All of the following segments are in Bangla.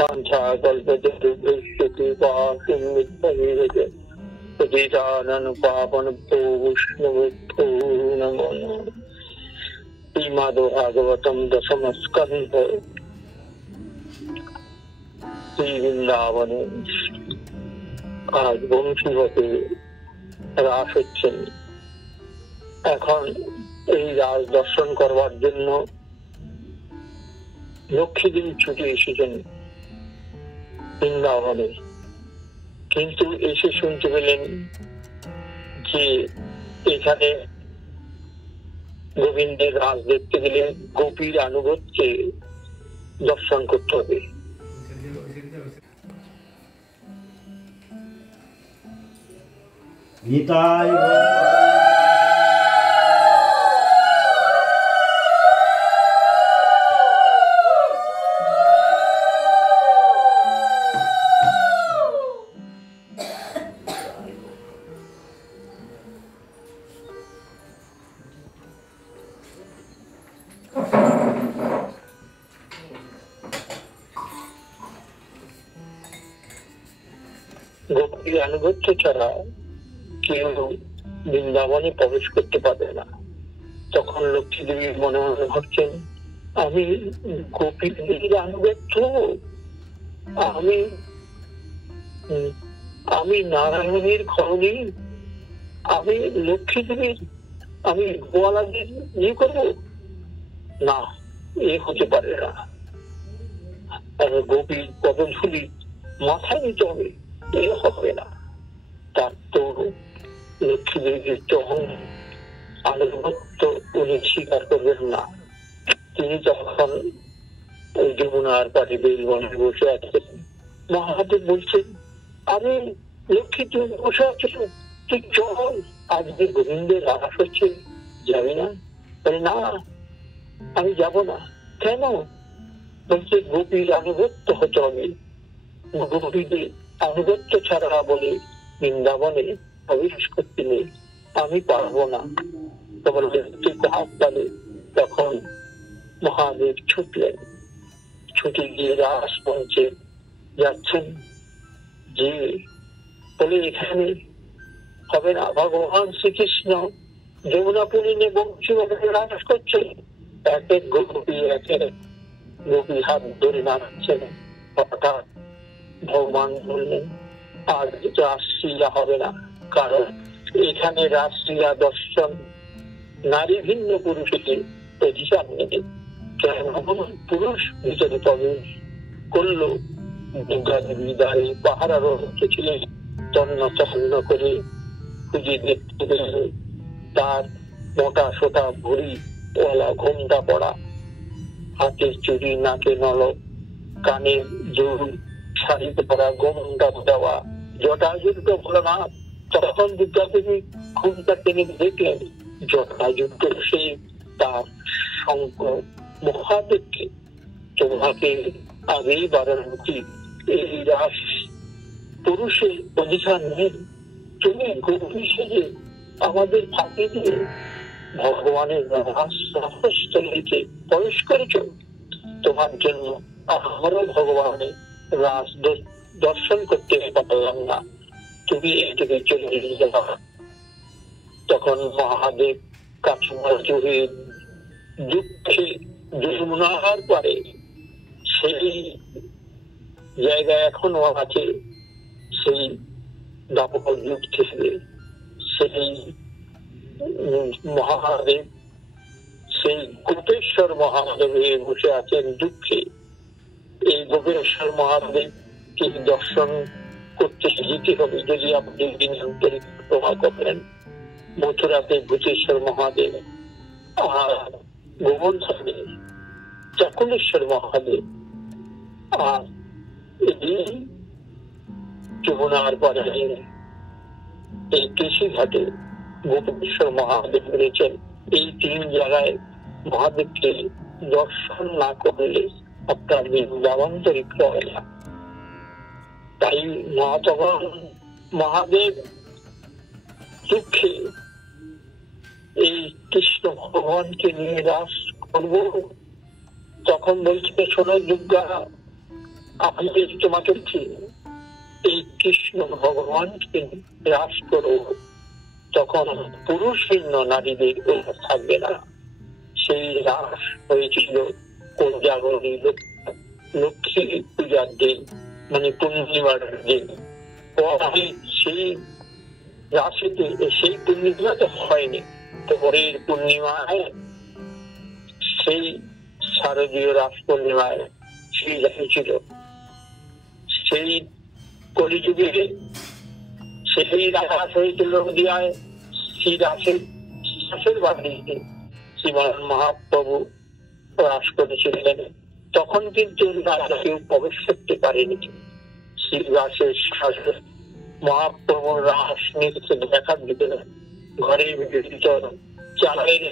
कल्पतरुभ्यश्च कृपा सिन्धुभ्यो पतितानां पावनेभ्यो वैष्णवेभ्यो नमो नमः। श्रीमद्भागवतम दशमस्कन्ध श्री वृंदावने আজ বংশীবতে রাস হচ্ছেন। এখন এই রাস দর্শন করবার জন্য লক্ষ্মীদেবী ছুটে এসেছেন বৃন্দাবনে, কিন্তু এসে শুনতে পেলেন যে এখানে গোবিন্দের রাস দেখতে গেলে গোপীর আনুগত্যে দর্শন করতে হবে। গীতায় গোপীর আনুগত্য ছাড়া কেউ বৃন্দাবনে প্রবেশ করতে পারবে না। তখন লক্ষ্মী দেবী মনে মনে ভাবছেন, আমি গোপীদের আনুগত্য, আমি নারায়ণের খরণী, আমি লক্ষ্মী দেবীর, আমি গোয়ালাদের ইয়ে করবো না, এ হতে পারে না। গোপীর পদধূলি মাথায় নিতে হবে, এ হবে না। তার তো লক্ষ্মী দেবীর তখন আনুগত্য উনি স্বীকার করবেন না। তিনি তখন ওই যমুনার পাড়ে বেলবনে বসে আছেন। মহাদেব বলছেন, আরে লক্ষ্মী তুমি বসে আছো, তুই চল, আজকে গোবিন্দের রাস হচ্ছে, যাবি না? না, আমি যাব না। কেন? বলছে গোপীর আনুগত্য হতে হবে, গোপীদের আনুগত্য ছাড়া বলে বৃন্দাবনে প্রবেশ করতে নেই, আমি পারবো না। তখন মহাদেব ছুটলেন, ছুটে গিয়ে রাস মঞ্চে যাচ্ছেন, যে বলে এখানে হবে না। ভগবান শ্রীকৃষ্ণ যমুনা পুলিনে বংশীভাবে রাস করছে, এক এক গোপী হাত ধরে নাড়াচ্ছেন। হঠাৎ ভগবান বললেন, আর রাসলীলা হবে না, কারণ এখানে রাসলীলা দর্শন নারী ভিন্ন পুরুষকে অধিকার নেবে। পুরুষ ভিতরে প্রবেশ করলো, দুর্গা দেবী দ্বারে পাহারারত ছিলেন, তন্ন তন্ন করে খুঁজে দেখতে পেল তার মোটা সোটা ভুড়ি ওলা ঘোমটা পড়া, হাতের চুড়ি, নাকে নলক, কানে জোর, শাড়িতে পড়া, ঘোমটা দেওয়া, জটাযুক্ত ভোলানাথ। তখন দুর্গা দেবী ঘুমটা টেনে দেখলেন জটাযুক্ত সে তার শঙ্কর মহাদেবকে, তোমাকে আগেই বাড়ানো উচিত, এই রাস পুরুষের অধিকার নেই, তুমি গোপী সেজে আমাদের ফাঁকি দিয়ে ভগবানের রাসস্থলীতে প্রবেশ করেছ, তোমার জন্য আমারও ভগবানের রাস দর্শন করতে পারলাম না, তুমি এটাকে চলে যাও। তখন মহাদেব কাছুমার হয়ে দুঃখে যমুনার পারে, সেই জায়গায় এখনো আছে, সেই দাপর যুগ থেকে সেই মহাদেব, সেই গোপেশ্বর মহাদেব বসে আছেন দুঃখে। এই গোপেশ্বর মহাদেবকে দর্শন করতে যেতে হবে যদি আপনি পরিক্রমা করেন। মথুরাতে ভূতেশ্বর মহাদেব, আর গোবর্ধনে চাকুলেশ্বর মহাদেব, আর এই যমুনার পারে এই কৃষি ঘাটে গোপেশ্বর মহাদেব রয়েছেন। এই তিন জায়গায় মহাদেবকে দর্শন না করলে আপনার বৃন্দাবন পরিক্রমা হয় না। তাই মহাদেব দুঃখে এই কৃষ্ণ ভগবানকে নিয়ে রাস করব। তখন বলছে, শোনো দুর্গা, আমি তোমাকে এই কৃষ্ণ ভগবানকে রাস করো, তখন পুরুষহীন নারীদের থাকবে না। সেই রাস হয়েছিল কোজাগরী লক্ষ্মী পূজার দিন, মানে পূর্ণিমার দিন। সেই রাশিতে সেই পূর্ণিমাতে হয়নি, পরের পূর্ণিমায় সেই শারদীয় রাস পূর্ণিমায় সেই রাশি ছিল। সেই কলিযুগে সেই রাস হয়েছিল নদিয়ায়। সেই রাসের বাড়িতে শ্রীমান মহাপ্রভু রাস করেছিলেন। তখন কিন্তু কেউ প্রবেশ করতে পারেনি। সেই রাসের শাসন মহাপ্রভুর রাস নিতে দেখার ভিতরে ঘরের ভিতর চালের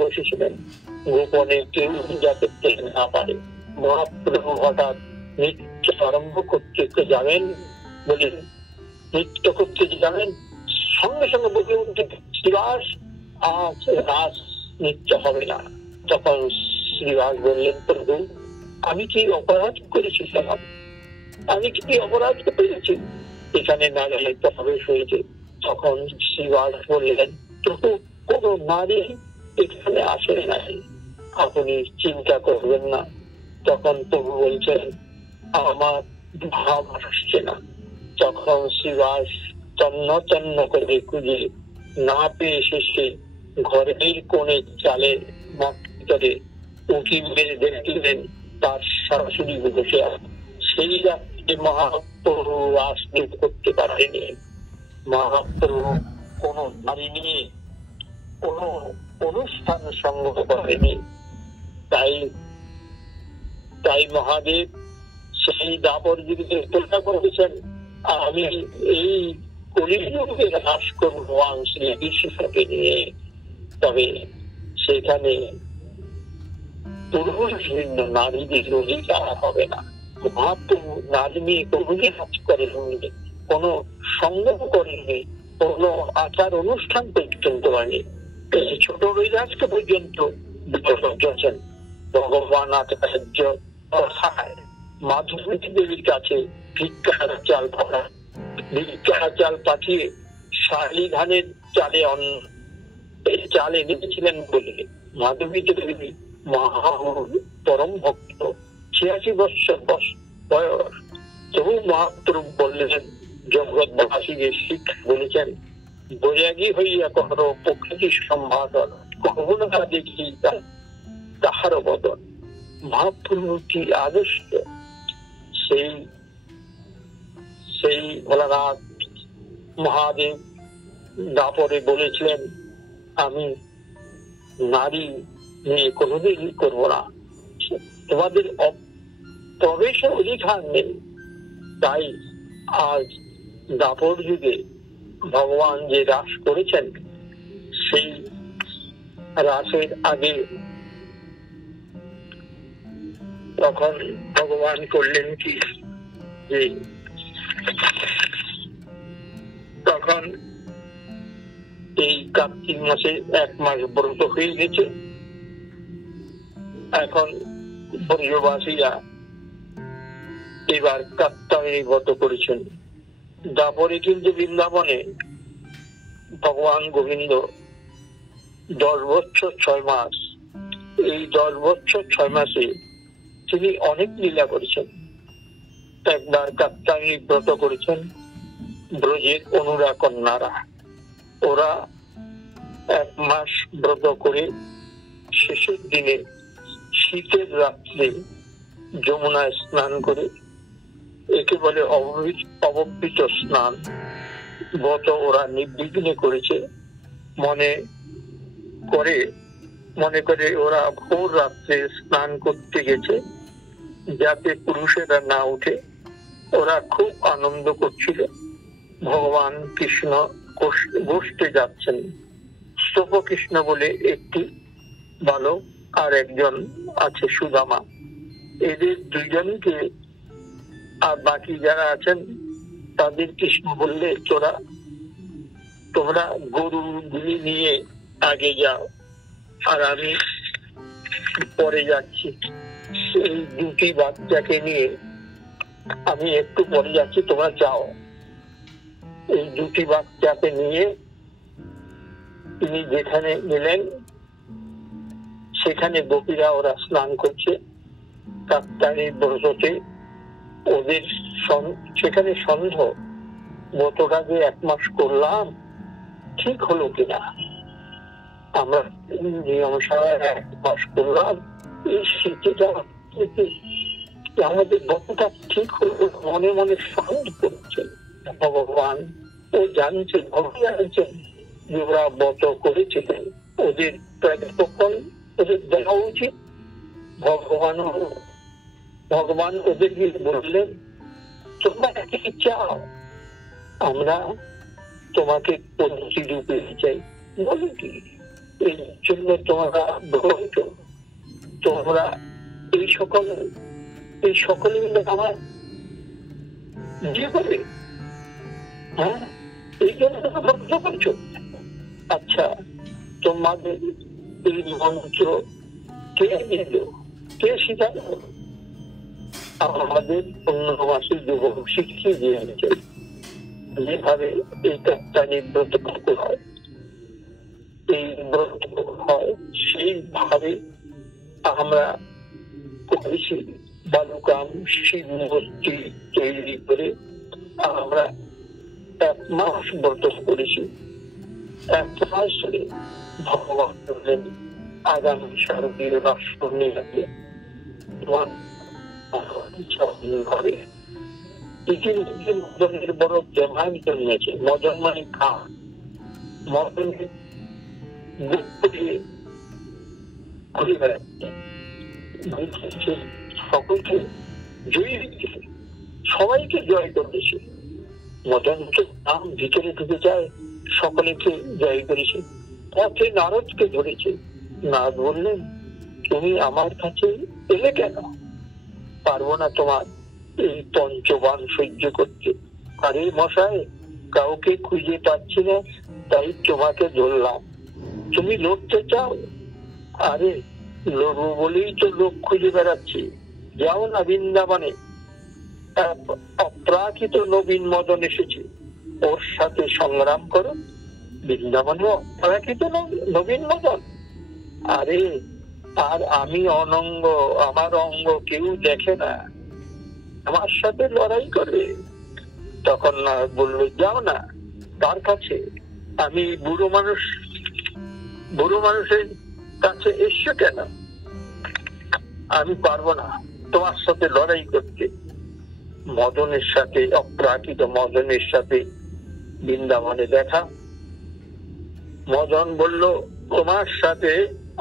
বসেছিলেন, গোপনে কেউ যাতে দেখতে না পারে। মহাপ্রভু হঠাৎ নৃত্য আরম্ভ করতে যাবেন বলে নৃত্য করতে যাবেন, সঙ্গে সঙ্গে বলে উঠে শ্রীবাস আজ রাস নৃত্য হবে না। তখন শ্রীবাস বললেন, প্রভু আমি কি অপরাধ করেছি? আমি কি অপরাধ করেছি? এখানে নারী প্রবেশ হয়েছে। তখন শ্রীবাস বললেন, প্রভু কোন নারী এখানে আসে নাই, আপনি চিন্তা করবেন না। তখন প্রভু বলছেন, আমার ভাব আসছে না। তখন শ্রীবাস তন্ন তন্ন করে খুঁজে না পেয়ে শেষে ঘরের কোণে চালের ভিতরে উঁকি মেরে দেখলেন তার শাশুড়ি বসে আছে। সেই রাত্রে মহাপ্রভু রাস করতে পারেনি। মহাপ্রভু কোন নারী নিয়ে কোন অনুষ্ঠান সংগ্রহ করেনি। তাই মহাদেব সেই দাপর যুগে চেষ্টা করেছেন, আমি এই কলিযুগে রাস করবো শ্রী কৃষ্ণকে নিয়ে। তবে সেখানে পুরুষ ভিন্ন নারীদের অধিকার হবে না। মহাপ্রভু নারী নিয়ে কোনদিন কাজ করেননি, কোন সংগ্রহ করেননি, কোন আচার অনুষ্ঠান পর্যন্ত হয়নি। ছোট রৈরাজকে পর্যন্ত বিপর্যয়েছেন। ভগবান আচার্য মাধবী দেবীর কাছে ভিক্ষার চাল পাঠিয়ে শালি ধানের চাল এনেছিলেন বলে মাধবী দেবী পরম ভক্ত, 86 বছর বয়স। তবু মহাপ্রভু বললেন, জগৎবাসীকে শিক্ষা বলেছেন, বৈরাগী হইয়া কখনো প্রকৃতির সম্ভাদন, কখনো না দেখি তাহার বদন। মহাপ্রভু কি আদর্শ! সেই ভোলানাথ মহাদেব দাপরে বলেছিলেন, আমি নারী নিয়ে কোনোদিন করবো না, তোমাদের প্রবেশের অধিকার নেই। তাই আজ দাপর যুগে ভগবান যে রাস করেছেন, সেই রাসের আগে তখন ভগবান করলেন কি, যে তখন এই কার্তিক মাসে 1 মাস ব্রত হয়ে গেছে। এখন ব্রজবাসীরা এবার কাত্যায়নী ব্রত করেছেন। দাপরে কিন্তু বৃন্দাবনে ভগবান গোবিন্দ 10 বছর 6 মাস, এই 10 বছর 6 মাসে তিনি অনেক লীলা করেছেন। একবার কাত্যায়নী ব্রত করেছেন ব্রজের অনুরা কন্যারা। ওরা 1 মাস ব্রত করে শেষের দিনে শীতের রাত্রে যমুনায় স্নান করে, একে বলে অববৃত স্নান, ব্রত ওরা নির্বিঘ্নে করেছে। মনে করে ওরা ভোর রাত্রে স্নান করতে গেছে যাতে পুরুষেরা না উঠে। ওরা খুব আনন্দ করছিল। ভগবান কৃষ্ণ গোষ্ঠে যাচ্ছেন। স্তব কৃষ্ণ বলে একটি বালক আর একজন আছে সুদামা। এদের দুইজনকে আর বাকি যারা আছেন তাদের কৃষ্ণ বললে, তোমরা গরু নিয়ে আগে যাও আর আমি পরে যাচ্ছি। এই 2টি বাচ্চাকে নিয়ে আমি একটু পরে যাচ্ছি, তোমরা যাও। এই দুটি বাচ্চাকে নিয়ে তিনি যেখানে গেলেন সেখানে গোপীরা ওরা স্নান করছে কাপ্তানি ব্রততে। ওদের সেখানে সন্দেহ, ব্রতটা যে 1 মাস করলাম ঠিক হলো কিনা, আমরা নিয়মসারে 1 মাস করলাম, এই স্মৃতিটা আমাদের ব্রতটা ঠিক হলো, মনে মনে সন্দেহ করছেন। ভগবান ও জানছেন, ভগবান জানছেন যে ওরা ব্রত করেছিলেন, ওদের প্রতিপক্ষণ ওদের দেওয়া উচিত। ভগবান ওদেরকে বললেন, তোমরা কি চাও আমরা তোমাকে পদ্ধতি রূপে চাই? বলো কি এই জন্য তোমরা ভ্রমিত? তোমরা এই সকলে মিলে আমার যে করবে, হ্যাঁ, এই জন্য ভক্ত করছো। আচ্ছা, তোমাদের এই মন্ত্র কে দিল, কে শিখালো? আমাদের পূর্ণমাসী যুবক শিখিয়ে দিয়েছে যেভাবে এই কাপ্তানি ব্রত হয়, এই ব্রত হয় সেইভাবে আমরা করেছি। বালুকাম শিব মূর্তি তৈরি করে আমরা 1 মাস ব্রত করেছি। 1 মাস ধরে ভগবান বললেন আগামী শারদীয় রাষ্ট্র নিয়ে ঘরে মদনের বড় প্রেমায় জন্মেছে। মদন মানে খা, মদনের ঘুরে বেড়াচ্ছে, সকলকে জয়ী দিচ্ছে, সবাইকে জয় করেছে। মদন তো নাম ভিতরে ঢুকে যায়, সকলেকে জয় করেছে। পথে নারদকে ধরেছে। নারদ বললেন, তুমি আমার কাছে এলে কেন? পারবো না তোমার এই পঞ্চবান সহ্য করতে। আরে মশাই, কাউকে খুঁজে পাচ্ছি না, তাই তোমাকে ধরলাম। তুমি লড়তে চাও? আরে লড়বো বলেই তো লোক খুঁজে বেড়াচ্ছি। যাও না বৃন্দাবনে, অপ্রাকৃত নবীন মদন এসেছে, ওর সাথে সংগ্রাম করো। বৃন্দাবনে অপ্রাকৃত নবীন মদন? আরে আর আমি অনঙ্গ, আমার অঙ্গ কেউ দেখে না, আমার সাথে লড়াই করবে? তখন না বললো, যাও না তার কাছে। আমি বুড়ো মানুষের কাছে এসছো কেন? আমি পারবো না তোমার সাথে লড়াই করতে। মদনের সাথে, অপ্রাকৃত মদনের সাথে বৃন্দাবনে দেখা। মদন বলল, তোমার সাথে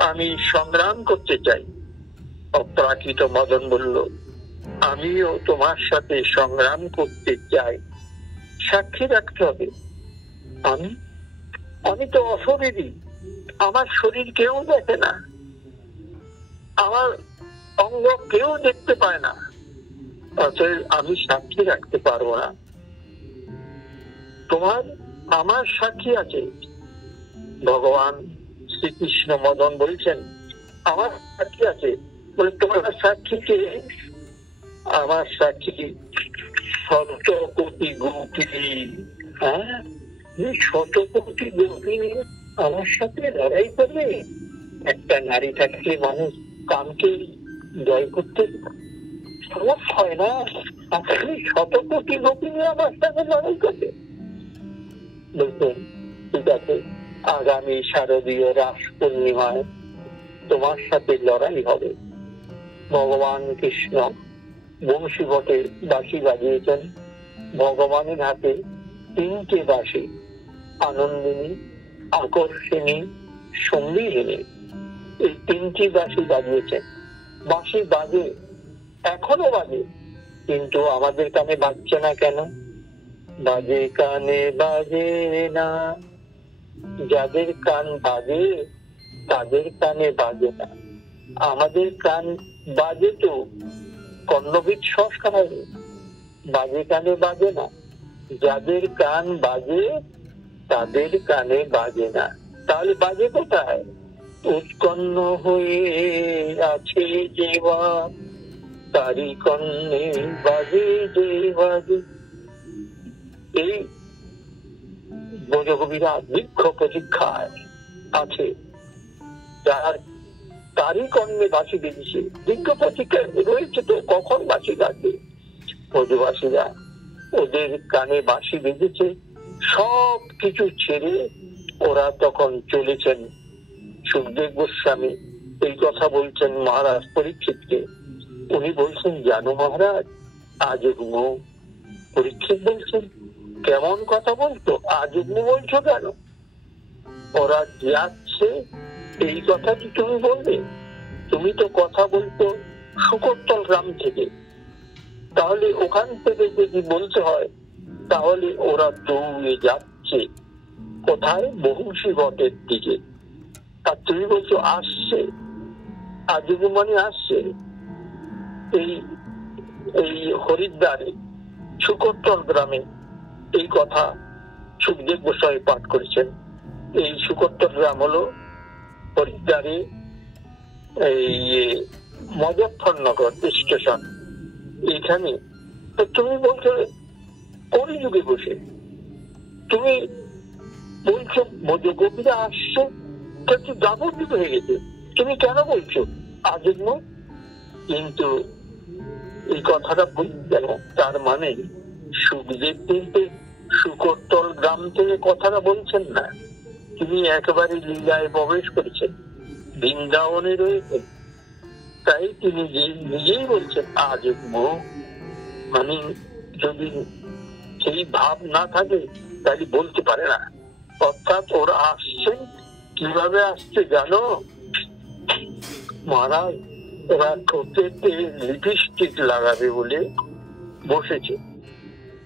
আমি সংগ্রাম করতে চাই। অপ্রাকৃত মদন বলল, আমিও তোমার সাথে সংগ্রাম করতে চাই। সাক্ষী রাখতে হবে, আমি তো অশরীরী, আমার শরীর কেউ দেখে না, আমার অঙ্গ কেউ দেখতে পায় না, অতএব আমি সাক্ষী রাখতে পারবো না। আমার সাক্ষী আছে। ভগবান শ্রীকৃষ্ণ মদন বলছেন, আমার সাক্ষী আছে। বলে, তোমার সাক্ষী কে? আমার সাক্ষী 100 কোটি গোপিনী। হ্যাঁ, 100 কোটি গোপিনী আমার সাথে লড়াই করবে? একটা নারী থাকলে মানুষ কামকে জয় করতে সমর্থ হয় না, আসলে 100 কোটি গোপিনী আমার সাথে লড়াই করবে? বলছেন, ঠিক আছে, আগামী শারদীয় রাস পূর্ণিমায় তোমার সাথে লড়াই হবে। ভগবান কৃষ্ণ বংশী বটে বাঁশি বাজিয়েছেন। ভগবানের হাতে 3টে বাঁশি, আনন্দিনী, আকর্ষণী, সঙ্গীহিনী, এই 3টি বাঁশি বাজিয়েছেন। বাঁশি বাজে, এখনো বাজে, কিন্তু আমাদের কানে বাজছে না কেন? বাজে কানে বাজে না, যাদের কান বাজে তাদের কানে বাজে না। আমাদের কান বাজে তো কর্ণবিদ সংস্কার হয়নি, বাজে কানে বাজে না। যাদের কান বাজে তাদের কানে বাজে না। তাহলে বাজে কোথায়? উৎকণ্ঠ হয়ে আছে জীবন, তারি কর্ণে বাজে যে বাজে। এই ব্রজকবিরা দীর্ঘ প্রতীক্ষায় আছে, যার তারই কর্ণে বাঁশি বেজেছে, দীর্ঘ প্রতীক্ষায় রয়েছে তো কখন বাঁশি বাজবে। ব্রজবাসীরা ওদের কানে বাঁশি বেজেছে, সব কিছু ছেড়ে ওরা তখন চলেছেন। সুখদেব গোস্বামী এই কথা বলছেন মহারাজ পরীক্ষিতকে। উনি বলছেন, জানো মহারাজ, আজন্ম। পরীক্ষিত বলছেন, কেমন কথা বলতো, আজন্ম বলছো কেন? ওরা যাচ্ছে, এই কথা কি তুমি বলবে? তুমি তো কথা বলতো শুকরতল গ্রাম থেকে, তাহলে ওখান থেকে যদি বলতে হয় তাহলে ওরা দৌড়ে যাচ্ছে কোথায়? বহুশী বটের দিকে। আর তুমি বলছো আসছে, আজন্ম মানে আসছে। এই এই হরিদ্বারে শুকরতল গ্রামে এই কথা সুখদেব গোস্বামী পাঠ করেছেন। এই শুকরতল গ্রাম হলো হরিদ্বারে এই মুজফ্ফরনগর স্টেশন। এইখানে তো তুমি বলছো কলিযুগে বসে, তুমি বলছো ব্রজগোপীরা আসছে, কিন্তু যাবত যুগ হয়ে গেছে, তুমি কেন বলছো আজন্ম? কিন্তু এই কথাটা বলছি কেন, তার মানে সুখদেব কিন্তু শুকরতল গ্রাম থেকে কথাটা বলছেন না, তিনি একেবারে লীলায় প্রবেশ করেছেন, বৃন্দাবনে রয়েছেন। তাই তিনি নিজেই বলছেন আজন্ম। মানে যদি সেই ভাব না থাকে তাহলে বলতে পারে না। অর্থাৎ ওরা আসছেন, কিভাবে আসছে জানো মহারাজ? ওরা ঠোঁটেতে লিপস্টিক লাগাবে বলে বসেছে,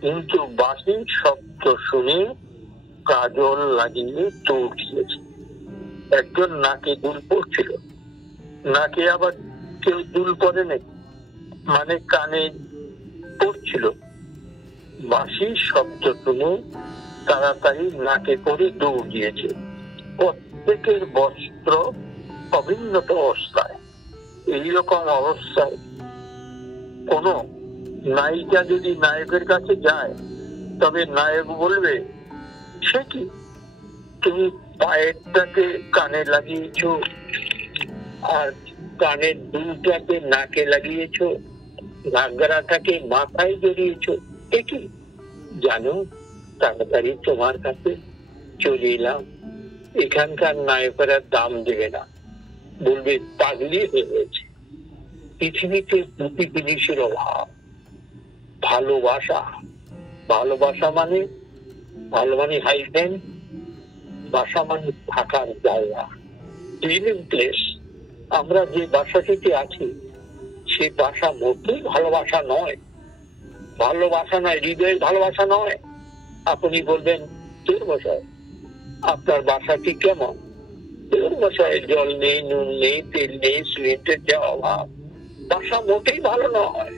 কিন্তু বাঁশির শব্দ শুনে কাজল লাগিয়ে দৌড় দিয়েছে। একজন নাকে দুল পড়ছিল, নাকে আবার কেউ দুল পরে নেই, মানে কানে পড়ছিল। বাঁশির শব্দ শুনে তাড়াতাড়ি নাকে করে দৌড় দিয়েছে। প্রত্যেকের বস্ত্র অভিন্নত অবস্থায়। এইরকম অবস্থায় কোন নায়িকা যদি নায়কের কাছে যায়, তবে নায়ক বলবে, সে কি তুমি পায়েরটাকে কানে লাগিয়েছো আর কানের দুলটাকে নাকে লাগিয়েছো, ঘাগরাটাকে মাথায় জড়িয়েছো, এ কি? জানো, তাড়াতাড়ি তোমার কাছে চলে এলাম। এখানকার নায়কেরা দাম দেবে না, বলবে পাগলি হয়ে গেছে। পৃথিবীতে দুটি জিনিসের অভাব, ভালোবাসা। ভালোবাসা মানে হাইল্যান্ড, বাসা মানে থাকার জায়গা, লিভিং প্লেস। আমরা যে বাসাটিতে আছি সে বাসা মোটেই ভালোবাসা নয়। ভালোবাসা নয়, হৃদয়ের ভালোবাসা নয়। আপনি বলবেন, তোর বাসায় আপনার বাসাটি কেমন? তোর বাসায় জল নেই, নুন নেই, তেল নেই, সিমেন্টের যা অভাব, বাসা মোটেই ভালো নয়।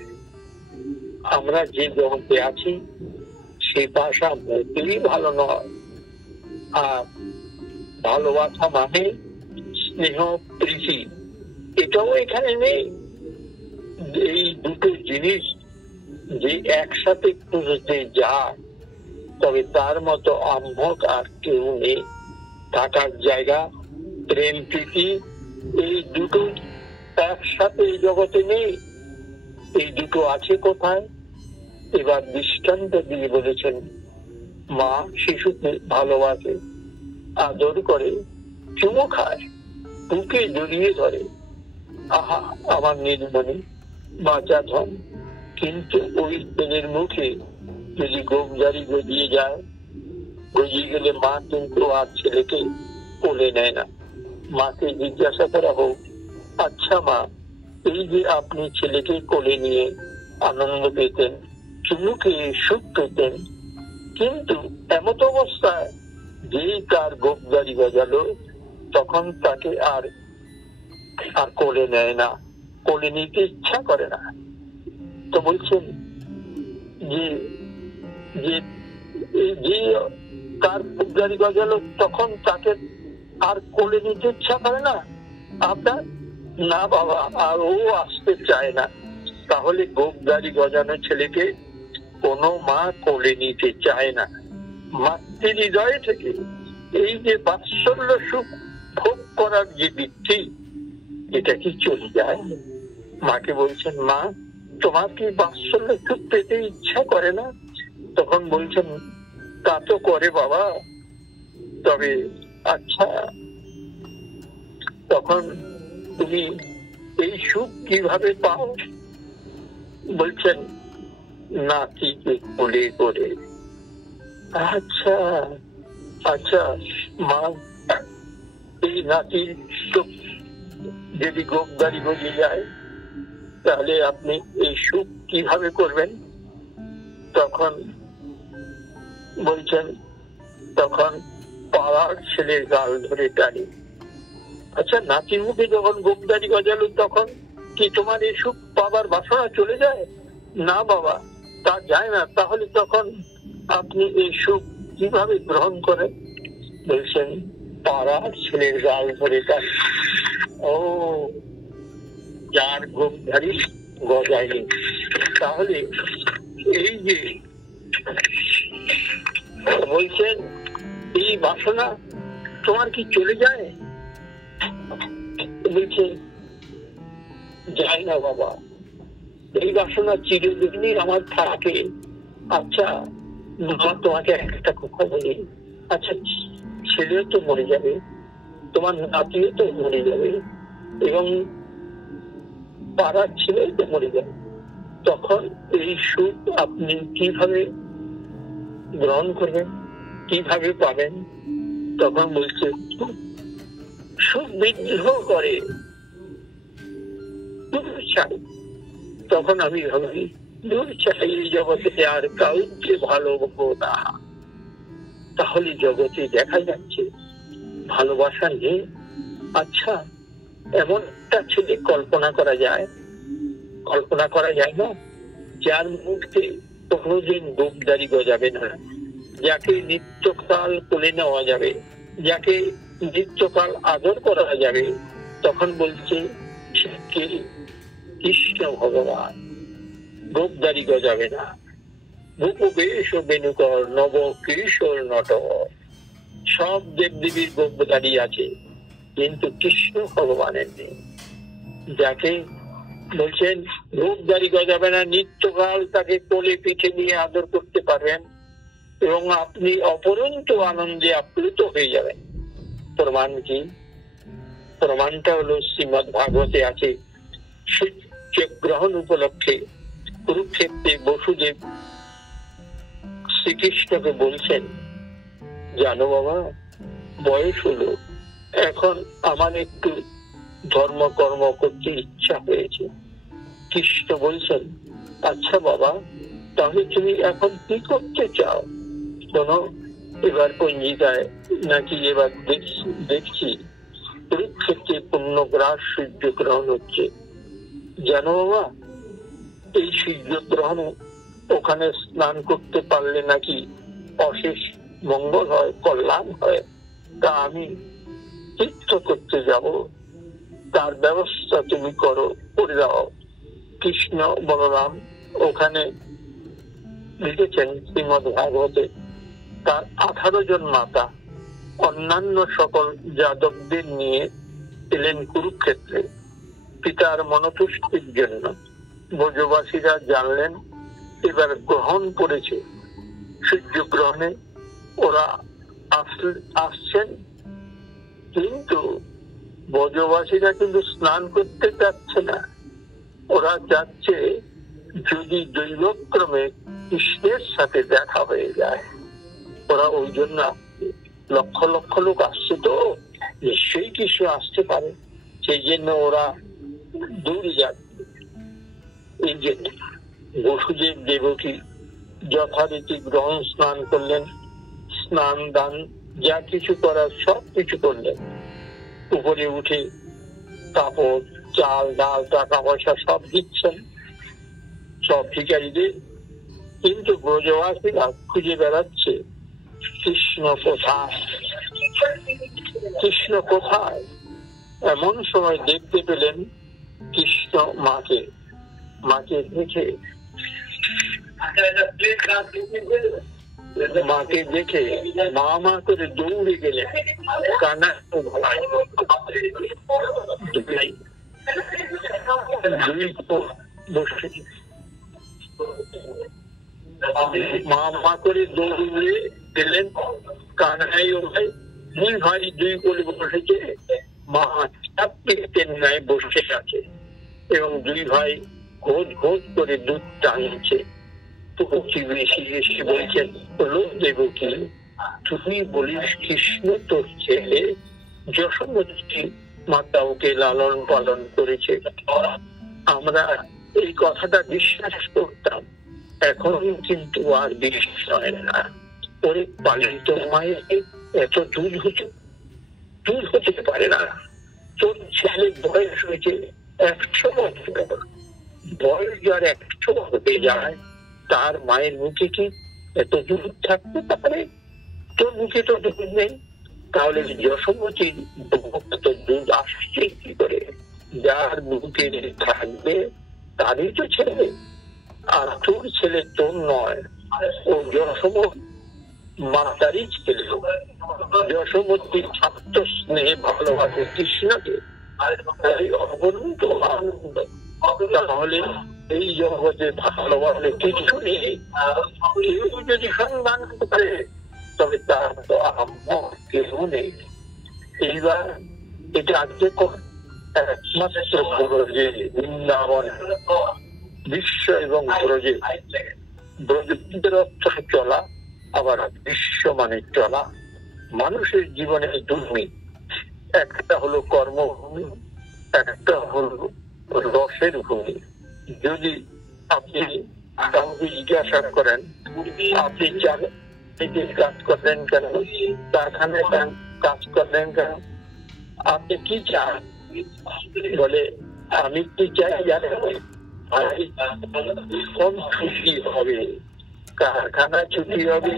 আমরা যে জগতে আছি সে বাসা মোটেই ভালো নয়। আর ভালোবাসা মানে স্নেহ, প্রীতি, এটাও এখানে নেই। এই দুটো জিনিস যে একসাথে খুঁজতে যায়, তবে তার মতো আম্ভক আর কেউ নেই। থাকার জায়গা, প্রেম, প্রীতি, এই দুটো একসাথে এই জগতে নেই। এই দুটো আছে কোথায়? এবার দৃষ্টান্ত দিয়ে বলেছেন, মা শিশুকে ভালোবাসে, আদর করে, চুমো খায়, বুকে জড়িয়ে ধরে, আহা আমার নির্মণি, বাঁচা ধন। কিন্তু ওই ছেলের মুখে যদি গোপজারি গজিয়ে যায়, গজিয়ে গেলে মা কিন্তু আর ছেলেকে কোলে নেয় না। মাকে জিজ্ঞাসা করা হোক, আচ্ছা মা, এই যে আপনি ছেলেকে কোলে নিয়ে আনন্দ পেতেন, চুমুকে সুখ পেতেন, কিন্তু এমত অবস্থায় যেই তার গোপজারি গজালো, তখন তাকে আর কোলে নেয় না, কোলে নিতে ইচ্ছা করে না। তো বলছেন যে তার গোপজারি গজালো, তখন তাকে আর কোলে নিতে ইচ্ছা করে না আপনার? না বাবা, আর ও আসতে চায় না। তাহলে গোপদারি গজানো ছেলেকে কোনো মা কোলে নিতে চায় না। মাতৃ হৃদয় থেকে এই যে বাৎসল্য সুখ ভোগ করার যে বৃত্তি, এটা কি চলে যায়? মাকে বলছেন, মা তোমার কি বাৎসল্য সুখ পেতে ইচ্ছা করে না? তখন বলছেন, তা তো করে বাবা, তবে আচ্ছা তখন তুমি এই সুখ কিভাবে পাও? বলছেন, নাতিকে কোলে করে। আচ্ছা আচ্ছা মা, এই নাতির যদি গোপদারি গজে যায় তাহলে আপনি এই সুখ কিভাবে করবেন? তখন বলছেন, তখন পাড়ার ছেলের গাল ধরে টানি। আচ্ছা, নাতির মুখে যখন গোপদারি গজালো তখন কি তোমার এই সুখ পাবার বাসনা চলে যায়? না বাবা, তা যায় না। তাহলে তখন আপনি এই সুখ কিভাবে গ্রহণ করেন? বলছেন, পাড়ার ছেলের গাল ধরে টানি। ও, যার গোপদারি গজায়নি। তাহলে এই যে বলছেন, এই বাসনা তোমার কি চলে যায়? বলছে, যায় না বাবা, এই বাসনা চিরদিনই আমার থাকে। আচ্ছা তোমাকে একটা কথা বলি, আচ্ছা ছেলেও তো মরে যাবে, তোমার নাতিও তো মরে যাবে, এবং পাড়ার ছেলেও তো মরে যাবে, তখন এই সুখ আপনি কিভাবে গ্রহণ করবেন, কিভাবে পাবেন? তখন বলছে, সুখ বিদ্রোহ করে। তখন আমি ভাবি, দূর চাই এই জগতে আর কাউকে ভালোবাসবো না। তাহলে জগতে দেখা যাচ্ছে ভালোবাসা নেই। আচ্ছা, এমন একটা ছেলে কল্পনা করা যায়? কল্পনা করা যায় না, যার মুখে কোনোদিন গোপদারি গজাবে না, যাকে নিত্যকাল কোলে নেওয়া যাবে, যাকে নিত্যকাল আদর করা যাবে। তখন বলছে, কৃষ্ণ ভগবান, গোপদারি গজাবে না। রূপবেশ বেণুকর নব কিশোর নট, সব দেবদেবীর গোপদারি আছে, কিন্তু কৃষ্ণ ভগবানের নেই। যাকে বলছেন গোপদারি গজাবে না, নিত্যকাল তাকে কোলে পিঠে নিয়ে আদর করতে পারবেন এবং আপনি অপরন্ত আনন্দে আপ্লুত হয়ে যাবেন। প্রমাণ কি? প্রমাণটা হলো শ্রীমদ্ ভাগবতে আছে। সূর্যগ্রহণ উপলক্ষে কুরুক্ষেত্রে বসুদেব শ্রীকৃষ্ণকে বলছেন, জানো বাবা, বয়স হলো, এখন আমার একটু ধর্মকর্ম করতে ইচ্ছা হয়েছে। কৃষ্ণ বলছেন, আচ্ছা বাবা, তাহলে তুমি এখন কি করতে চাও? শোনো, এবার পঞ্জিকায় নাকি এবার দেখছি কুরুক্ষেত্রে পূর্ণগ্রাস সূর্যগ্রহণ হচ্ছে। জানো বাবা, এই সূর্যগ্রহণ ওখানে স্নান করতে পারলে নাকি অশেষ মঙ্গল হয়, কল্যাণ হয়। তা আমি তীর্থ করতে যাব, তার ব্যবস্থা তুমি করে দাও। কৃষ্ণ বলরাম ওখানে লিখেছেন শ্রীমদ্ ভাগবতে, তার 18 জন মাতা অন্যান্য সকল যাদবদের নিয়ে এলেন কুরুক্ষেত্রে পিতার মনতুষ্টির জন্য। ব্রজবাসীরা জানলেন এবার গ্রহণ পড়েছে, সূর্যগ্রহণে ওরা আসছেন, কিন্তু ব্রজবাসীরা কিন্তু স্নান করতে চাচ্ছে না। ওরা যাচ্ছে যদি দৈবক্রমে কৃষ্ণের সাথে দেখা হয়ে যায়। ওরা ওই জন্য লক্ষ লক্ষ লোক আসছে, তো নিশ্চয়ই কৃষ্ণ আসতে পারে, সেই জন্য ওরা দূরে যাচ্ছে। এই জন্য বসুদেব দেবকী যথারীতি গ্রহণ স্নান করলেন, স্নান দান যা কিছু করার সব কিছু করলেন। উপরে উঠে কাপড়, চাল, ডাল, টাকা পয়সা সব দিচ্ছেন সব ভিখারীদের, কিন্তু ব্রজবাসীরা খুঁজে বেড়াচ্ছে কৃষ্ণ কোথায়, কৃষ্ণ কোথায়। এমন সময় দেখতে পেলেন কৃষ্ণ মাকে। মাকে দেখে মা মা করে দৌড়ে গেলে কানা মা মা করে দৌড়ে গেলেন কানাই ও ভাই, দুই ভাই দুই কোলে বসেছে, মা চাপের ন্যায় বসে আছে এবং দুই ভাই ঘোষ ঘোষ করে দুধ টানছে। বেশি এসে বলছেন, হলো দেবকী, তুমি বলিস কৃষ্ণ তোর ছেলে, যশোমতী মাতা ওকে লালন পালন করেছে। আমরা এই কথাটা বিশ্বাস করতাম, এখন কিন্তু আর বিশ্বাস হয় না। ওরে পালিত মায়ের এত দুধ হতে পারে না। তোর ছেলে বয়স হয়েছে 100 বছর, বয়স যার 100 হয়ে যায়, তার মায়ের মুখে কি এত দুধ থাকতে পারে? তোর মুখে তো দুধ নেই, তাহলে যশোমতীর এত দুধ আসছে কি করে? যার মুখে থাকবে তারই তো ছেলে, আর তোর ছেলে তোর নয়, ও যশোমতী মাতারই ছেলে। যশোমতী আত্ম স্নেহে ভালোবাসে কৃষ্ণকে, অপরন্ত আনন্দ। তাহলে এই জগতে ভালোবাসলে কিছু নেই, কেউ যদি সম্মান করে তবে তার তো কেউ নেই। এইবার এটা আজকে একমাত্র ব্রজে, বৃন্দাবন বিশ্ব এবং ব্রজে, ব্রজের অর্থ চলা, আবার বিশ্ব মানে চলা। মানুষের জীবনে দুর্মি, একটা হলো কর্মভূমি, একটা হলো রসের ভূমি। যদি আপনি কাউকে জিজ্ঞাসা করেন আপনি কাজ করলেন কেন, কারখানায় কাজ করলেন কেন, আপনি কি চান? বলে আমি কি চাই জানেন, কখন ছুটি হবে, কারখানা ছুটি হবে,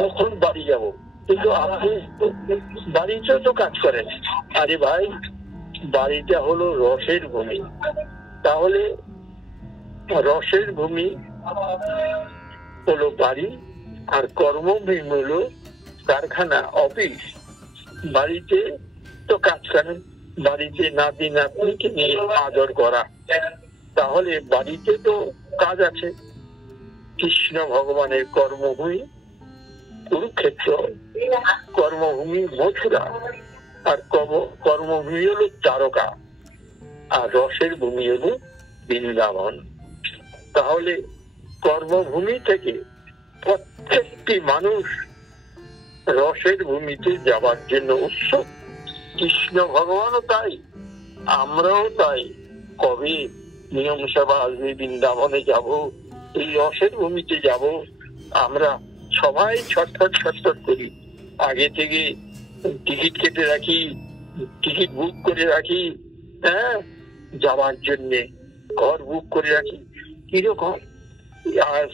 কখন বাড়ি যাব। কিন্তু আপনি বাড়িতেও তো কাজ করেন। আরে ভাই, বাড়িটা হলো রসের ভূমি। তাহলে রসের ভূমি হলো বাড়ি, আর কর্মভূমি হলো কারখানা, অফিস। বাড়িতে তো কাজ করেন, বাড়িতে নাতি নাতনিকে নিয়ে আদর করা, তাহলে বাড়িতে তো কাজ আছে। কৃষ্ণ ভগবানের কর্মভূমি কুরুক্ষেত্র, কর্মভূমি মথুরা, আর কর্মভূমি হলো দ্বারকা, আর রসের ভূমি হলো বৃন্দাবন। তাহলে কর্মভূমি থেকে প্রত্যেকটি মানুষ রসের ভূমিতে যাবার জন্য উৎসুক। কৃষ্ণ ভগবানও তাই, আমরাও তাই। কবে নিয়ম সভা আসবে, বৃন্দাবনে যাব, এই রসের ভূমিতে যাব। আমরা সবাই ছটফট করি, আগে থেকে টিকিট কেটে রাখি, টিকিট বুক করে রাখি, হ্যাঁ, যাওয়ার জন্য ঘর বুক করে রাখি। কিরকম আজ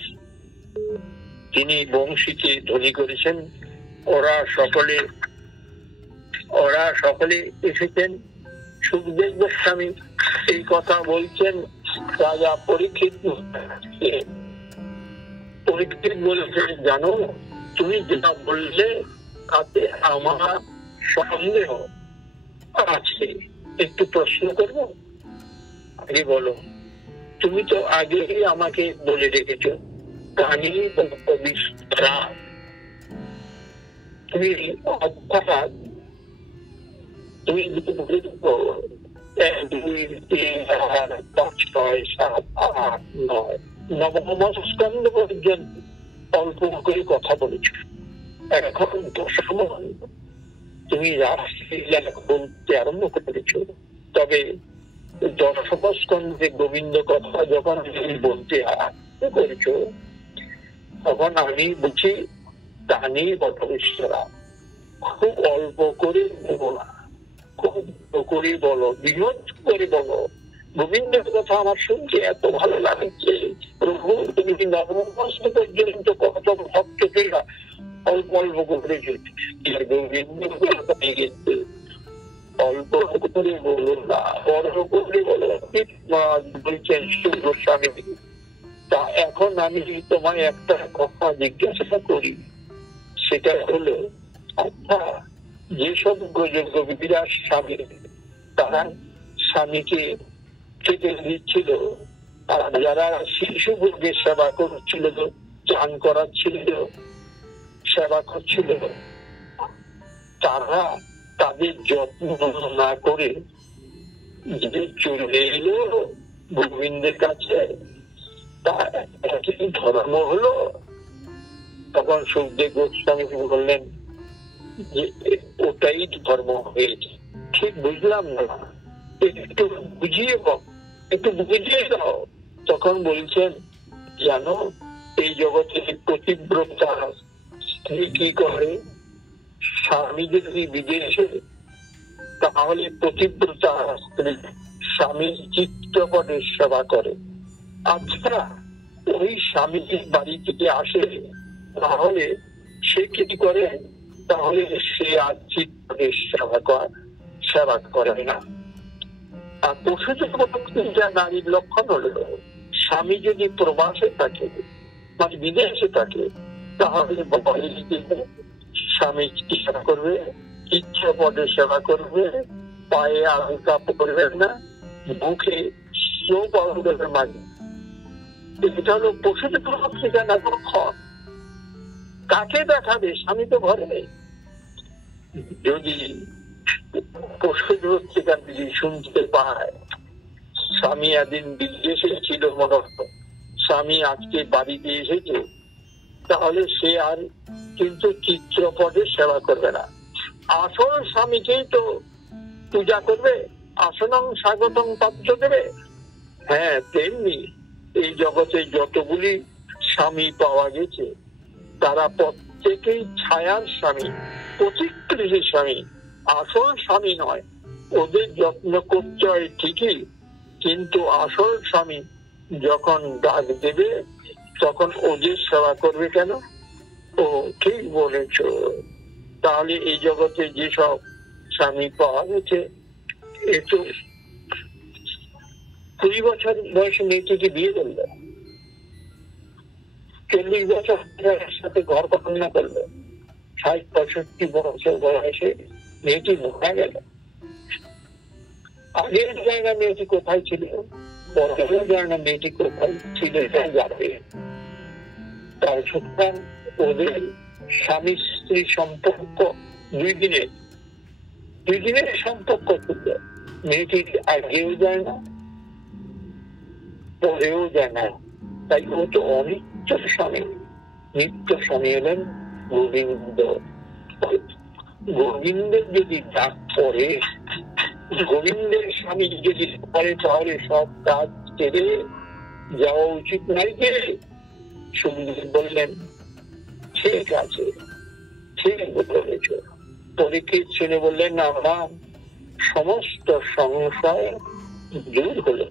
তিনি বংশীকে ধনী করেছেন, ওরা সকলে এসেছেন। সুখদেব গোস্বামী এই কথা বলছেন রাজা পরীক্ষিত বলেছেন, জানো তুমি যেটা বললে তাতে আমার সন্দেহ আছে, একটু প্রশ্ন করবো? আগে বলো। তুমি তো আগেই আমাকে বলে রেখেছো কাহিনী তুমি অর্থাৎ তুমি 2, 3, 4, 5, 6, 7, 8, 9 নবম স্কন্ধ পর্যন্ত অল্প করে কথা বলেছ। এখন 10ম তুমি রাসলীলা বলতে আরম্ভ করেছ। তবে 10ম স্কন্ধে গোবিন্দ কথা যখন তুমি বলতে আরম্ভ করেছ, তখন আমি বুঝি টানি বটবিশ্বরা, খুব অল্প করে বলো না, খুব করে বলো, বিনোদ করে বলো। গোবিন্দের কথা আমার শুনতে এত ভালো লাগছে। প্রভু তুমি নবম পর্যন্ত কত ভক্ত অল্প অল্প করে গোবিন্দ পেয়ে গেছে। অল্প করে বলুন না, বড় করে বলো। বলছেন সুখ গোস্বামী, তা এখন আমি তোমায় একটা কথা জিজ্ঞাসা করি, সেটা হলো, আচ্ছা যেসব গভীরা স্বামী তারা স্বামীকে খেতে দিচ্ছিল, আর যারা শিশু বর্গের সেবা করছিল, চান করাচ্ছিল, সেবা করছিল, তারা তাদের যত্ন না করে যে চলে এলো গোবিন্দের কাছে, তা একই ধর্ম হলো? তখন সুখদেব গোস্বামী বললেন যে ওটাই ধর্ম হয়েছে। ঠিক বুঝলাম না, একটু বুঝিয়ে দাও। তখন বলছেন, জানো এই জগতে পতিব্রতা স্ত্রী কি করে? স্বামী যদি বিদেশে, তাহলে পতিব্রতা স্ত্রী স্বামীর চিত্রপটের সেবা করে। আচ্ছা ওই স্বামী বাড়ি থেকে আসে, তাহলে সে কি করে? তাহলে সে আর চিত্রপটের সেবা করে না। আর পশুযা নারীর লক্ষণ হলো, স্বামী যদি প্রবাসে থাকে, মানে বিদেশে থাকে, তাহলে স্বামী কি সেবা করবে? চিত্রপটের সেবা করবে, পায়ে আলকা পড়বে না, মুখে স্নো পাউডারের মাঝে। এটা হলো পশুযা না লক্ষণ। কাকে দেখাবে? স্বামী তো ঘরে নেই। যদি পশুযা যদি শুনতে পায় স্বামী একদিন বিদেশে ছিল, মনে হতো স্বামী আজকে বাড়িতে এসেছে, তাহলে সে আর কিন্তু চিত্রপটের সেবা করবে না, আসল স্বামীকেই তো পূজা করবে, আসনং স্বাগতং পাত্র দেবে। হ্যাঁ, তেমনি এই জগতে যতগুলি স্বামী পাওয়া গেছে, তারা প্রত্যেকেই ছায়ার স্বামী, প্রতিকৃতি স্বামী, আসল স্বামী নয়। ওদের যত্ন করতে হয় ঠিকই, কিন্তু আসল স্বামী যখন ডাক দেবে তখন ওদের সেবা করবে কেন? ও ঠিক বলেছ। তাহলে এই জগতে যেসব স্বামী পাওয়া গেছে, একটু 20 বছর বয়সে মেয়েটিকে বিয়ে করলো, 40 বছর সাথে ঘর কল্পনা করলো, 60-65 বছর বয়সে মেয়েটি মারা গেল। আগের জায়গা মেয়েটি কোথায় ছিল, বর্তমানের জায়গা মেয়েটি কোথায় ছিল, এটা যাবে। তার সুতরাং ওদের স্বামী স্ত্রী সম্পর্ক 2 দিনের সম্পর্ক ছিল। মেয়েটি আগেও যায় না, পরেও যায় না, তাই ও তো অনিত্য স্বামী। নিত্য স্বামী হলেন গোবিন্দ। গোবিন্দের যদি ডাক পড়ে, গোবিন্দের স্বামী যদি পড়ে, তাহলে সব কাজ ছেড়ে যাওয়া উচিত নাই। যে সুখদেব বললেন, ঠিক আছে, ঠিক বলেছ। পরীক্ষিত শুনে বললেন, আমার সমস্ত সংশয় দূর হলো।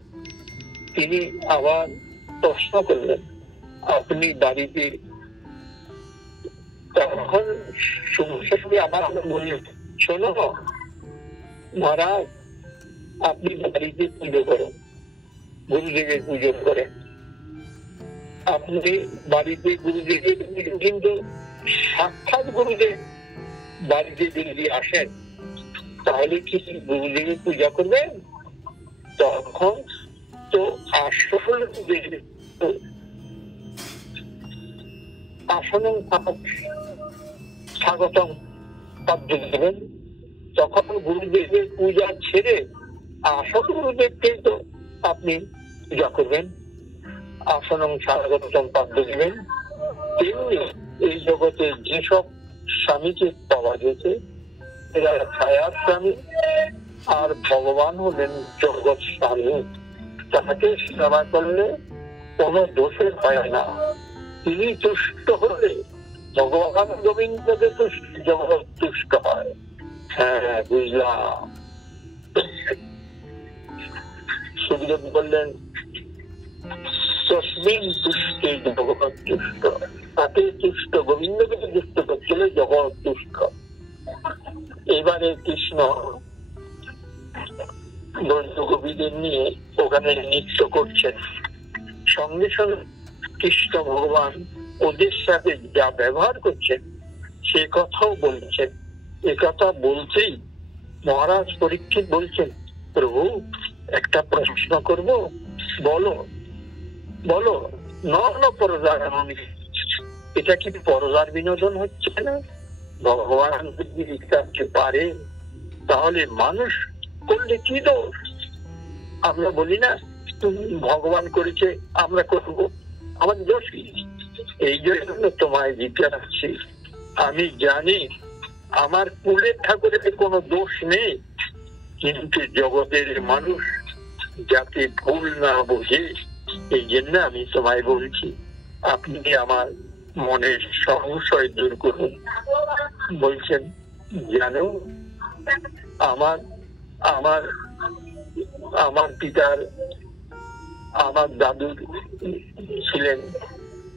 তিনি আবার প্রশ্ন করলেন, আপনি বাড়িতে? তখন সুখদেব আমার বললেন, শোনো মহারাজ, আপনি বাড়িতে পুজো করেন, গুরুদেবের পুজো করেন, আপনি বাড়িতে গুরুদেবের পুজো, কিন্তু সাক্ষাৎ গুরুদেব বাড়িতে যদি আসেন, তাহলে কি গুরুদেবের পূজা করবেন? তখন তো আসল আসনং স্বাগতম পাত্র দেবেন। তখন গুরুদেবের পূজা ছেড়ে আসল গুরুদেবকে তো আপনি পূজা করবেন, আসনং স্বাগতম পাত্র দেবেন। তেমনি এই জগতে যেসব স্বামীকে পাওয়া গেছে, এরা ছায়ার স্বামী, আর ভগবান হলেন জগৎ স্বামী। তাকে সেবা করলে কোনো দোষে হয় না। তিনি তুষ্ট হলে ভগবান গোবিন্দকে জগৎ তুষ্ট হয়। হ্যাঁ, বুঝলাম। সুখদেব বললেন, তস্মিন তুষ্টে জগৎ তুষ্ট। তাকে তুষ্ট, গোবিন্দকে তুষ্ট করছিল জগৎ তুষ্ট। এবারে কৃষ্ণ ব্রজগোপীদের নিয়ে ওখানে নৃত্য করছেন। সঙ্গে সঙ্গে কৃষ্ণ ভগবান ওদের সাথে যা ব্যবহার করছেন সে কথাও বলছেন। এ কথা বলতেই মহারাজ পরীক্ষিত বলছেন, প্রভু একটা প্রশ্ন করব, বলো বলো। ন পরদার, এটা কি পরদার বিনোদন হচ্ছে না? ভগবান যদি করতে পারে তাহলে মানুষ করলে কি দোষ? আমরা বলি না ভগবান করেছে আমরা করব, আমার দোষ কি? এই জন্য তোমায় জিজ্ঞাসা, আমি জানি আমার কুলের ঠাকুরের কোনো দোষ নেই, কিন্তু জগতের মানুষ যাতে ভুল না বোঝে এই জন্য আমি তোমায় বলছি, আপনি আমার মনের সংশয় দূর করুন। বলছেন, জানো আমার আমার আমার পিতার, আমার দাদুর ছিলেন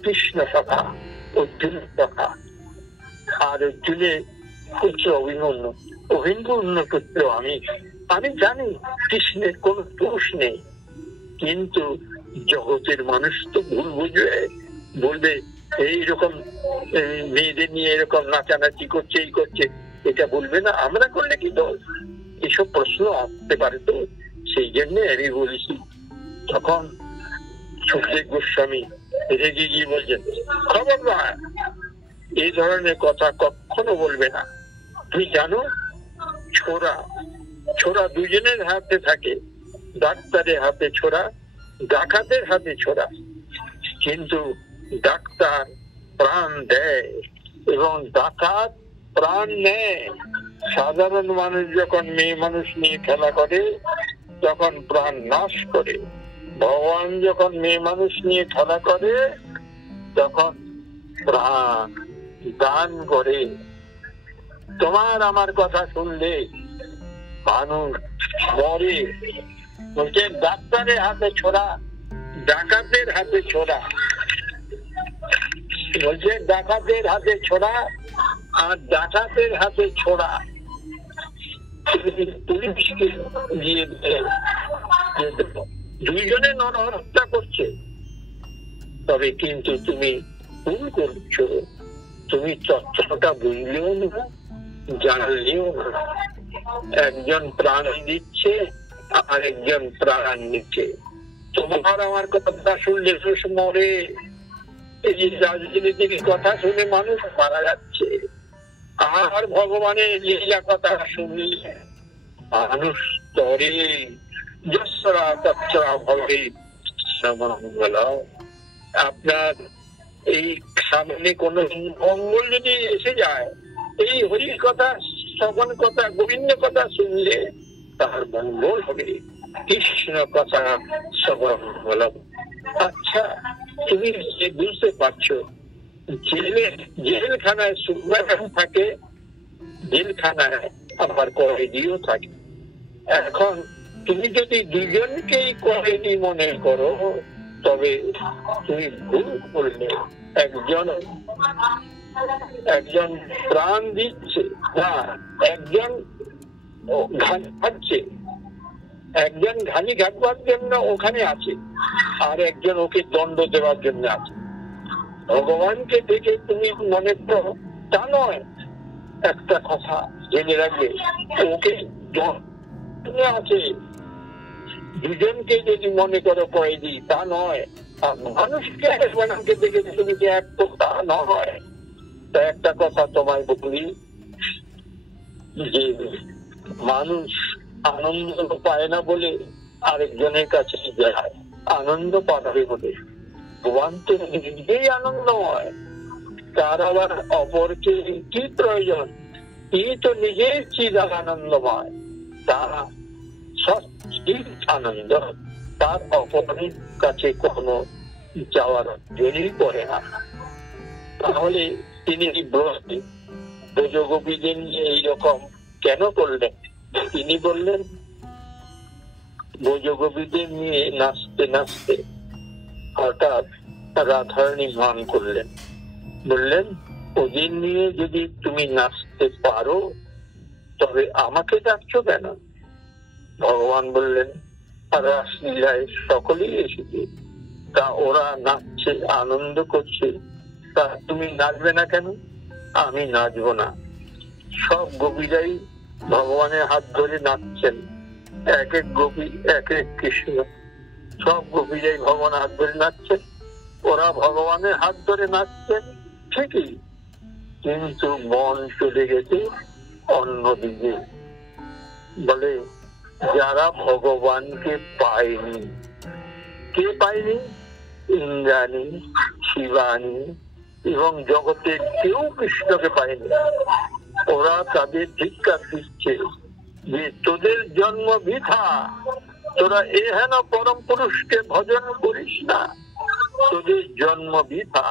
কৃষ্ণ সখা, অর্জুন সখা, আর অর্জুনের পুত্র অভিমন্যু, অভিমন্যু পুত্র আমি জানি কৃষ্ণের কোন দোষ নেই, কিন্তু জগতের মানুষ তো ভুল বুঝবে, বলবে এইরকম মেয়েদের নিয়ে এরকম নাচানাচি করছে, এই করছে, এটা বলবে না আমরা করলে কি দোষ? এসব প্রশ্ন আসতে পারে। তো সেই জন্য আমি বলেছি। তখন সুখদেব গোস্বামী রেগে গিয়ে বলছেন, খবরদার এই ধরনের কথা কখনো বলবে না। তুমি জানো ছোরা ছোরা দুজনের হাতে থাকে, ডাক্তারের হাতে ছোরা, ডাকাতের হাতে ছোরা, কিন্তু ডাক্তার প্রাণ দেয় এবং ডাকাত প্রাণ নেয়। সাধারণ মানুষ যখন মেয়ে মানুষ নিয়ে খেলা করে তখন প্রাণ নাশ করে, ভগবান যখন মেয়ে মানুষ নিয়ে খেলা করে তখন প্রাণ দান করে। তোমার আমার কথা শুনলে মানুষ মরে। বলছে ডাক্তারের হাতে ছোড়া, ডাকাতের হাতে ছোড়া, বলছে ডাকাতের হাতে ছোড়া আর ডাকাতের হাতে ছোড়া। পুলিশকে দিয়ে দুইজনে নরহত্যা করছে, তবে কিন্তু তুমি ভুল করছো, তুমি তথ্যটা বুঝলেও না, জানলেও না। একজন প্রাণ দিচ্ছে আর একজন প্রাণ নিচ্ছে। তোমার আমার কথা শুনলে মরে, এই যে রাজনীতির কথা শুনে মানুষ মারা যাচ্ছে, আর ভগবানের লীলা কথা শুনলে মানুষ তরে যশরা তৎসরা ভবে। আপনার এই সামনে কোন মঙ্গল যদি এসে যায়, এই হরির কথা, শ্রবণ কথা, গোবিন্দ কথা শুনলে তার মঙ্গল হবে। কৃষ্ণ কথা শ্রবণ বলব। আচ্ছা, তুমি বুঝতে পারছো জেলখানায় সুপার থাকে, জেলখানায় আবার কয়েদিও থাকে। এখন তুমি যদি দুজনকেই কয়েদি মনে করো তবে তুমি ভুল করলে। একজন প্রাণ দিচ্ছে না, একজন ঘাটছে, একজন ঘানি ঘাটবার জন্য ওখানে আছে, আর একজন ওকে দণ্ড দেওয়ার জন্য আছে। ভগবানকে দেখে তুমি মনে করো তা নয়। একটা কথা জেনে রাখবে, ওকে আছে, দুজনকে যদি মনে করো কয়েদি তা নয়। আর মানুষকে ভগবানকে দেখে তুমি যে এক তা নয়। তা একটা কথা তোমায় বলি, যে মানুষ আনন্দ পায় না বলে আরেকজনের কাছে যায় আনন্দ পাবে বলে। ভগবান তো নিজেই আনন্দময়, তার আবার অপরকে কি প্রয়োজন? এই তো নিজের চিদার আনন্দময়, তারা সঠিক আনন্দ, তার অপরের কাছে কোনো যাওয়ার জন্যই করে না। তাহলে তিনি ব্রজগোপীদের নিয়ে এইরকম কেন করলেন? তিনি বললেন, ব্রজগোপীদের নিয়ে নাচতে নাচতে হঠাৎ রাধারানী মান করলেন, বললেন ওদের নিয়ে যদি তুমি নাচতে পারো তবে আমাকে ডাকছো কেন? ভগবান বললেন রাসলীলায় সকলেই এসেছে, তা ওরা নাচছে, আনন্দ করছে, তা তুমি নাচবে না কেন? আমি নাচবো না। সব গোপীরাই ভগবানের হাত ধরে নাচছেন, এক এক গোপী এক এক কৃষ্ণ, সব গোপীরাই ভগবানের হাত ধরে নাচছেন, ওরা ভগবানের হাত ধরে নাচছেন ঠিকই, কিন্তু মন চলে গেছে অন্যদিকে। বলে যারা ভগবানকে পায়নি, কে পায়নি? ইন্দ্রাণী, শিবানী এবং জগতের কেউ কৃষ্ণকে পায়নি। ওরা তাদের ধিক্কার দিচ্ছে যে তোদের জন্ম বৃথা, তোরা এহেন পরম পুরুষকে ভজন করিস না, তোদের জন্ম বৃথা।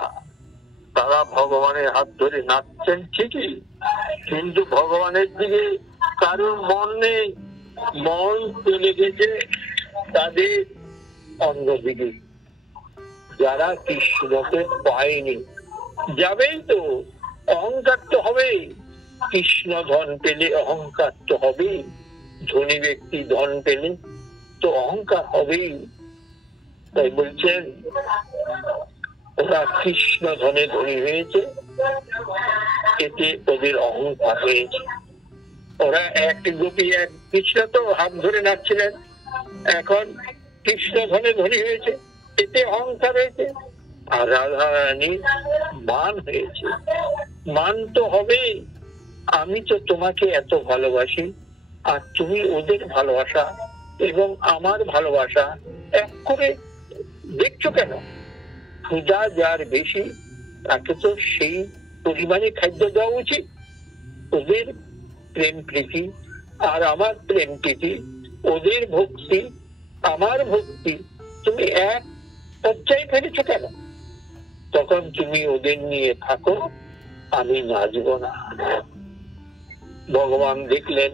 তারা ভগবানের হাত ধরে নাচছেন ঠিকই, কিন্তু ভগবানের দিকে কারোর মন নেই, মন চলে গেছে তাদের অন্যদিকে। যারা কৃষ্ণকে পায়নি, যাবেই তো, অহংকার তো হবেই। কৃষ্ণ ধন পেলে অহংকার তো হবেই, ধনী ব্যক্তি ধন পেলে তো অহংকার হবেই। তাই বলছেন ওরা কৃষ্ণ ধনে ধনী হয়েছে, এতে ওদের অহংকার হয়েছে। ওরা এক গোপী এক কৃষ্ণ তো হাত ধরে নাচছিলেন, এখন কৃষ্ণ ধনে ধনী হয়েছে, এতে অহংকার হয়েছে। আর রাধা রানীর মান হয়েছে, মান তো হবেই। আমি তো তোমাকে এত ভালোবাসি, আর তুমি ওদের ভালোবাসা এবং আমার ভালোবাসা এক করে দেখছো কেন? ক্ষুধা যার বেশি তাকে তো সেই পরিমাণে খাদ্য দেওয়া উচিত। ওদের প্রেম প্রীতি আর আমার প্রেম প্রীতি, ওদের ভক্তি আমার ভক্তি, তুমি এক পর্যায়ে ফেলেছো কেন? তখন তুমি ওদের নিয়ে থাকো, আমি নাচবো না। ভগবান দেখলেন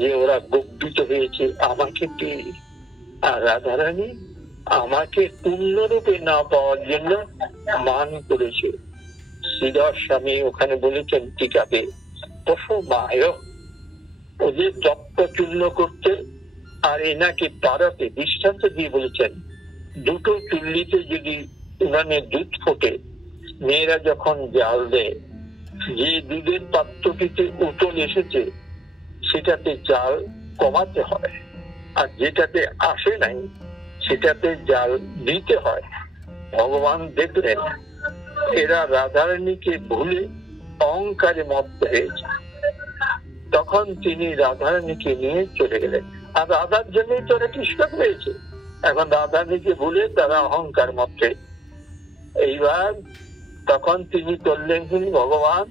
যে ওরা গর্বিত হয়েছে আমাকে পেয়ে, আর রাধারানী আমাকে পূর্ণরূপে না পাওয়ার জন্য মান করেছে। শ্রীধর স্বামী ওখানে বলেছেন টিকাতে, পশুমায় ওদের দপ্ত চূর্ণ করতে আর এনাকে তাড়াতে দৃষ্টান্ত দিয়ে বলেছেন, দুটো চুল্লিতে যদি উনানে দুধ ফোটে, মেয়েরা যখন জাল দেয়, যে দুধের পাত্রটিতে উতল এসেছে সেটাতে জাল কমাতে হয়, আর যেটাতে আসে নাই সেটাতে জাল দিতে হয়। ভগবান দেখলেন এরা রাধারানীকে ভুলে অহংকারে মত্ত হয়েছে, তখন তিনি রাধারানীকে নিয়ে চলে গেলেন। আর রাধার জন্যই তোরা কৃষ্ণ পেয়েছে, এখন রাধারানীকে ভুলে তারা অহংকার মত্তে। এইবার তখন তিনি করলেন, তিনি ভগবান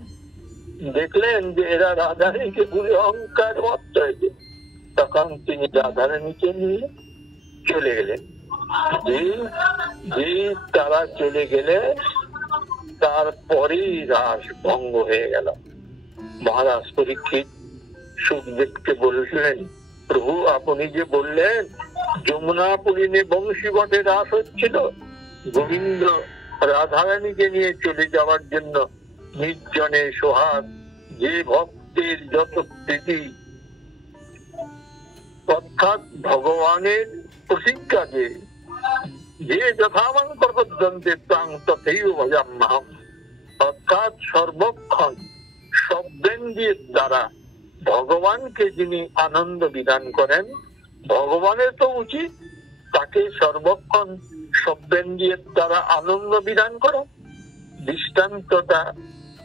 দেখলেন যে এরা রাধারানীকে ভুলে অহংকার মত্ত হয়েছে, তখন তিনি রাধারানীকে নিয়ে চলে গেলেন। যে তারা চলে গেলে তারপরেই রাস ভঙ্গ হয়ে গেল। মহারাজ পরীক্ষিত সুখদেবকে বললেন, প্রভু আপনি যে বললেন যমুনা পুলিনে বংশীবটে রাস হচ্ছিল, গোবিন্দ রাধারানীকে নিয়ে চলে যাওয়ার জন্য নির্জনে সোহাগ, যে ভক্তের যত প্রীতি, অর্থাৎ ভগবানের প্রতিজ্ঞা যে যথামান প্রপদ্যন্তে তাং তথৈব ভজাম্যহম, অর্থাৎ সর্বক্ষণ শব্দেন্দ্রিয়ের দ্বারা ভগবানকে যিনি আনন্দ বিধান করেন, ভগবানের তো উচিত তাকে সর্বক্ষণ শব্দেন্দ্রিয়ের দ্বারা আনন্দ বিধান করো। দৃষ্টান্তটা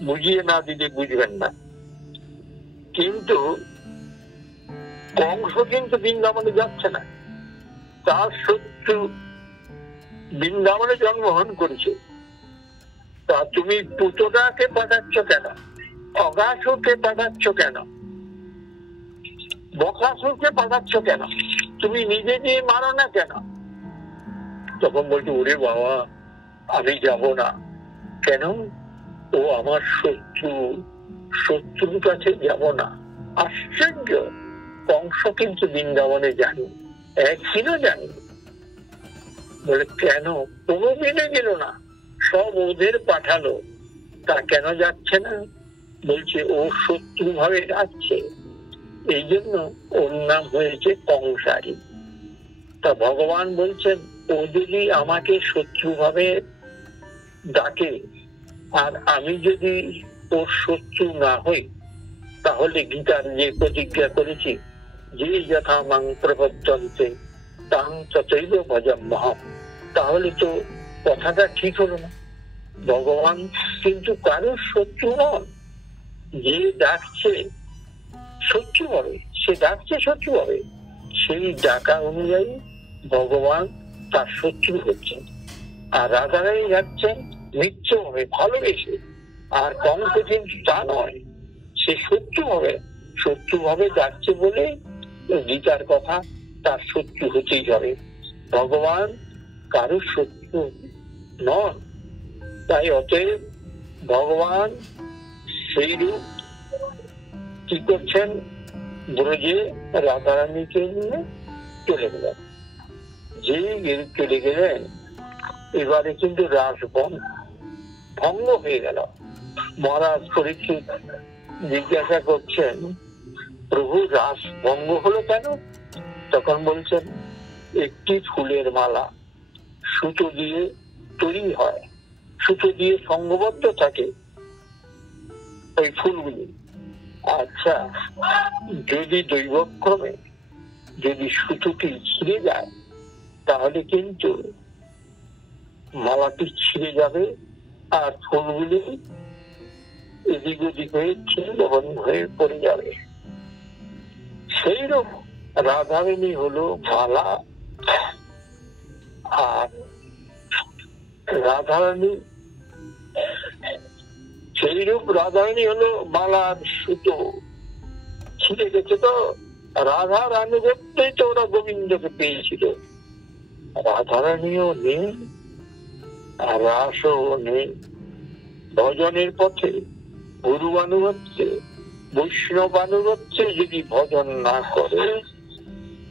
বুঝিয়ে না দিলে বুঝবেন না। কিন্তু কংস কিন্তু বৃন্দাবনে যাচ্ছে না, তার শত্রু বৃন্দাবনে জন্মগ্রহণ করেছে। তা তুমি পুতনাকে পাঠাচ্ছ কেন? অগাসুরকে পাঠাচ্ছ কেন? বকাসুরকে পাঠাচ্ছ কেন? তুমি নিজে গিয়ে মারো না কেন? তখন বলছে, ওরে বাবা আমি যাব না। কেন? ও আমার শত্রু, শত্রুর কাছে যাব না। আশ্চর্য, কংস কিন্তু বৃন্দাবনে জানি, একদিনও জানি। বলে কেন? কোনোদিনে গেল না, সব ওদের পাঠালো, তা কেন যাচ্ছে না? বলছে ও শত্রু ভাবে যাচ্ছে, এই জন্য ওর নাম হয়েছে কংসারী। তা ভগবান বলছেন, ও যদি আমাকে শত্রু ভাবে ডাকে আর আমি যদি ওর শত্রু না হই, তাহলে গীতার যে প্রতিজ্ঞা করেছি, যে যথা মাং প্রপদ্যন্তে তাং তথৈব ভজাম্যহম, তাহলে তো কথাটা ঠিক হলো না। ভগবান কিন্তু কারোর শত্রু নন। যে ডাকছে শত্রু হবে, সে ডাকছে শত্রু হবে, সেই ডাকা অনুযায়ী ভগবান তার শত্রু হচ্ছেন। আর রাধারানী যাচ্ছেন নিত্য হবে ভালোবেসে, আর কংস কিন্তু তা নয়, সে শত্রু ভাবে যাচ্ছে বলে গীতার কথা, তার শত্রু হতেই হবে। ভগবান কারোর শত্রু নন। তাই অতএব ভগবান সেই রূপ কি করছেন, ব্রজে রাধারানীকে নিয়ে চলে গেলেন। যেই চলে গেলেন, এবারে কিন্তু রাসবন ভঙ্গ হয়ে গেল। মহারাজ পরীক্ষিত জিজ্ঞাসা করছেন, প্রভু রাস ভঙ্গ হলো কেন? তখন বলছেন, একটি ফুলের মালা সুতো দিয়ে তৈরি হয়, সুতো দিয়ে সংঘবদ্ধ থাকে ওই ফুলগুলি। আচ্ছা, যদি দৈবক্রমে যদি সুতোটি ছিঁড়ে যায়, তাহলে কিন্তু মালাটি ছিঁড়ে যাবে আর ফুলগুলি এদিক ওদিক হয়ে ছিন্নভিন্ন হয়ে পড়ে যাবে। সেই রকম রাধারানী হলো মালা, আর রাধারানী সেইরূপ রাধারানী হলো মালার সুতো। ছিঁড়ে গেছে তো রাধার আনুগত্যই তো ওরা গোবিন্দকে পেয়েছিল। রাধারানীও নেই আর রাসও নেই। ভজনের পথে গুরু আনুগত্যে বৈষ্ণব আনুগত্যে যদি ভজন না করে,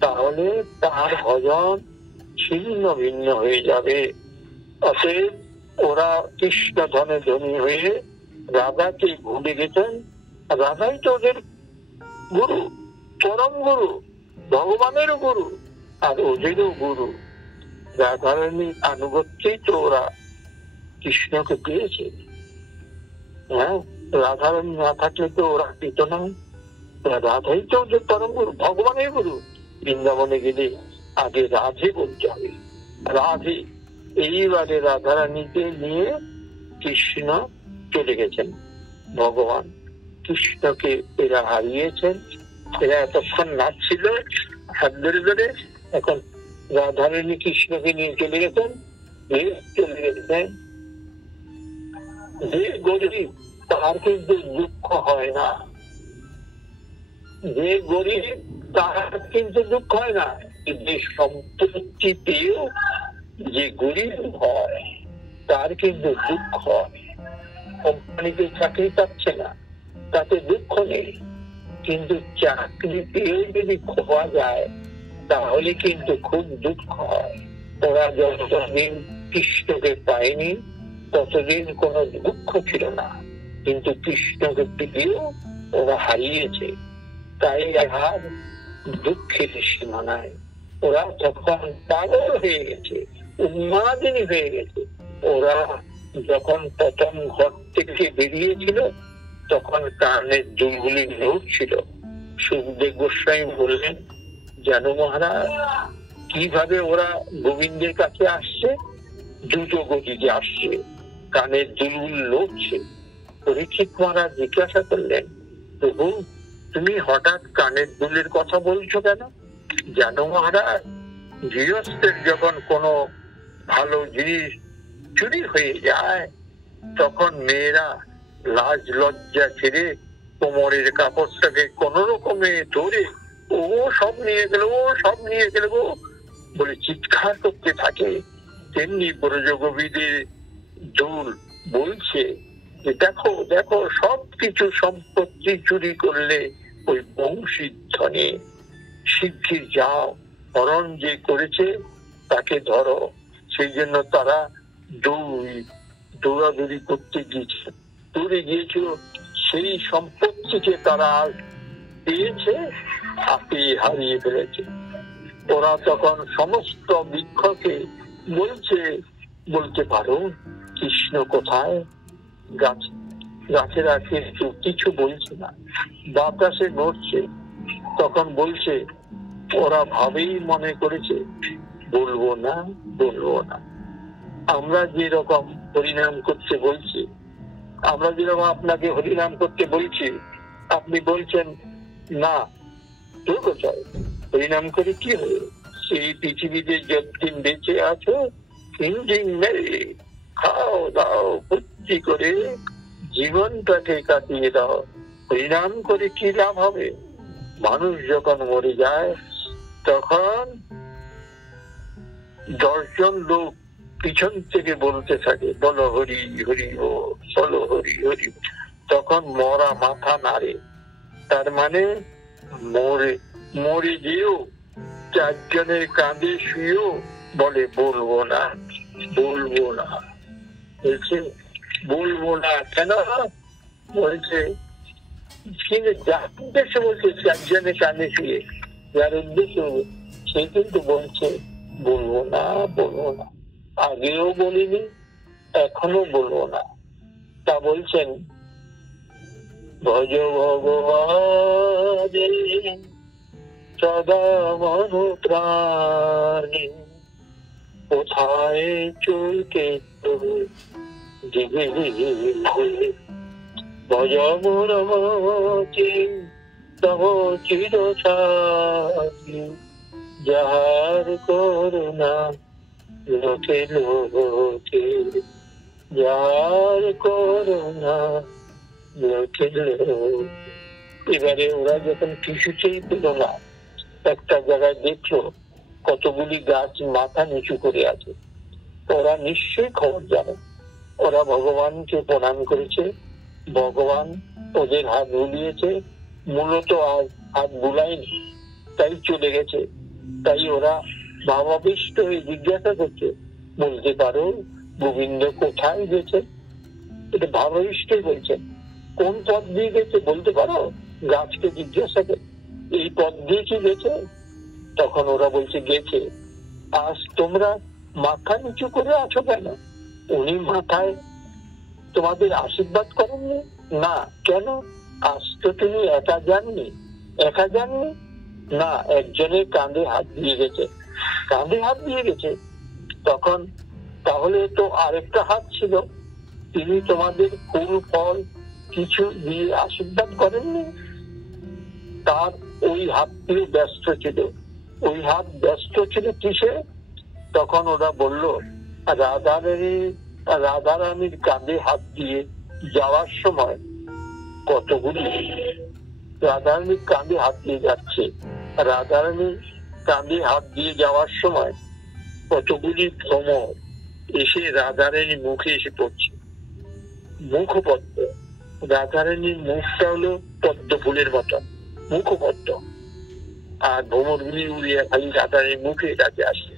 তাহলে তার ভজন ছিন্ন ভিন্ন হয়ে যাবে। অতএব ওরা কৃষ্ণ ধনে ধনী হয়ে রাধাকে ভুলে গেছেন। রাধাই তো ওদের গুরু, পরম গুরু, ভগবানেরও গুরু আর ওদেরও গুরু। রাধারানীর আনুগত্যেই তো ওরা কৃষ্ণকে পেয়েছে। হ্যাঁ, রাধারানী না থাকলে তো ওরা পেত না। রাধাই তো ওদের পরম গুরু, ভগবানের গুরু। বৃন্দাবনে গেলে আগে রাধে বলতে হবে, রাধে। এইবারে রাধারানীকে নিয়ে কৃষ্ণ চলে গেছেন। ভগবান কৃষ্ণকে এরা হারিয়েছেন। এরা এতক্ষণ নাচছিল হাত ধরে ধরে, এখন রাধারানী কৃষ্ণকে নিয়ে চলে গেছেন। যে গরিব তার কিন্তু দুঃখ হয় না, যে গরিব তার কিন্তু দুঃখ হয় না। যে সম্পত্তি পেয়েও যে গরিব হয় তার কিন্তু দুঃখ হয়। কোম্পানিতে চাকরি পাচ্ছে না, তাতে দুঃখ নেই, কিন্তু চাকরি পেয়েও যদি খোয়া যায় তাহলে কিন্তু খুব দুঃখ হয়। ওরা যতদিন কৃষ্ণকে পায়নি ততদিন কোনো দুঃখ ছিল না, কিন্তু কৃষ্ণকে পেয়েও ওরা হারিয়েছে, তাই আর দুঃখের সীমানায়। ওরা তখন পাগল হয়ে গেছে, উন্মাদিনী হয়ে গেছে। ওরা যখন প্রথম ঘর থেকে বেরিয়েছিল তখন কানের দুলগুলি নড়ছিল। সুখদেব গোস্বামী বললেন, জানো মহারাজ, কিভাবে ওরা গোবিন্দের কাছে আসছে? দ্রুত গতিতে আসছে, কানের দুলগুলি নড়ছে। পরীক্ষিত মহারাজ জিজ্ঞাসা করলেন, প্রভু তুমি হঠাৎ কানের দুলের কথা বলছো কেন? জানো মহারাজ, গৃহস্থের যখন কোনো ভালো জিনিস চুরি হয়ে যায় তখন মেয়েরা লাজ লজ্জা ছেড়ে কোমরের কাপড়টাকে কোন রকমে ধরে ও সব নিয়ে গেল, ও সব নিয়ে গেল বলে চিৎকার করতে থাকে। তেমনি ব্রজগোপীদের দুল বলছে যে দেখো দেখো, সবকিছু সম্পত্তি চুরি করলে ওই বংশীর ধনে, শিগগির যাও, হরণ যে করেছে তাকে ধরো। সেই জন্য তারা দৌড়াদৌড়ি করতে গিয়েছিল, দৌড়ে গিয়েছিল। সেই সম্পত্তিকে তারা পেয়েছে, হাতিয়ে হারিয়ে ফেলেছে। ওরা তখন সমস্ত বৃক্ষকে বলতে পারো কৃষ্ণ কোথায়? গাছেরা কিছু বলছে না, বাতাসে নড়ছে। তখন বলছে, ওরা ভাবেই মনে করেছে বলবো না। আমরা যেরকম হরিনাম করতে বলছি, আমরা যেরকম আপনাকে হরিনাম করতে বলছি, আপনি বলছেন না, তো কোথায় হরিনাম করে কি হবে? সেই পৃথিবীতে যতদিন বেঁচে আছো, খাও দাও বুদ্ধি করে জীবনটাকে কাটিয়ে দাও। হরিনাম করে কি লাভ হবে? মানুষ যখন মরে যায়, তখন 10 জন লোক পিছন থেকে বলতে থাকে, বলো হরি হরি ও, বলো হরি হরি। তখন মরা মাথা নাড়ে, তার মানে মরে যেও 4 জনের কাঁধে শুয়েও বলে বলবো না। বলছে বলবো না কেন? বলছে কিন্তু যার উদ্দেশ্য বলছে 4 জনের কাঁধে শুয়ে, যার উদ্দেশ্য সে কিন্তু বলছে বলবো না। আগেও বলিনি, এখনো বলবো না। তা বলছেন, ভজ ভগবানে সদা মন প্রাণে, কোথায় চলকে ভজ মোর তব চির ছাতি, যাহার করুণা লোকে লোকে, যার করুণা লোকে লোকে। এবারে ওরা যখন কিছুতেই পেল না, একটা জায়গায় দেখলো কতগুলি গাছ মাথা নিচু করে আছে। ওরা নিশ্চয়ই খবর জানে। ওরা ভগবানকে প্রণাম করেছে, ভগবান ওদের হাত বুলিয়েছে, মূলত হাত বুলায়নি, তাই চলে গেছে। তাই ওরা ভাবাবিষ্ট হয়ে জিজ্ঞাসা করছে, বলতে পারো গোবিন্দ কোথায় গেছে? এটা ভাবাবিষ্টই বলছেন, কোন পথ দিয়ে গেছে বলতে পারো? গাছকে জিজ্ঞাসা করে, এই পথ দিয়ে কি গেছে? তখন ওরা বলছে গেছে। আজ তোমরা মাথা নিচু করে আছো কেন? উনি মাথায় তোমাদের আশীর্বাদ করেননি? না, কেন? আজ তো তুমি একা যাননি। না, একজনের কাঁধে হাত দিয়ে গেছে। তখন তাহলে তো আরেকটা হাত ছিল, তিনি তোমাদের ফুল ফল কিছু দিয়ে আশীর্বাদ করেননি? তার ওই হাতটিও ব্যস্ত ছিল। ওই হাত ব্যস্ত ছিল কিসে? তখন ওরা বলল, রাধারানীর কাঁধে হাত দিয়ে যাওয়ার সময় কতগুলি রাধারানীর কাঁধে হাত দিয়ে যাচ্ছে। রাধারানীর কাঁধে হাত দিয়ে যাওয়ার সময় কতগুলি ভ্রমর এসে রাধারানীর মুখে এসে পড়ছে। মুখপদ্ম, রাধারানীর মুখটা হলো পদ্ম ফুলের মতন, মুখপদ্ম, আর ভ্রমরগুলি উড়িয়ে খালি রাধারানীর মুখে কাছে আসছে।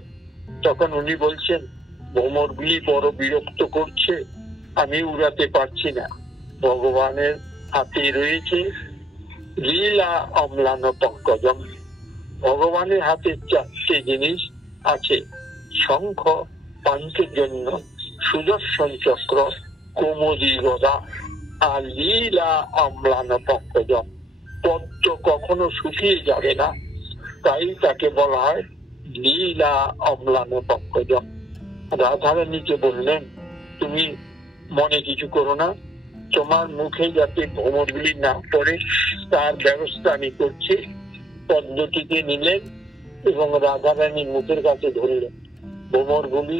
তখন উনি বলছেন, ভ্রমরগুলি বড় বিরক্ত করছে, আমি উড়াতে পারছি না। ভগবানের হাতে রয়েছে লীলা অম্লান পঙ্কজম। ভগবানের হাতে 4টে জিনিস আছে, শঙ্খ, পাঞ্চজন্য, সুদর্শন চক্র, কৌমুদী গদা, আর লীলা অম্লান পঙ্কজম। পদ্ম কখনো শুকিয়ে যাবে না, তাই তাকে বলা হয় লীলা অম্লান পঙ্কজম। রাধারানীকে বললেন, তুমি মনে কিছু করো না, তোমার মুখে যাতে ভ্রমরগুলি না পড়ে তার ব্যবস্থা আমি করছি। পদ্মটিকে নিলেন এবং রাধারানীর মুখের কাছে ধরলেন। ভ্রমরগুলি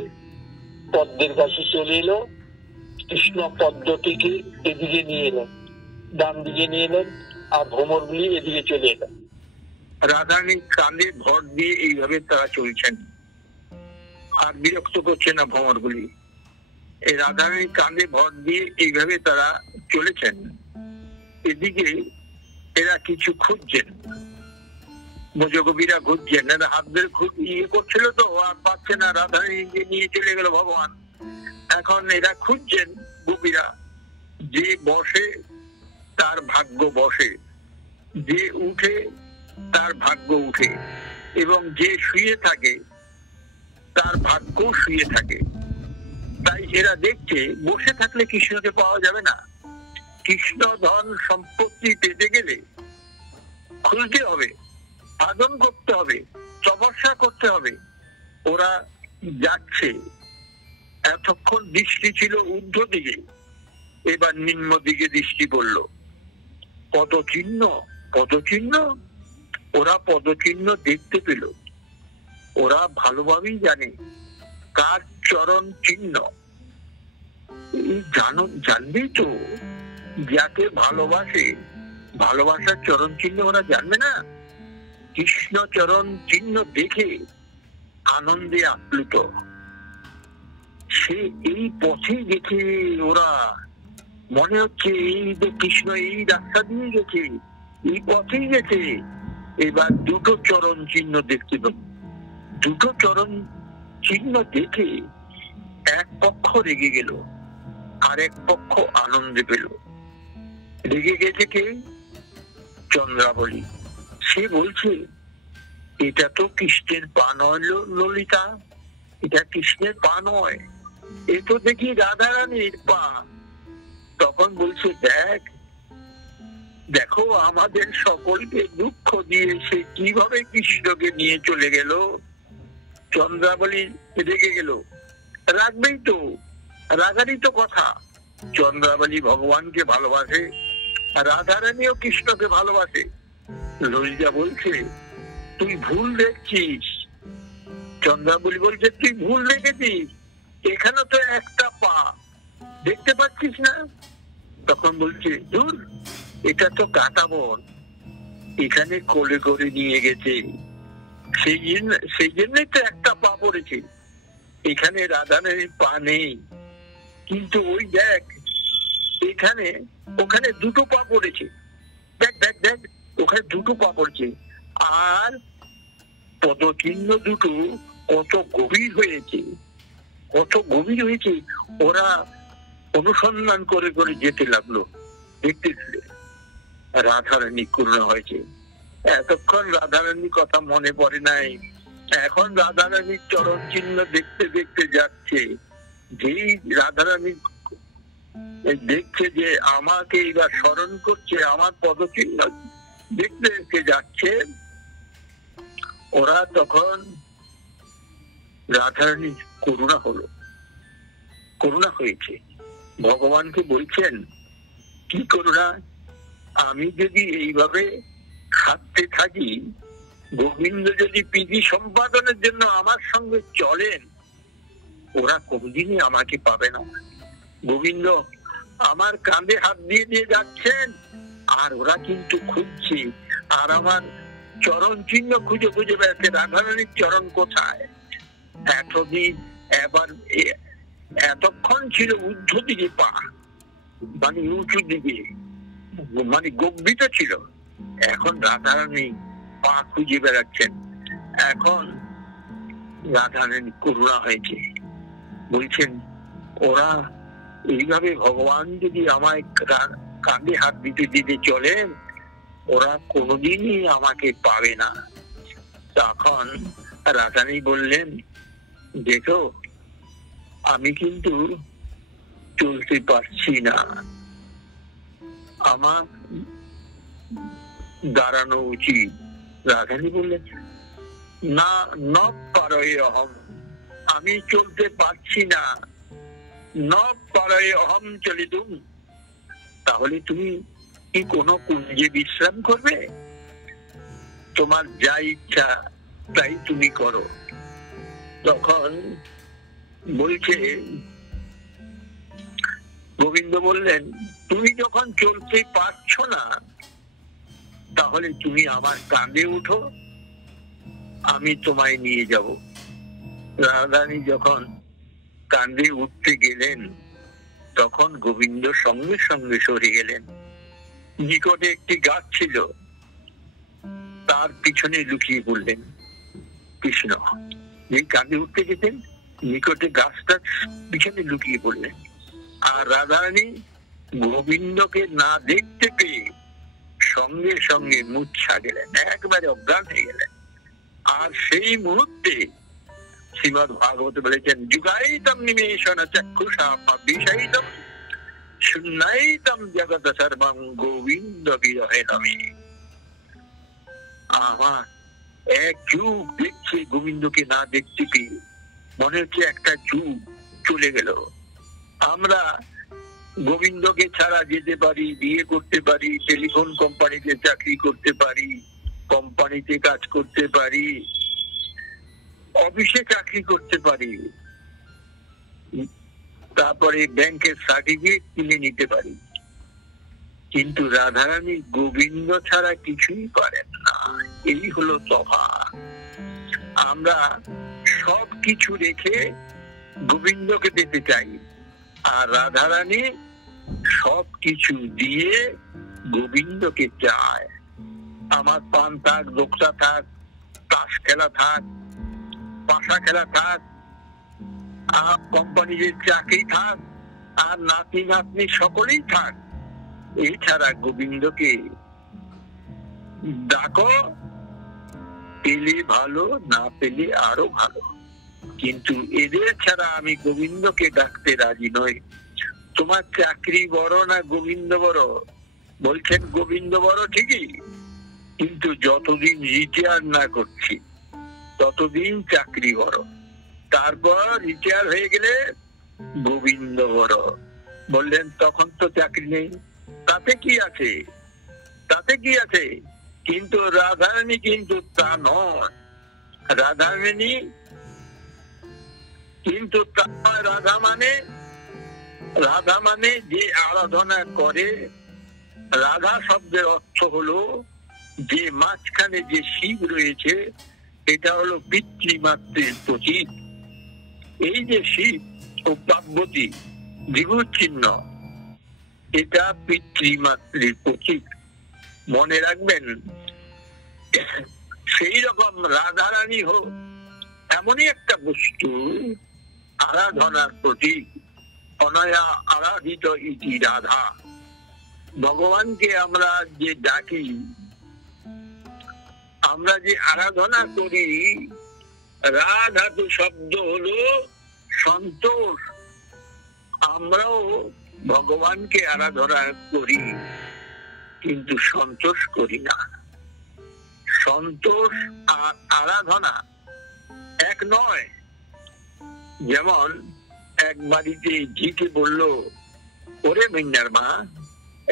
পদ্মের কাছে চলে এলো। কৃষ্ণ পদ্মটিকে এদিকে নিয়ে এলেন, ডান দিকে নিয়ে এলেন, আর ভ্রমরগুলি এদিকে চলে এলো। রাধারানীর কাঁধে ভর দিয়ে এইভাবে তারা চলছেন, আর বিরক্ত করছে না ভ্রমরগুলি। এই রাধারানীর কাঁধে ভর দিয়ে এইভাবে তারা চলেছেন। এদিকে এরা কিছু খুঁজছেন, ব্রজগোপীরা খুঁজছেন, হাতদের ইয়ে করছিল তো, আর পাচ্ছে না, রাধারানীকে নিয়ে চলে গেল ভগবান। এখন এরা খুঁজছেন গোপীরা, যে বসে তার ভাগ্য বসে। যে উঠে তার ভাগ্য উঠে, এবং যে শুয়ে থাকে তার ভাগ্য শুয়ে থাকে। তাই এরা দেখছে বসে থাকলে কৃষ্ণকে পাওয়া যাবে না। কৃষ্ণ ধন সম্পত্তি পেতে গেলে খুলতে হবে, সাধন করতে হবে, তপস্যা করতে হবে। ওরা যাচ্ছে, এতক্ষণ দৃষ্টি ছিল ঊর্ধ্ব দিকে, এবার নিম্ন দিকে দৃষ্টি পড়ল। পদচিহ্ন, পদচিহ্ন, ওরা পদচিহ্ন দেখতে পেল। ওরা ভালোভাবেই জানে কার চরণ চিহ্ন। জানবেই তো, যাকে ভালোবাসে ভালোবাসার চরণ চিহ্ন ওরা জানবে না? কৃষ্ণ চরণ চিহ্ন দেখে আনন্দে আপ্লুত। সে এই পথে গেছে, ওরা মনে হচ্ছে এই যে কৃষ্ণ এই রাস্তা দিয়ে গেছে, এই পথেই গেছে। এবার দুটো চরণ চিহ্ন দেখতে পেল। দুটো চরণ চিহ্ন দেখে এক পক্ষ রেগে গেল, আর এক পক্ষ আনন্দে পেল। রেগে গেছে কে? চন্দ্রাবলী। সে বলছে, এটা তো কৃষ্ণের পা নয় ললিতা, এটা কৃষ্ণের পা নয়, এ তো দেখি রাধারানীর পা। তখন বলছে, দেখো আমাদের সকলকে দুঃখ দিয়ে সে কিভাবে কৃষ্ণকে নিয়ে চলে গেল। চন্দ্রাবলী রেগে গেল। রাখবেই তো, রাগারই তো কথা। চন্দ্রাবলী ভগবানকে ভালোবাসে, রাধারানীও কৃষ্ণকে ভালোবাসে। ললিতা বলছে, তুই ভুল দেখছিস। চন্দ্রাবলী বলছে, তুই ভুল দেখেছিস, এখানে তো একটা পা, দেখতে পাচ্ছিস না? তখন বলছে, দূর, এটা তো কাঁটাবন, এখানে কোলে করে নিয়ে গেছে, সেই জন্যই তো একটা পা পড়েছে, এখানে রাধারানীর পা নেই। কিন্তু ওই দেখ, এখানে ওখানে দুটো পা পড়েছে, দেখ দেখ দেখ, ওখানে দুটো পা পড়ছে। আর পদচিহ্ন দুটো কত গভীর হয়েছে, কত গভীর হয়েছে। ওরা অনুসন্ধান করে করে যেতে লাগলো, দেখতে রাধারানী করুণা হয়েছে। এতক্ষণ রাধারানীর কথা মনে পড়ে নাই, এখন রাধারানীর চরণ চিহ্ন দেখতে দেখতে যাচ্ছে। যেই রাধারানী দেখছে যে আমাকে এবার স্মরণ করছে, আমার পদচিহ্ন দেখতে দেখতে যাচ্ছে, ওরা তখন রাধারানীর করুণা হলো, করুণা হয়েছে। ভগবানকে বলছেন, কি করুণা, আমি যদি এইভাবে হাঁটতে থাকি, গোবিন্দ যদি পিজি সম্পাদনের জন্য আমার সঙ্গে চলেন, ওরা কোনদিনই আমাকে পাবে না। গোবিন্দ আমার কাঁধে হাত দিয়ে দিয়ে যাচ্ছেন, আর ওরা কিন্তু খুঁজছে, আর আমার চরণ চিহ্ন খুঁজে খুঁজে বেড়াচ্ছে, রাধারানীর চরণ কোথায়। এতদিন এবার এতক্ষণ ছিল ঊর্ধ্ব দিকে পা, মানে উঁচু দিকে, মানে গম্ভীর ছিল। এখন রাধারানী পা খুঁজে বেড়াচ্ছেন। এখন রাধারানী করুণা হয়েছে, বলছেন, ওরা এইভাবে ভগবান যদি আমায় কাঁধে হাত দিতে দিতে চলেন, ওরা কোনোদিনই আমাকে পাবে না। তখন রাধারানী বললেন, দেখো আমি কিন্তু চলতে পারছি না, আমার দাঁড়ানো উচিত। রাধারানী বললেন, না, ন পারয়ে অহম, আমি চলতে পারছি না, ন পারয়ে অহম চলিতুম। তাহলে তুমি কি কোনো কুঞ্জে বিশ্রাম করবে? তোমার যা ইচ্ছা তাই তুমি করো। তখন বলছে, গোবিন্দ বললেন, তুমি যখন চলতে পারছো না, তাহলে তুমি আমার কাঁধে উঠো, আমি তোমায় নিয়ে যাব। রাধারানী যখন কাঁধে উঠতে গেলেন, তখন গোবিন্দ সঙ্গে সঙ্গে সরে গেলেন। নিকটে একটি গাছ ছিল, তার পিছনে লুকিয়ে পড়লেন কৃষ্ণ। যে কাঁধে উঠতে যেতেন, নিকটে গাছটার পিছনে লুকিয়ে পড়লেন। আর রাধারানী গোবিন্দকে না দেখতে পেয়ে সঙ্গে সঙ্গে মূর্ছা গেলেন, একবারে অজ্ঞান হয়ে গেলেন। আর সেই মুহূর্তে শ্রীমদ্ ভাগবত বলেছেন, যুগায়িতম নিমেষণ চক্ষুষা বিষয়িতম শূন্যায়িতম জগৎ সর্বং গোবিন্দ বিরহে নমে। আমার এক যুগ দেখছে গোবিন্দকে না দেখতে পেয়ে, মনে হচ্ছে একটা যুগ চলে গেল। আমরা গোবিন্দকে ছাড়া যেতে পারি, বিয়ে করতে পারি, টেলিফোন কোম্পানিতে চাকরি করতে পারি, কোম্পানিতে কাজ করতে পারি, অফিসে চাকরি করতে পারি, তারপরে ব্যাংকের সার্টিফিকেট কিনে নিতে পারি, কিন্তু রাধারানী গোবিন্দ ছাড়া কিছুই পারেন না। এই হলো তফাৎ। আমরা সব কিছু রেখে গোবিন্দকে পেতে চাই, আর রাধারানী সব কিছু দিয়ে গোবিন্দকে চায়। আমার পান থাক, দোকসা থাক, তাস খেলা থাক, পাশা খেলা থাক, আর কোম্পানির চাকরি থাক, আর নাতি নাতনি সকলেই থাক, এছাড়া গোবিন্দকে ডাকো, পেলে ভালো, না পেলে আরো ভালো, কিন্তু এদের ছাড়া আমি গোবিন্দকে ডাকতে রাজি নই। তোমার চাকরি বড় না গোবিন্দ বড়? বলছেন গোবিন্দ বড় ঠিকই, কিন্তু যতদিন রিটায়ার না করছি ততদিন চাকরি বড়, তারপর রিটায়ার হয়ে গেলে গোবিন্দ বড়। বললেন তখন তো চাকরি নেই, তাতে কি আছে, তাতে কি আছে? কিন্তু রাধারানী কিন্তু তা নয়। রাধারানী কিন্তু রাধা মানে যে আরাধনা করে, রাধা শব্দের অর্থ হলো যে মাঝখানে যে শিব রয়েছে, এটা হলো পিতৃমাতৃর প্রতীক। এই যে শিব ও পার্বতী বিভূর চিহ্ন, এটা পিতৃমাতৃর প্রতীক, মনে রাখবেন। সেই রকম রাধারানী হোক এমনই একটা বস্তু, আরাধনার প্রতীক। অনয়া আরাধিত ইতি রাধা। ভগবানকে আমরা যে ডাকি, আমরা যে আরাধনা করি, রাধাতু শব্দ হলো সন্তোষ। আমরাও ভগবানকে আরাধনা করি, কিন্তু সন্তোষ করি না। সন্তোষ আর আরাধনা এক নয়। যেমন এক বাড়িতে ঝিকে বলল, ওরে মিন্নার মা,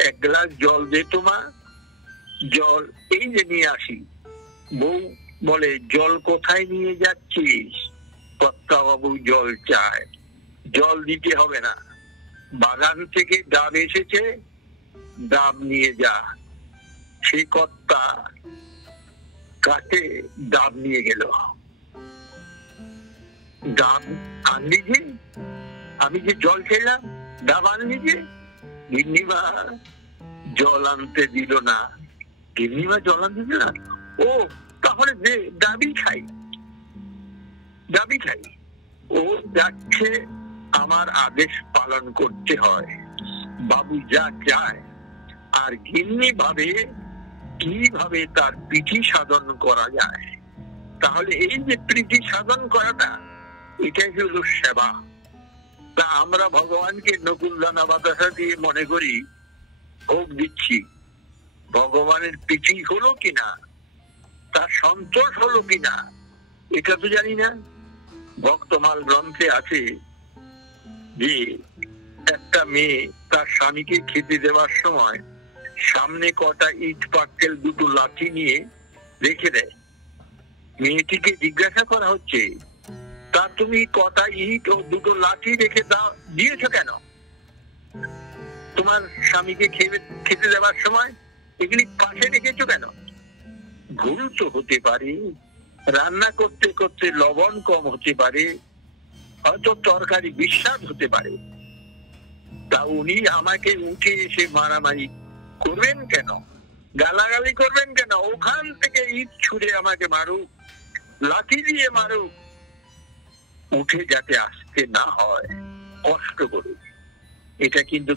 এক গ্লাস জল দে তো মা। জল এই যে নিয়ে আসি। বউ বলে, জল কোথায় নিয়ে যাচ্ছিস? কর্তা বাবু জল চায়। জল দিতে হবে না, বাগান থেকে ডাব এসেছে, ডাব নিয়ে যা। সেই কর্তা কাছে ডাব নিয়ে গেল। ডাব আনলি যে, আমি যে জল খেলাম, ডাব আনলি যে? গিন্নিমা জল আনতে দিল না। গিন্নিমা জল আনতে দিল না? ও তাহলে যে ডাবই খাই, ডাবই খাই। ও যাচ্ছে, আমার আদেশ পালন করতে হয়, বাবু যা চায়। আর গিন্নি ভাবে কিভাবে তার প্রীতি সাধন করা যায়। তাহলে এই যে প্রীতি সাধন করাটা, এটাই হলো সেবা। তা আমরা ভগবানকে নকুল দানা বাতাসা দিয়ে মনে করি ভোগ দিচ্ছি। ভগবানের প্রীতি হলো কিনা, তার সন্তোষ হলো কিনা, এটা তো জানি না। ভক্তমাল গ্রন্থে আছে যে একটা মেয়ে তার স্বামীকে খেতে দেওয়ার সময় সামনে কটা ইট পাটকেল দুটো লাঠি নিয়ে রেখে দেয়। মেয়েটিকে জিজ্ঞাসা করা হচ্ছে, তা তুমি কটা ইট ও দুটো লাঠি রেখে দিয়েছ কেন? তোমার স্বামীকে খেতে দেওয়ার সময় এগুলি পাশে রেখেছো কেন? ভুল তো হতে পারে, রান্না করতে করতে লবণ কম হতে পারে, হয়তো তরকারি বিস্বাদ হতে পারে। তা উনি আমাকে উঠে এসে মারামারি করবেন কেন, গালাগালি করবেন কেন? ওখান থেকে ইট ছুঁড়ে আমাকে মারুক, লাঠি দিয়ে মারুক, উঠে যাতে আসতে না হয়, কষ্ট করুক। এটা কিন্তু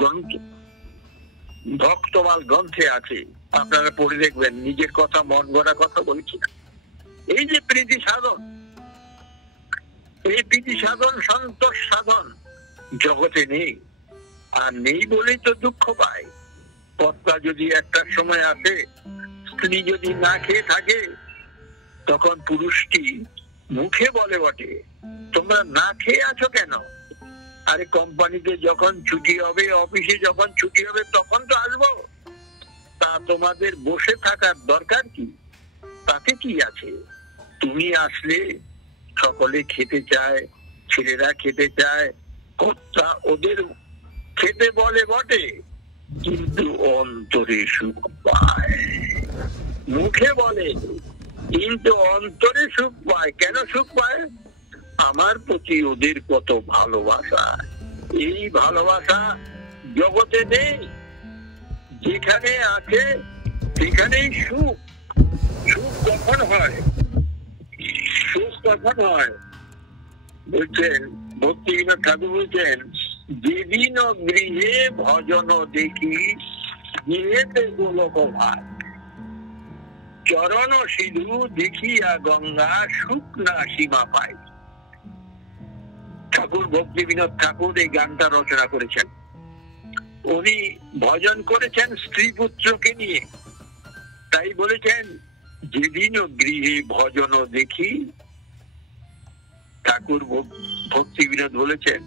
গ্রন্থ। ভক্তমাল গ্রন্থে আছে, আপনারা পড়ে দেখবেন। নিজের কথা, মন গড়া কথা বলছি না। এই যে প্রীতি সাধন, এই প্রীতি সাধন, সন্তোষ সাধন জগতে নেই। আর নেই বলেই তো দুঃখ পায়। কর্তা যদি একটা সময় আসে, স্ত্রী যদি না খেয়ে থাকে, তখন পুরুষটি মুখে বলে বটে, তোমরা না খেয়ে আছো কেন? আরে কোম্পানিতে যখন ছুটি হবে, অফিসে যখন ছুটি হবে, তখন তো আসবো। তা তোমাদের বসে থাকার দরকার কি? তাতে কি আছে? তুমি আসলে সকলে খেতে চায়, ছেলেরা খেতে চায়, কর্তা ওদের খেতে বলে বটে, কিন্তু অন্তরে সুখ পায়। মুখে বলে কিন্তু অন্তরে সুখ পায়। কেন সুখ পায়? আমার প্রতি ওদের কত ভালোবাসা। এই ভালোবাসা জগতে নেই। যেখানে আছে সেখানেই সুখ। সুখ কখন হয়? সুখ কখন হয় বলছেন ভক্তিবিনোদ ঠাকুর বলছেন, যেদিন গৃহে ভজন দেখি, গৃহেতে গোলক ভাত, চরণ সিধু দেখিয়া গঙ্গা, সুখ না সীমা পাই। ঠাকুর ভক্তিবিনোদ ঠাকুর এই গানটা রচনা করেছেন। উনি ভজন করেছেন স্ত্রী পুত্রকে নিয়ে, তাই বলেছেন যেদিন গৃহে ভজন দেখি। ঠাকুর ভক্তিবিনোদ বলেছেন,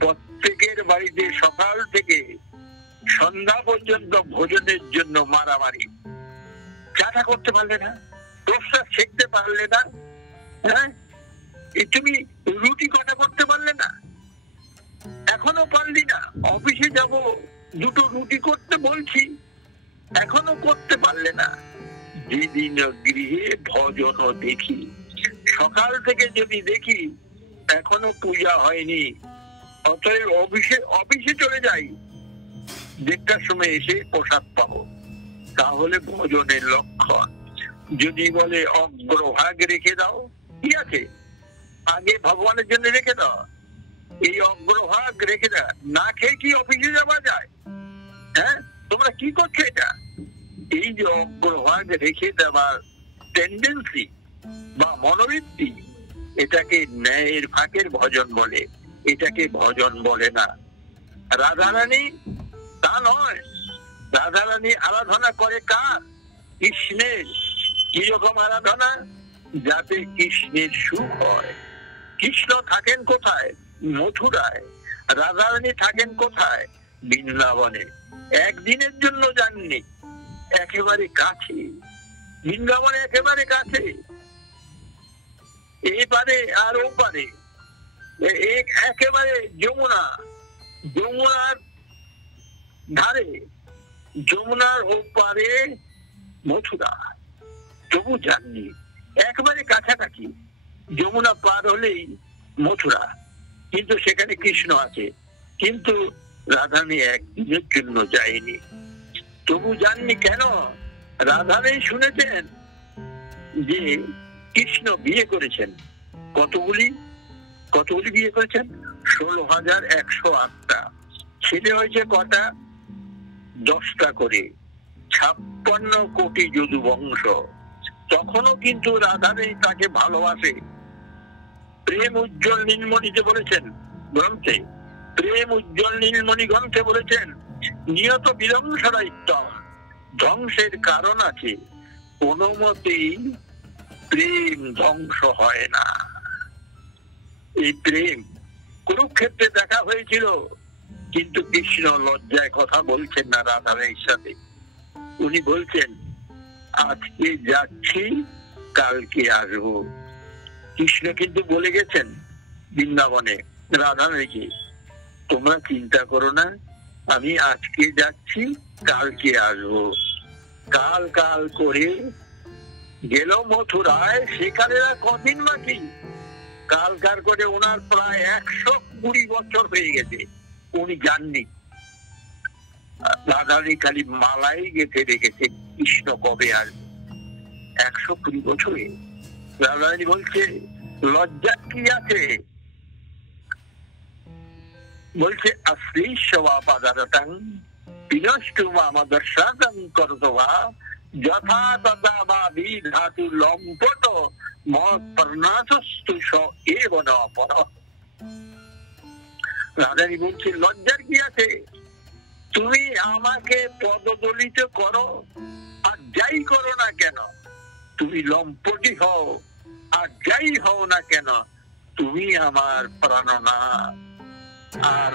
প্রত্যেকের বাড়িতে সকাল থেকে সন্ধ্যা পর্যন্ত ভোজনের জন্য মারামারি। চাটা করতে পারলে না, প্রস্তাব শিখতে পারলে না, হ্যাঁ, তুমি রুটি কটা করতে পারলে না, এখনো পারলি না। অফিসে যাব, দুটো রুটি করতে বলছি, এখনো করতে পারলে না। যেদিন গৃহে ভজন দেখি, সকাল থেকে যদি দেখি এখনো পূজা হয়নি, অতএব অফিসে চলে যাই, 1:30টার সময় এসে প্রসাদ পাবো, তাহলে ভোজনের লক্ষণ। যদি বলে অগ্রভাগ রেখে দাও, কি আছে, আগে ভগবানের জন্য রেখে দাও, এই অগ্রভাগ রেখে দাও। না খেয়ে কি অফিসে যাওয়া যায়? হ্যাঁ, তোমরা কি করছো এটা? এই যে অগ্রভাগ রেখে দেওয়ার টেন্ডেন্সি বা মনোবৃত্তি, এটাকে ন্যায়ের ফাঁকের ভজন বলে, এটাকে ভজন বলে না। রাধারানী তা নয়। রাধারানী আরাধনা করে কার? কৃষ্ণের। কিরকম আরাধনা? যাতে কৃষ্ণের সুখ হয়। কৃষ্ণ থাকেন কোথায়? মথুরায়। রাধারানী থাকেন কোথায়? বৃন্দাবনে। একদিনের জন্য যাননি, একেবারে কাছে। বৃন্দাবনে একেবারে কাছে, এপারে আর ওপারে, একেবারে যমুনার ধারে, যমুনার ওপারে মথুরা। তবু যাননি, একবারে কাছাকাছি। যমুনা পার হলেই মথুরা, কিন্তু সেখানে কৃষ্ণ আছে। কিন্তু রাধারানী একদিনের জন্য যায়নি। তবু যাননি কেন? রাধারানী শুনেছেন যে কৃষ্ণ বিয়ে করেছেন। কতগুলি বিয়ে করেছেন? 16,108টা। ছেলে হয়েছে কটা? 10টা করে। 56 কোটি যদু বংশ। তখনও কিন্তু রাধারানী তাকে ভালোবাসে। প্রেম উজ্জ্বল নীলমণিতে বলেছেন গ্রন্থে, প্রেম উজ্জ্বল নীলমণি গ্রন্থে বলেছেন, নিয়ত বিধ্বংসরাইত্যম, ধ্বংসের কারণ আছে, কোনো মতেই প্রেম ধ্বংস হয় না। এই প্রেম কুরুক্ষেত্রে দেখা হয়েছিল, কিন্তু কৃষ্ণ লজ্জায় কথা বলছেন না রাধারানীর সাথে। উনি বলছেন আজকে যাচ্ছি, কালকে আসবো। কৃষ্ণ কিন্তু বলে গেছেন বৃন্দাবনে রাধারানীকে, তোমরা চিন্তা করো না, আমি আজকে যাচ্ছি, কালকে আসবো। কাল কাল করে গেল মথুরায়, সেখানে কদিন বাকি। কাল কাল করে ওনার প্রায় 120 বছর হয়ে গেছে, উনি যাননি। রাধারানী খালি মালাই গেঁথে রেখেছে, কৃষ্ণ কবে আসবে। 120 বছরে রাধারানী বলছে লজ্জা কি আছে? বলছে আশ্রীশ্ববাপাদারতাং বিনষ্টু মামদর্শাদম করতবা যথা তথা বা বিধাতু লম্পট মত প্রণাশস্তু স এব ন পর। রাধারানী বলছে লজ্জার কি আছে? তুমি আমাকে পদদলিত করো আর যাই করো না কেন, তুমি লম্পটি হও আর যাই হও না কেন, তুমি আমার প্রাণনাথ আর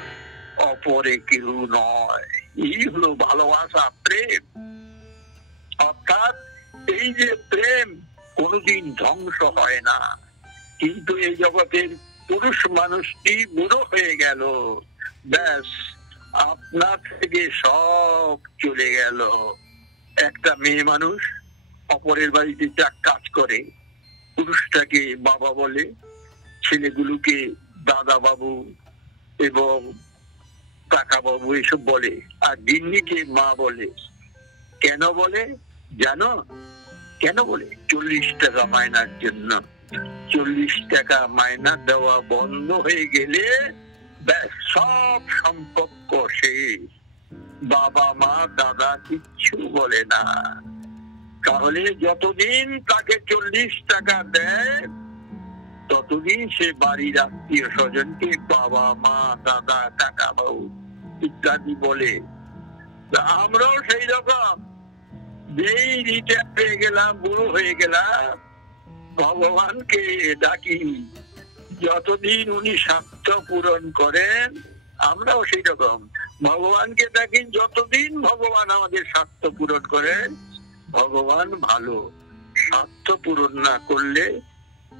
অপরে কেউ নয়। এই হলো ভালোবাসা, প্রেম। অর্থাৎ এই যে প্রেম কোনদিন ধ্বংস হয় না। কিন্তু এই জগতের পুরুষ মানুষটি বুড়ো হয়ে গেল, ব্যাস আপনার থেকে সব চলে গেল। একটা মেয়ে মানুষ অপরের বাড়িতে যা কাজ করে, পুরুষটাকে বাবা বলে, ছেলেগুলোকে দাদা বাবু এবং কাকা বাবু এসব বলে, আর গিন্নিকে মা বলে। কেন বলে জানো? কেন বলে? 40 টাকা মাইনার জন্য। 40 টাকা মাইনা দেওয়া বন্ধ হয়ে গেলে ব্যাস সব সম্পর্ক শেষ। বাবা মা দাদা কিচ্ছু বলে না। তাহলে যতদিন তাকে 40 টাকা দেয় ততদিন সে বাড়ির আত্মীয় স্বজনকে বাবা মা দাদা কাকা বাবু ইত্যাদি বলে। আমরাও সেই রকম, যেই রিটায়ার হয়ে গেলাম, বুড়ো হয়ে গেলাম, ভগবানকে ডাকি। যতদিন উনি স্বার্থ পূরণ করেন আমরাও সেই রকম ভগবানকে ডাকি। যতদিন ভগবান আমাদের স্বার্থ পূরণ করেন, ভগবান ভালো। স্বার্থ পূরণ না করলে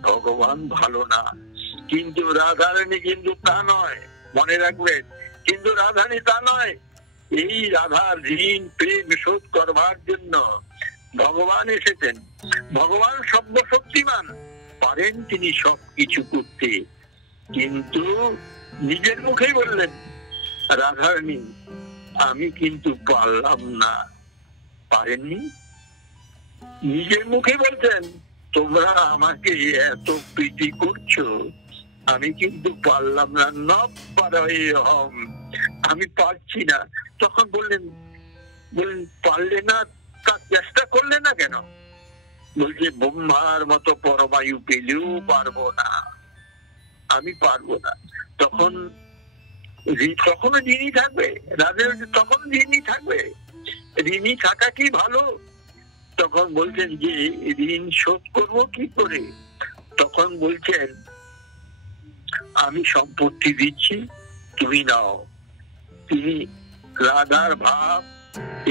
ভগবান ভালো না। কিন্তু রাধারানী কিন্তু তা নয়, মনে রাখবেন। কিন্তু রাধারানী তা নয়। এই রাধার ঋণ প্রেম শোধ করবার জন্য ভগবান এসেছেন। ভগবান সর্বশক্তিমান, পারেন তিনি সবকিছু করতে। কিন্তু নিজের মুখেই বললেন রাধারানী আমি কিন্তু পারলাম না। পারেননি? নিজের মুখে বলছেন তোমরা আমাকে এত প্রীতি করছো, আমি কিন্তু পারলাম না। আমি পারছি না। তখন বললেন পারলে না, তার চেষ্টা করলে না কেন? বলছে ব্রহ্মার মতো পরমায়ু পেলেও পারবো না, আমি পারবো না। তখনও ঋণী থাকবে রাধে, তখন ঋণী থাকবে। ঋণী থাকা কি ভালো? তখন বলছেন যে ঋণ শোধ করবো কি করে? তখন বলছেন আমি সম্পত্তি দিচ্ছি, তুমি নাও। তিনি রাধার ভাব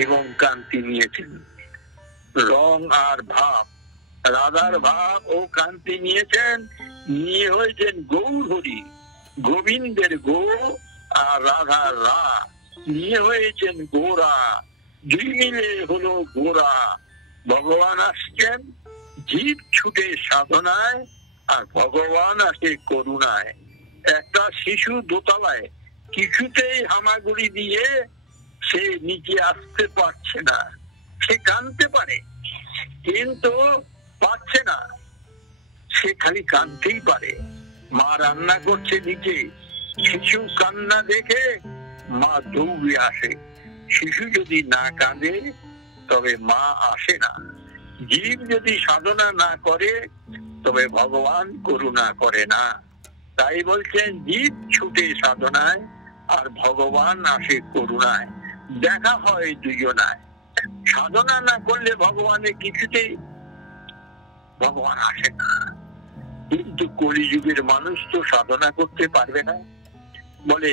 এবং কান্তি নিয়েছেন, রং আর ভাব। রাধার ভাব ও কান্তি নিয়েছেন, নিয়ে হয়েছেন গৌর হরি, গোবিন্দের গো আর রাধার রা, নিয়ে হয়েছেন গোরা। দুই মিলে হলো গোরা। ভগবান আসছেন জীব ছুটে সাধনায়, আর ভগবান আসে করুণায়। একটা শিশু দোতলায় কিছুতেই হামাগুড়ি দিয়ে সে নিচে আসতে পারছে না। সে কাঁদতে পারে কিন্তু পারছে না, সে খালি কাঁদতেই পারে। মা রান্না করছে নিচে, শিশু কান্না দেখে মা দৌড়ে আসে। শিশু যদি না কাঁদে তবে মা আসে না। জীব যদি সাধনা না করে তবে ভগবান করুণা করে না। তাই বলছেন জীব ছুটে সাধনায় আর ভগবান আসে করুণায়। দেখা হয় দুজনায়। সাধনা না করলে ভগবানের কিছুতেই ভগবান আসে না। কিন্তু কলিযুগের মানুষ তো সাধনা করতে পারবে না। বলে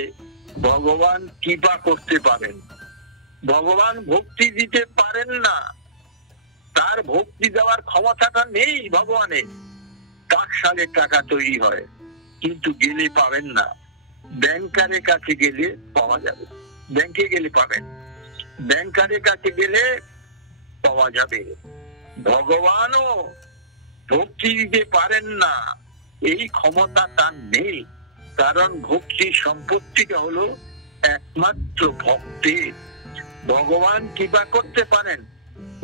ভগবান কৃপা করতে পারেন, ভগবান ভক্তি দিতে পারেন না। তার ভক্তি দেওয়ার ক্ষমতাটা নেই ভগবানের। টাকশালে টাকা তৈরি হয় কিন্তু গেলে পাবেন না। ব্যাংকারের কাছে গেলে পাওয়া যাবে, ব্যাংকে গেলে পাবেন, ব্যাংকারের কাছে গেলে পাওয়া যাবে। ভগবানও ভক্তি দিতে পারেন না, এই ক্ষমতা তার নেই। কারণ ভক্তি সম্পত্তিটা হলো একমাত্র ভক্তের। ভগবান কৃপা করতে পারেন,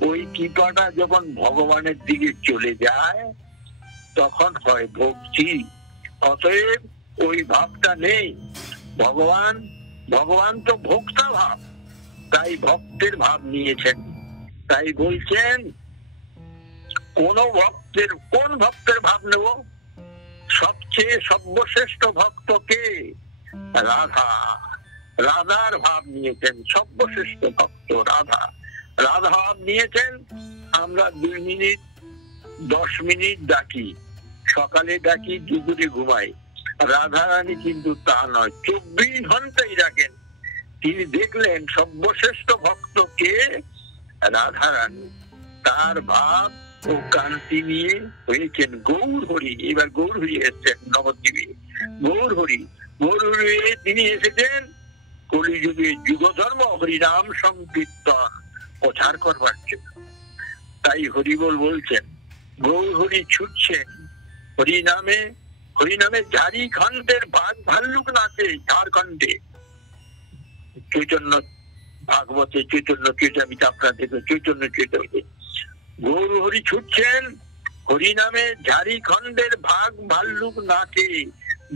ওই কৃপাটা যখন ভগবানের দিকে চলে যায় তখন হয় ভক্তি। অতএব ওই ভাবটা নেই। ভগবান তো ভোক্তা ভাব, তাই ভক্তের ভাব নিয়েছেন। তাই বলছেন কোন ভক্তের ভাব নেব? সবচেয়ে সর্বশ্রেষ্ঠ ভক্তকে রাধা, রাধার ভাব নিয়েছেন। সর্বশ্রেষ্ঠ ভক্ত রাধা, রাধা ভাব নিয়েছেন। আমরা 2 মিনিট 10 মিনিট ডাকি, সকালে ডাকি, দুপুরে ঘুমাই। রাধা রানী কিন্তু তা নয়, 24 ঘন্টাই ডাকেন। তিনি দেখলেন সর্বশ্রেষ্ঠ ভক্তকে রাধা রানী, তার ভাব ও কান্তি নিয়ে হয়েছেন গৌর হরি। এবার গৌর হরি এসেছেন নবদ্বীপে। গৌর হরি তিনি এসেছেন কলিযুগে যুগ ধর্ম হরিনাম সংকীর্তন প্রচার করবার জন্য। তাই হরিবল বলছেন, গৌর হরি ছুটছেন হরিনামে। হরিনামে ঝাড়খণ্ডের বাঘ ভাল্লুক নাচে। ঝাড়খণ্ডে চৈতন্য ভাগবতে, চৈতন্য চৈতামিতে আপনারা দেখবেন, চৈতন্য চৈতামিতে গৌর হরি ছুটছেন হরিনামে। ঝাড়খণ্ডের বাঘ ভাল্লুক নাচে,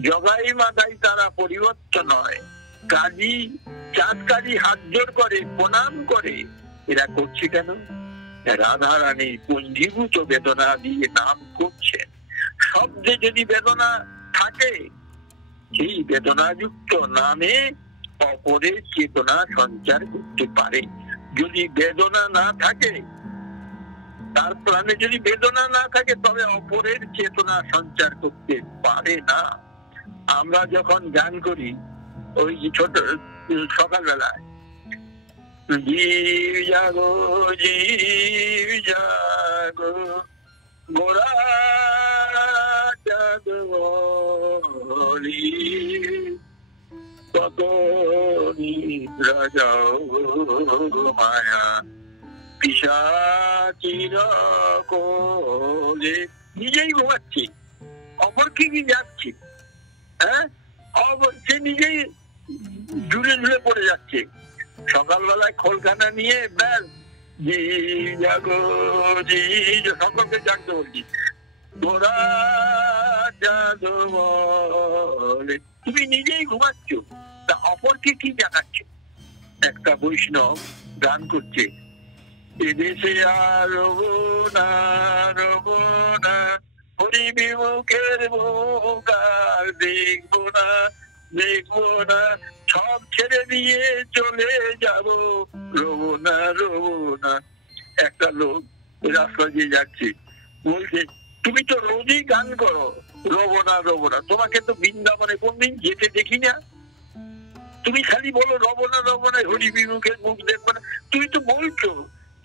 জগাই মাদাই তারা পরিবর্তন হয়। কাজী চাঁদ কাজী হাত জোর করে প্রণাম করে। এরা করছে কেন? রাধা রানী পঞ্জীভূত বেদনা দিয়ে নাম করছেন। শব্দে যদি বেদনা থাকে, সেই বেদনাযুক্ত নামে অপরের চেতনা সঞ্চার করতে পারে। যদি বেদনা না থাকে, তার প্রাণে যদি বেদনা না থাকে, তবে অপরের চেতনা সঞ্চার করতে পারে না। আমরা যখন গান করি, ওই ছোট সকালবেলায়, জীব জাগো জীব জাগো গোরা জাগলি কত নিদ্রা যাও মায়া পিশাচির কোলে। নিজেই ঘুমাচ্ছি, অপরকে কি যাচ্ছে, হ্যাঁ, সে নিজেই ঝুলে ঝুলে পড়ে যাচ্ছে। সকালবেলায় খোলখানা নিয়ে ব্যাস জি জাগো জি, সকলকে জাগতে বলছি, গোরা জাগো বলে। তুমি নিজেই ঘুমাচ্ছ, তা অপরকে কি জাগাচ্ছ? একটা বৈষ্ণব গান করছে, এদেশে আর রবো না হরি বিমুখের মুখ আর দেখবো না, সব ছেড়ে দিয়ে চলে যাব, রবো না। একটা লোক রাস্তা দিয়ে যাচ্ছে, বলছে তুমি তো রোজই গান করো রবো না, তোমাকে তো বৃন্দাবনে কোনদিন যেতে দেখি না। তুমি খালি বলো রবো না, হরি বিমুখের মুখ দেখবো না। তুমি তো বলছো,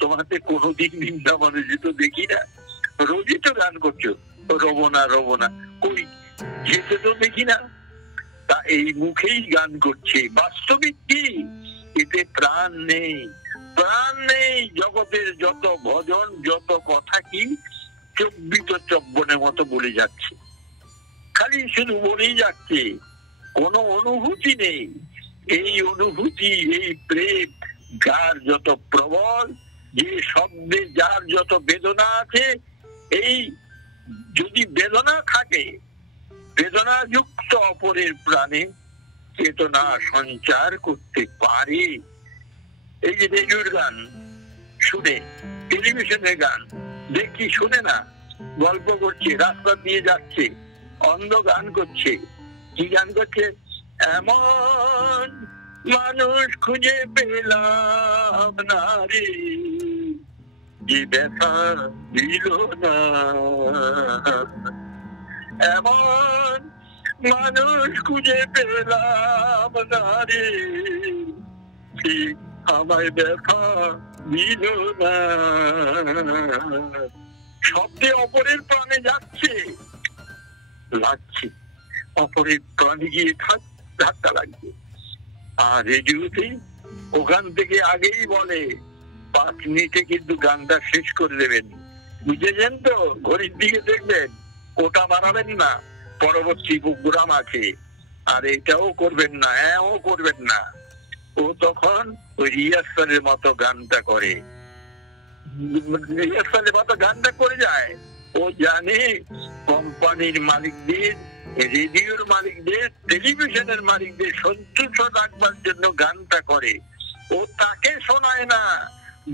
তোমাকে কোনোদিন বৃন্দাবনে যেতে দেখি না। রোজই তো গান করছো রবো না, কই যেতে তো দেখি না। তা এই মুখেই গান করছে, বাস্তবিক কি এতে প্রাণ নেই। জগতের যত ভজন, যত কথা কি চব্বিত চব্বনের মতো বলে যাচ্ছে, খালি শুধু বলেই যাচ্ছে, কোনো অনুভূতি নেই। এই অনুভূতি, এই প্রেম যার যত প্রবল, যে শব্দে যার যত বেদনা আছে, এই যদি বেদনা থাকে, বেদনা যুক্ত অপরের প্রাণে চেতনা সঞ্চার করতে পারে। এই যে রেডিওর গান শুনে, টেলিভিশনের গান দেখি, শুনে না, গল্প করছে, রাস্তা দিয়ে যাচ্ছে, অন্ধ গান করছে। কি গান করছে? এমন মানুষ খুঁজে পেলাম না রে, যে ব্যথা দিল না। এমন মানুষ খুঁজে পেলাম না রে, আমায় ব্যথা দিল না। শব্দে অপরের প্রাণে যাচ্ছে, লাগছে, অপরের প্রাণে গিয়ে ধাক্কা লাগছে। আর রেডিওতে ওখান থেকে আগেই বলে 5 মিনিটে কিন্তু গানটা শেষ করে দেবেন, বুঝেছেন তো? ঘড়ির দিকে দেখবেন, ওটা বাড়াবেন না, পরবর্তী প্রোগ্রাম আছে। আর এটাও করবেন না, করবেন না। ও তখন ওই রিহার্সালের মতো গানটা করে, গানটা করে যায়। ও জানে কোম্পানির মালিকদের, রেডিওর মালিকদের, টেলিভিশনের মালিকদের সন্তুষ্ট রাখবার জন্য গানটা করে। ও তাকে শোনায় না,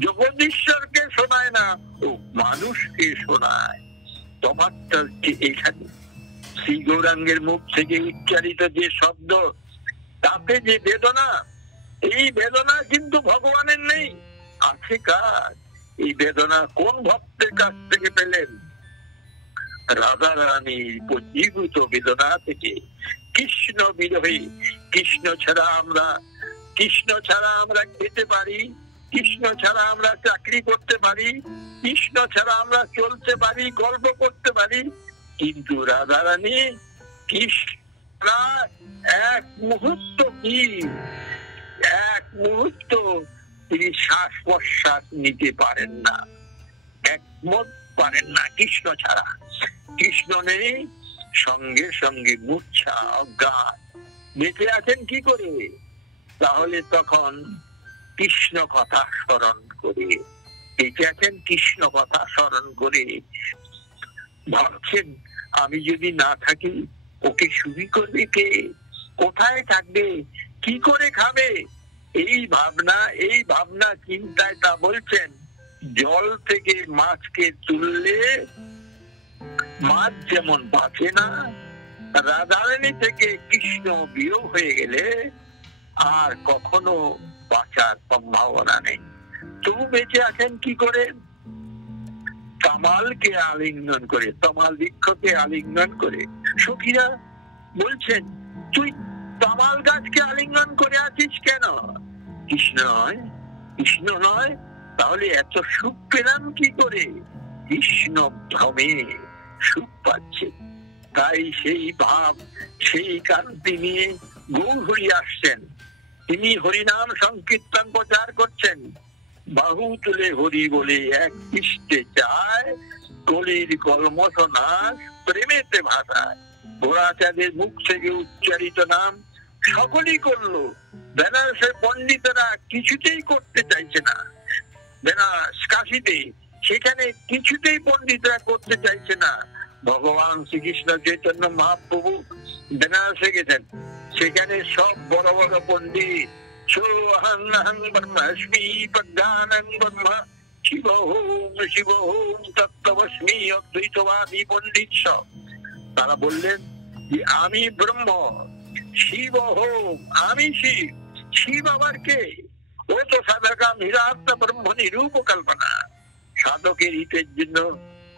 জগদীশ্বরকে শোনায় না, ও মানুষকে শোনায়। তফাৎটা হচ্ছে এখানে। শ্রী গৌরাঙ্গের মুখ থেকে উচ্চারিত যে শব্দ, তাতে যে বেদনা, এই বেদনা কিন্তু ভগবানের নেই, আছে কার? এই বেদনা কোন ভক্তের কাছ থেকে পেলেন? রাধা রানীর পঞ্জীভূত বেদনা থেকে। কৃষ্ণ বিরহে, কৃষ্ণ ছাড়া আমরা খেতে পারি, কৃষ্ণ ছাড়া আমরা চাকরি করতে পারি, কৃষ্ণ ছাড়া আমরা চলতে পারি, গল্প করতে পারি, কিন্তু রাধা রানী কৃষ্ণ এক মুহূর্ত তিনি শ্বাস প্রশ্বাস নিতে পারেন না, একমত পারেন না কৃষ্ণ ছাড়া। কৃষ্ণ নেই, সঙ্গে সঙ্গে মূর্ছা, অজ্ঞান। বেঁচে আছেন কি করে? তাহলে তখন কৃষ্ণ কথা স্মরণ করে, বেঁচে আছেন কৃষ্ণ কথা স্মরণ করে। ভাবছেন আমি যদি না থাকি ওকে শুধু করবে কে? কোথায় থাকবে? কি করে খাবে? এই ভাবনা চিন্তায় তা বলছেন, জল থেকে মাছকে তুললে মাছ যেমন বাঁচে না, রাধারানী থেকে কৃষ্ণ বিয়োগ হয়ে গেলে আর কখনো বাঁচার সম্ভাবনা নেই। তবু বেঁচে আছেন কি করে? তামালকে আলিঙ্গন করে, তমাল বৃক্ষকে আলিঙ্গন করে। সখীরা বলছেন তুই তামাল গাছকে আলিঙ্গন করে আছিস কেন? কৃষ্ণ নয়, তাহলে এত সুখ পেলাম কি করে? কৃষ্ণ ভ্রমে সুখ পাচ্ছে। তাই সেই ভাব, সেই কান্তি নিয়ে গৌরহরি আসছেন। তিনি হরিনাম সংকীর্তন প্রচার করছেন। বাহু তুলে হরি বলে এক পৃষ্ঠে চায়, কলির কলমশ নাশ প্রেমেতে ভাষায়। ঘোড়াচাঁদের মুখ থেকে উচ্চারিত নাম সকলেই করলো। বেনারসের পণ্ডিতেরা কিছুতেই করতে চাইছে না। বেনারস, কাশীতে, সেখানে কিছুতেই পণ্ডিতরা করতে চাইছে না। ভগবান শ্রীকৃষ্ণ চৈতন্য মহাপ্রভু বেনারসে গেছেন, সেখানে সব বড় বড় পণ্ডিত পণ্ডিত সব, তারা বললেন যে আমি ব্রহ্ম, শিব হোম, আমি শিব। শিব আবার কে? ও তো সাধকা নিরাত্মা ব্রহ্ম নিরূপ কল্পনা। সাধকের হিতের জন্য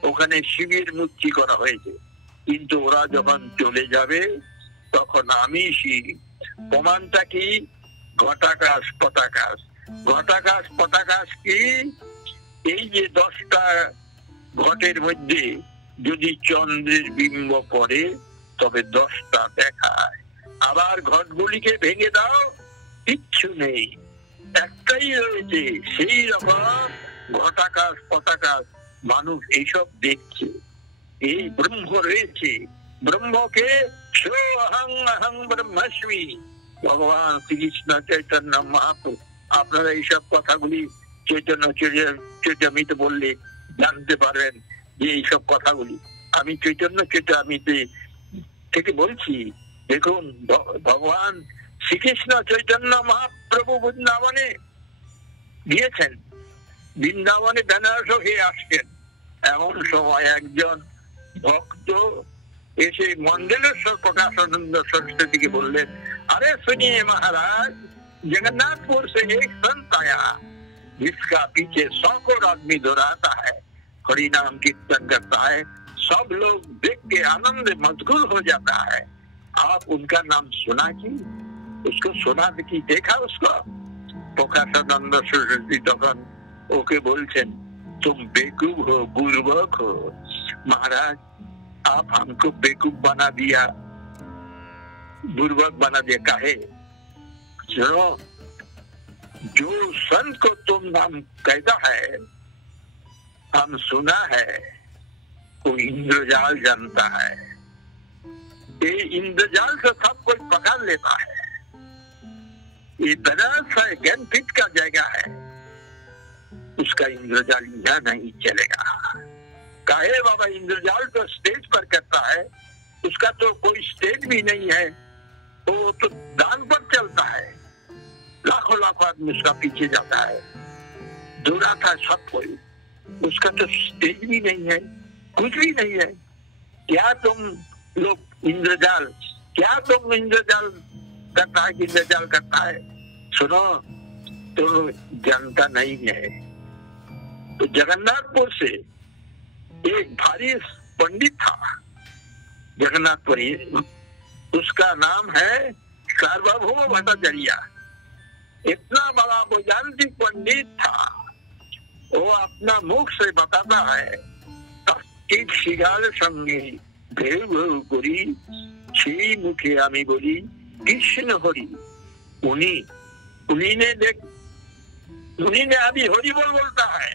ওখানে শিবের মূর্তি করা হয়েছে, কিন্তু ওরা যখন চলে যাবে তখন আমি শিব। প্রমাণটা কি? ঘটাকাশ পতাকাশ। ঘটাকাশ পতাকাশ কি? এই যে 10টা ঘটের মধ্যে যদি চন্দ্রের বিম্ব পড়ে তবে 10টা দেখায়। আবার ঘটগুলিকে ভেঙে দাও, কিচ্ছু নেই, একটাই রয়েছে। সেই রকম ঘটাকাশ পতাকাশ মানুষ এইসব দেখছে। এই ব্রহ্ম রয়েছে, ব্রহ্মকে অহং ব্রহ্মাস্মি। ভগবান শ্রীকৃষ্ণ চৈতন্য মহাপ্রভু, আপনারা এইসব কথাগুলি চৈতন্য চরিতামৃতে বললে জানতে পারবেন যে এইসব কথাগুলি আমি চৈতন্য চরিতামৃতে থেকে বলছি। দেখুন, ভগবান শ্রীকৃষ্ণ চৈতন্য মহাপ্রভু বৃন্দাবনে গিয়েছেন, বৃন্দাবনে বেনারস হয়ে আসছেন। এমন সময় একজন ভক্ত এসে মন্ডলেশ্বর প্রকাশানন্দ সরস্বতীকে বললেন, अरे सुनिए महाराज, जगन्नाथपुर से एक संत आया जिसका पीछे 100 आदमी दोहराता है, हरि नाम कीर्तन करता है, सब लोग देख के आनंद मशगूल हो जाता है। आप उनका नाम सुना कि? उसको सुना कि देखा उसको? प्रकाशानंद सरस्वती तখন ओके बोलছেন, तुम बेवकूफ हो, बुर्बक हो। महाराज, आप हमको बेवकूफ बना दिया, बुर्बक बना दिया। काहे? सुनो, जो संत को तुम नाम कहता है, हम सुना है वो इंद्रजाल जानता है। ये इंद्रजाल से सब कोई पकड़ लेता है। ये बनारस है, ज्ञानपीठ का जगह है, उसका इंद्रजाल यहाँ नहीं चलेगा। काहे बाबा? इंद्रजाल तो स्टेज पर करता है, उसका तो कोई स्टेज भी नहीं है, वो तो दान पर चलता है। लाखों लाखों आदमी उसका पीछे जाता है। दौड़ा था सब कोई, उसका तो स्टेज भी नहीं है, कुछ भी नहीं है। क्या तुम लोग इंद्रजाल, क्या तुम इंद्रजाल करता है कि इंद्रजाल करता है? सुनो, तो जनता नहीं है। तो जगन्नाथपुर से एक भारी पंडित था, जगन्नाथपुरी, उसका नाम है सार्वभौम भट्टाचार्य। इतना बड़ा वैज्ञानिक पंडित था, वो अपना मुख से बताता है कि शिगाल संगे भेव भेव करी छे मुखे आमी बोली कृष्ण हरि। उन्हीं ने अभी हरि बोल बोलता है,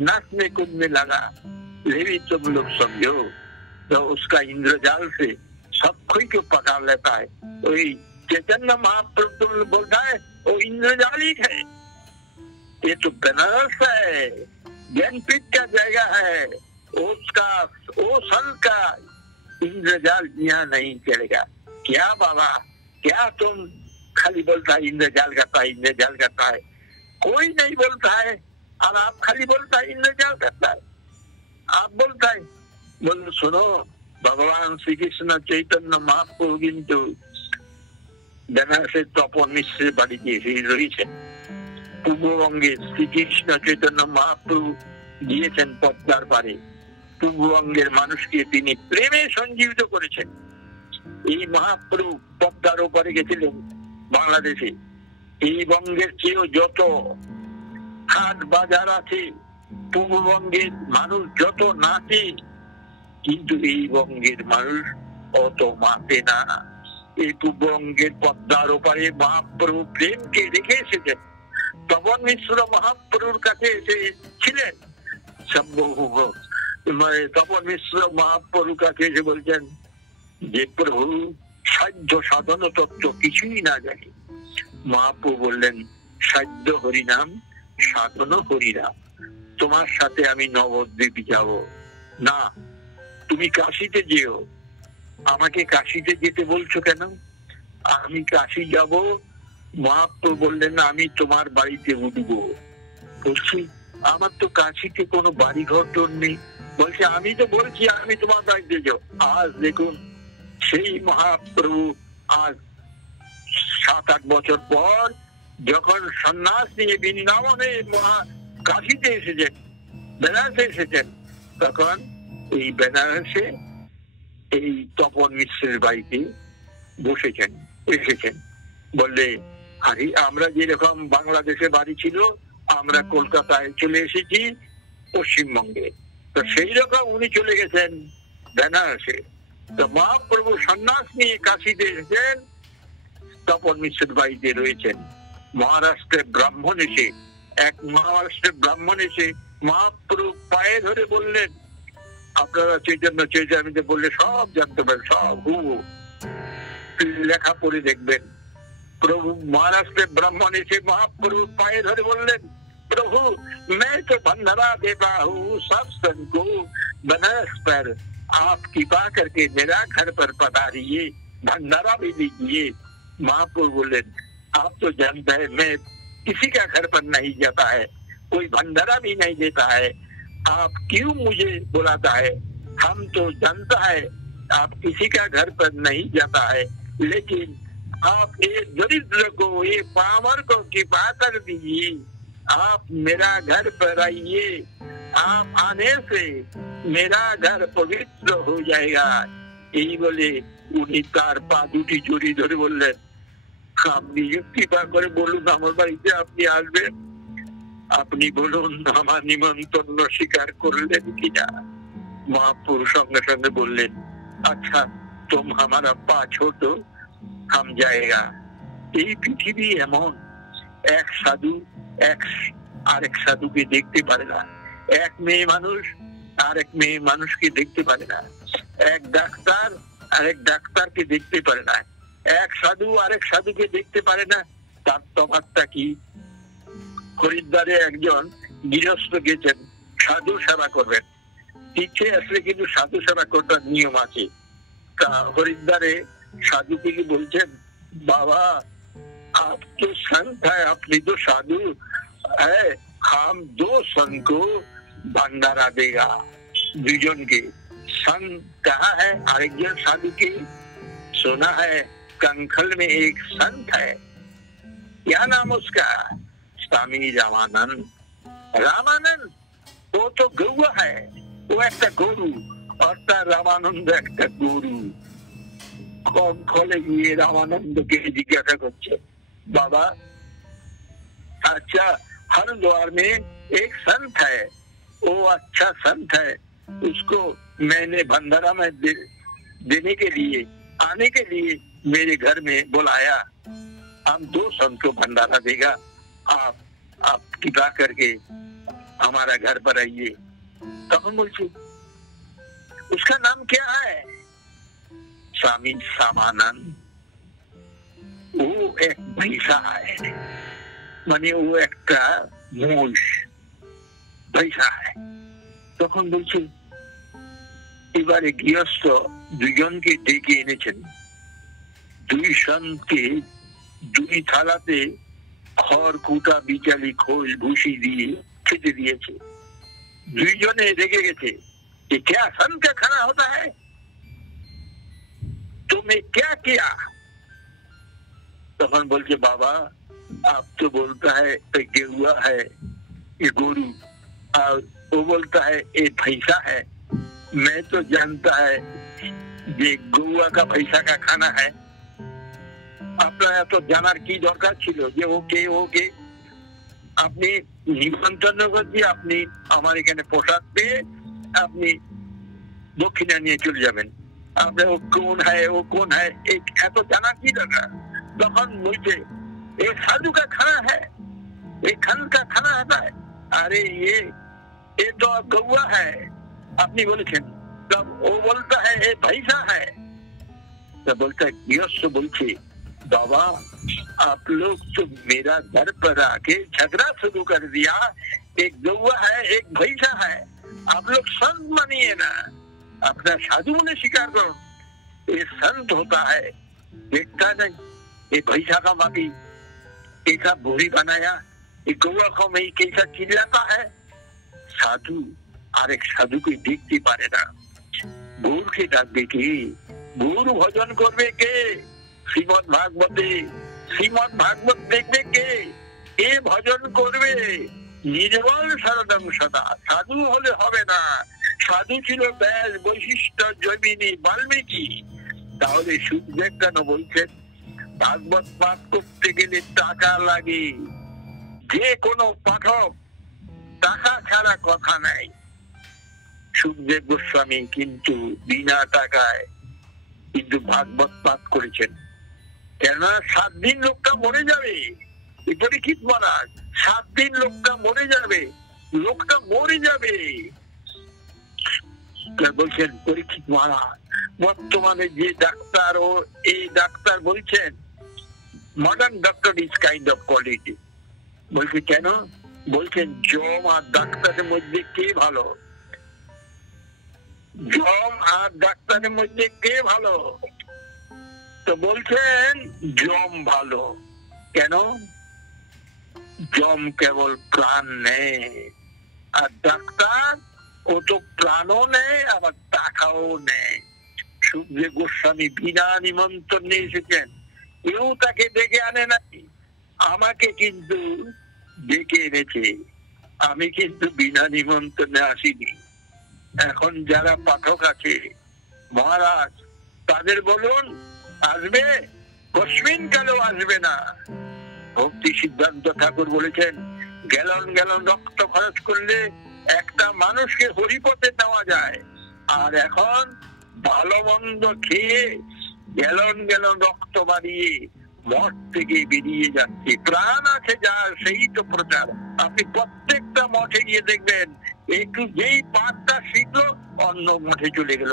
नाचने कूदने लगा। लेवी तुम लोग समझो, तो उसका इंद्रजाल से सब कोई को पकड़ लेता है। वही चैतन्य महाप्रभु तुम बोलता है वो इंद्रजालिक है। ये तो बनारस है, ज्ञानपीठ का जगह है, उसका वो सन का इंद्रजाल यहाँ नहीं चलेगा। क्या बाबा, क्या तुम खाली बोलता है इंद्रजाल करता है, इंद्रजाल करता है, कोई नहीं बोलता है, और आप खाली बोलता है इंद्रजाल करता है। आप बोलता है, बोलो सुनो, भगवान श्री कृष्ण चैतन्य महाप्रभु কিন্তু বেনারসের তপন মিশ্রের বাড়িতে এসে রয়েছেন। পূর্ববঙ্গে শ্রীকৃষ্ণ চৈতন্য মহাপ্রভু গিয়েছেন পদ্মার পারে, পূর্ববঙ্গের মানুষকে তিনি প্রেমে সঞ্জীবিত করেছেন। এই মহাপ্রভু পদ্মার ওপারে গেছিলেন বাংলাদেশে। এই বঙ্গের চেয়েও যত হাট বাজার আছে, পূর্ববঙ্গের মানুষ যত নাচে, কিন্তু এই বঙ্গের মানুষ অত মাতে না। এই পূর্ববঙ্গের পদ্মার ওপারে মহাপ্রভু প্রেমকে রেখে এসেছেন। তপন মিশ্র মহাপ্রভুর কাছে এসেছিলেন, তপন মিশ্র মহাপ্রভুর কাছে এসে বলছেন যে প্রভু সাধ্য সাধন তত্ত্ব কিছুই না জানি। মহাপ্রভু বললেন সাধ্য হরিনাম, সাধন হরিনাম। তোমার সাথে আমি নবদ্বীপ যাব না, তুমি কাশিতে যেও। আমাকে কাশিতে যেতে বলছো কেন? আমি কাশি যাব। মহাপ্রভু বললেন আমি তোমার বাড়িতে উঠবো। বলছি আমার তো কাশিতে কোনো বাড়ি ঘর তোর নেই। বলছে আমি তো বলছি আমি তোমার বাড়িতে যাও। আজ দেখুন সেই মহাপ্রভু আজ 7-8 বছর পর যখন সন্ন্যাস নিয়ে বৃন্দাবনে কাশিতে এসেছেন, বেনারসে এসেছেন, তখন এই বেনারসে এই তপন মিশ্রের বাড়িতে বসেছেন, এসেছেন। বললে আরে আমরা যেরকম বাংলাদেশে বাড়ি ছিল, আমরা কলকাতায় চলে এসেছি পশ্চিমবঙ্গে, তো সেই রকম উনি চলে গেছেন বেনারসে। তো মহাপ্রভু সন্ন্যাস নিয়ে কাশিতে এসেছেন, তপন মিশ্রের বাড়িতে রয়েছেন। মহারাষ্ট্রের ব্রাহ্মণ এসে মহাপ্রভু পায়ে ধরে বললেন আপনারা চৈতন্য চৈতন্যতে বললে সব জানতে পারেন, সব লেখা পড়ে দেখবেন। প্রভু মহারাষ্ট্রের ব্রাহ্মণ এসে মহাপ্রভু পায়ে ধরে বললেন प्रभु मैं तो भंडारा देता हूँ सब सन को बनारस पर, आप कृपा करके मेरा घर पर पधारिए, भंडारा भी दीजिए। महाप्रभु बोले आप तो जानते हैं मैं किसी का घर पर नहीं जाता है, कोई भंडारा भी नहीं देता है, आप क्यों मुझे बुलाता है? हम तो जानता है आप किसी का घर पर नहीं जाता है, लेकिन आप ये दरिद्र को, ये पामर को कृपा कर दीजिए, आप मेरा घर पर आइए, आप आने से मेरा घर पवित्र हो जाएगा। यही बोले उन्हीं तार पा दुटी चोरी धरे बोललेन আপনি কৃপা করে বলুন আমার বাড়িতে আপনি আসবেন, আপনি বলুন আমার নিমন্ত্রণ স্বীকার করলেন কিনা। মহাপুরুষ সঙ্গে সঙ্গে বললেন আচ্ছা তুম হামারা পা ছোট হাম জায়গা। এই পৃথিবী এমন, এক সাধু আরেক সাধুকে দেখতে পারে না, এক মেয়ে মানুষ আরেক মেয়ে মানুষকে দেখতে পারে না, এক ডাক্তার আরেক ডাক্তারকে দেখতে পারে না, এক সাধু আরেক সাধুকে দেখতে পারে না। তার তফাৎটা কি? হরিদ্বারে একজন গৃহস্থ গেছেন সাধু সেবা করবেন, ইচ্ছে আসলে কিন্তু সাধু সেবা করার নিয়ম আছে। তা হরিদ্বারে সাধুকে বলছেন বাবা आप तो संत है, अपनी तो साधु है, हम दो संत को भंडारा देगा। दुजन के संत कहाँ है? आरेग्य साधु के सुना है कंखल में एक संत है, क्या नाम उसका? स्वामी रामानंद। रामानंद वो तो गौआ है, वो एक गरु, और रामानंद एक गरु। कंखले गিয়ে रामानंद के जिज्ञासा करছে, बाबा अच्छा हरिद्वार में एक संत है, वो अच्छा संत है, उसको मैंने भंडारा में देने के लिए, आने के लिए मेरे घर में बुलाया। हम दो संत को भंडारा देगा, आप कृपा करके हमारा घर पर आइए। तब हम बोलते उसका नाम क्या है? स्वामी रामानंद। वो एक भैंसा है, माने वो एक मोष भैंसा है। তখন বলছে এবারে গৃহস্থ দুজনকে ডেকে এনেছেন, দুই সন্তে দুই থালাতে খড় কুটা বিচালি খোল ভুসি দিয়ে খেতে দিয়েছে। দুইজনে রেগে গেছে कि क्या सन का खाना होता है, तुमने क्या किया? तখন बोलते बाबा आप तो बोलता है गेरुआ है ये गोरू, और वो बोलता है ये भैंसा है। मैं तो जानता है ये गौआ का भैंसा का खाना है। আপনারা তো জানার কি দরকার ছিল যে ওকে ওকে আপনি নিমন্ত্রণ করছি, আপনি আমার এখানে পোশাক পেয়ে আপনি দক্ষিণা নিয়ে চলে যাবেন। আপনি ও কোন হয় ও কোন হয় এত জানার কি দরকার? তখন বলছে एक साधु का खाना है, एक खन का खाना आता है। अरे ये तो गौआ है अपनी बोलेছেন। तब वो बोलता है ये भैंसा है। तो बोलता है गृहस्थ बोलছে बाबा आप लोग तो मेरा घर पर आके झगड़ा शुरू कर दिया, एक गौआ है एक भैंसा है, आप लोग संत मानिए ना, अपना साधु ने स्वीकार करो। ये संत होता है, देखता नहीं ये भैंसा का माफी कैसा भूरी बनाया, ये गौआ को मैं कैसा चिल्लाता है। साधु और एक साधु को देखते पारे ना, भूर के डाकबे के, भूर भजन करबे के, শ্রীমদ ভাগবতে শ্রীমদ ভাগবত দেখবে কে, কে ভজন করবে, নির্মল সারদম সদা। সাধু হলে হবে না, সাধু ছিল ব্যাস বৈশিষ্ট্য জৈমিনী বাল্মীকি। তাহলে সুখদেব কেন বলছেন ভাগবত পাঠ করতে গেলে টাকা লাগে? যে কোনো পাঠক টাকা ছাড়া কথা নাই। সুখদেব গোস্বামী কিন্তু বিনা টাকায় কিন্তু ভাগবত পাঠ করেছেন। কেননা 7 দিন লোকটা মরে যাবে, পরীক্ষিত মহারাজ 7 দিন লোকটা মরে যাবে, লোকটা মরে যাবে। বলছেন পরীক্ষিত মহারাজ বর্তমানে যে ডাক্তার ও এই ডাক্তার বলছেন modern doctor is kind of quality. বলছে কেন? বলছেন জম আর ডাক্তারের মধ্যে কে ভালো? জম আর ডাক্তারের মধ্যে কে ভালো? তো বলছেন জম ভালো। কেন? জম কেবল প্রাণ নেই, আর ডাক্তার ও তো প্রাণও নেই আবার টাকাও নেই। সুখদেব গোস্বামী বিনা নিমন্ত্রণে এসেছেন, কেউ তাকে ডেকে আনে নাই, আমাকে কিন্তু ডেকে এনেছে, আমি কিন্তু বিনা নিমন্ত্রণে আসিনি। এখন যারা পাঠক আছে মহারাজ তাদের বলুন আসবে, কসমিন কালেও আসবে না। ভক্তি সিদ্ধান্ত ঠাকুর বলেছেন গ্যালন গ্যালন রক্ত খরচ করলে একটা মানুষকে হরিপথে নেওয়া যায়, আর এখন ভালো মন্দ খেয়ে গ্যালন গ্যালন রক্ত বাড়িয়ে মঠ থেকে বেরিয়ে যাচ্ছে। প্রাণ আছে যার সেই তো প্রচার। আপনি প্রত্যেকটা মঠে গিয়ে দেখবেন একটু যেই পাঠটা শিখলো অন্য মঠে চলে গেল,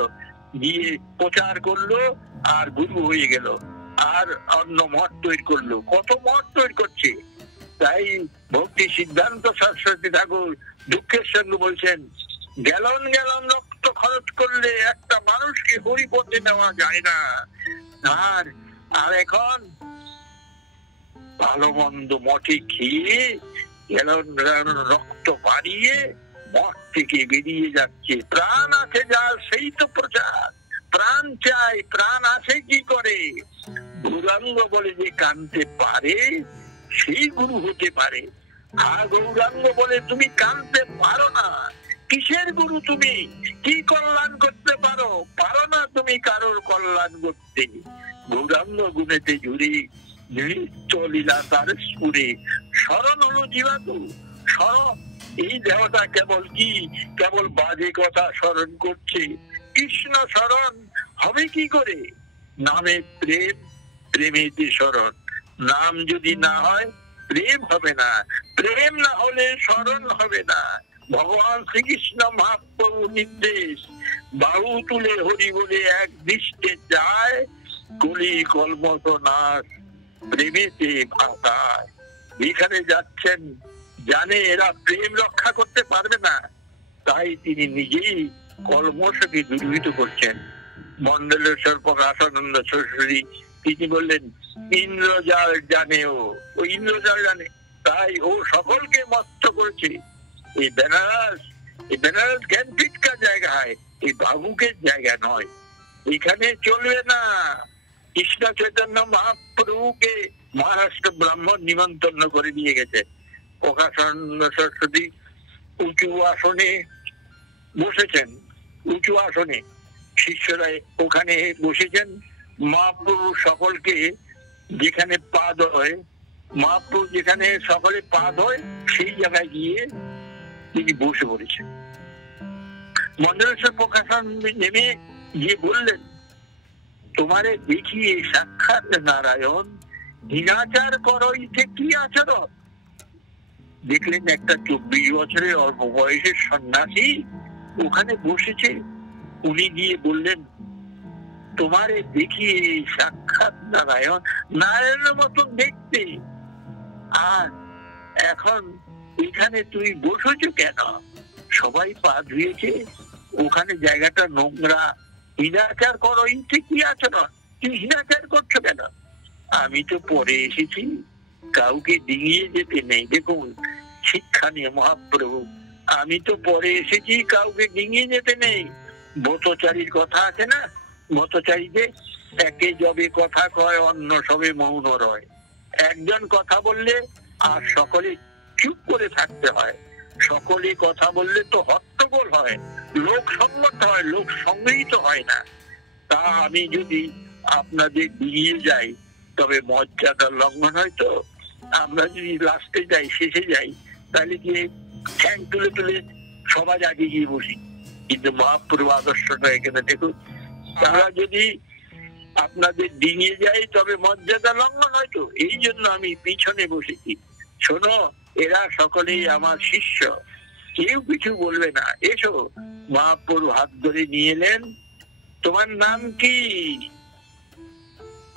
গিয়ে প্রচার করলো আর গুরু হয়ে গেল, আর অন্য মঠ তৈরি করলো। কত মঠ তৈরি করছে। তাই ভক্তি সিদ্ধান্ত সরস্বতী ঠাকুর দুঃখের সঙ্গে বলছেন গ্যালন গ্যালন রক্ত খরচ করলে একটা মানুষকে হরিপথে নেওয়া যায় না। আর এখন ভালো মন্দ মঠে খেয়ে রক্ত বাড়িয়ে মঠ থেকে বেরিয়ে যাচ্ছে। প্রাণ আছে যার সেই তো প্রচার, প্রাণ চাই, প্রাণ আছে কি করে? গৌরাঙ্গ বলে যে কানতে পারে সেই গুরু হতে পারে। আর গৌরাঙ্গ বলে তুমি কানতে পারো না, কিসের গুরু তুমি? কি কল্যাণ করতে পারো? পারো না তুমি কারোর কল্যাণ করতে। গৌরাঙ্গ গুণেতে জুড়ে নৃত্য লীলা তার সুরে, স্মরণ হলো জীবাতু স্মরণ। এই দেহটা কেবল কি, কেবল বাজে কথা স্মরণ করছে। কৃষ্ণ স্মরণ হবে কি করে? নামে প্রেম, প্রেমেতে স্মরণ। নাম যদি না হয় প্রেম হবে না, প্রেম না হলে স্মরণ হবে না। ভগবান শ্রীকৃষ্ণ মহাপ্রভু নির্দেশ, বাহু তুলে হরি বলে এক দৃষ্টে যায়, কলি কলমত নাশ প্রেমেতে ভাষায়। এখানে যাচ্ছেন, জানে এরা প্রেম রক্ষা করতে পারবে না, তাই তিনি নিজেই কলমশকে দুর্বৃত করছেন। মন্ডলেশ্বর প্রকাশানন্দ সরস্বতী তিনি বললেন, ইন্দ্রজাল জানে, ও ইন্দ্রজাল জানে, তাই ও সকলকে মত্ত করেছে। এই বেনারস জ্ঞানপীঠ का জায়গা হয়, এই বাবুকের জায়গা নয়। এখানে চলবে না। কৃষ্ণ চৈতন্য মহাপ্রভুকে মহারাষ্ট্র ব্রাহ্মণ নিমন্ত্রণ করে নিয়ে গেছে। প্রকাশানন্দ সরস্বতী উঁচু আসনে বসেছেন, উঁচু আসনে শিষ্যরা ওখানে বসেছেন। মহাপ্রভু সকলকে যেখানে পাদ হয়, মহাপ্রভু যেখানে সকলে পাদ হয় সেই জায়গায় গিয়ে তিনি বসে পড়েছেন। মন্ডলেশ্বর প্রকাশানন্দ নেমে গিয়ে বললেন, তোমারে দেখিয়ে সাক্ষাৎ নারায়ণ, হীনাচার করো ইতে কি আচরণ? দেখলেন একটা 24 বছরের অল্প বয়সের সন্ন্যাসী ওখানে বসেছে। উনি গিয়ে বললেন, তোমারে দেখিয়ে সাক্ষাৎ নারায়ণ, নারায়ণের মতো দেখতে, আর এখন এখানে তুমি বসেছ কেন? সবাই পা ধুয়েছে, ওখানে জায়গাটা নোংরা, হীনাচার করো ইতে কি আচরণ? তুমি হীনাচার করছো কেন? আমি তো পরে এসেছি, কাউকে ডিঙিয়ে যেতে নেই। দেখুন শিক্ষা নিয়ে মহাপ্রভু, আমি তো পরে এসেছি, কাউকে ডিঙিয়ে যেতে নেই। ব্রতচারীর কথা আছে না, ব্রতচারীতে একে যবে কথা কয় অন্য সবে মৌন রয়। একজন কথা বললে আর সকলে চুপ করে থাকতে হয়। সকলে কথা বললে তো হট্টগোল হয়, লোক সম্মত হয়, লোক সংগৃহীত হয় না। তা আমি যদি আপনাদের ডিঙিয়ে যাই তবে মর্যাদার লঙ্ঘন হয়। তো আমরা যদি লাস্টে যাই, শেষে যাই, তাহলে গিয়ে ঠ্যাং তুলে তুলে সমাজ আগে গিয়ে বসি। কিন্তু মহাপ্রভু আদর্শটা এখানে দেখুন, তারা যদি আপনাদের ডিঙিয়ে যাই তবে মর্যাদা লঙ্ঘন হয়। তো এই জন্য আমি পিছনে বসেছি। শোনো, এরা সকলেই আমার শিষ্য, কেউ কিছু বলবে না, এসো। মহাপ্রভু হাত ধরে নিয়ে এলেন। তোমার নাম কি?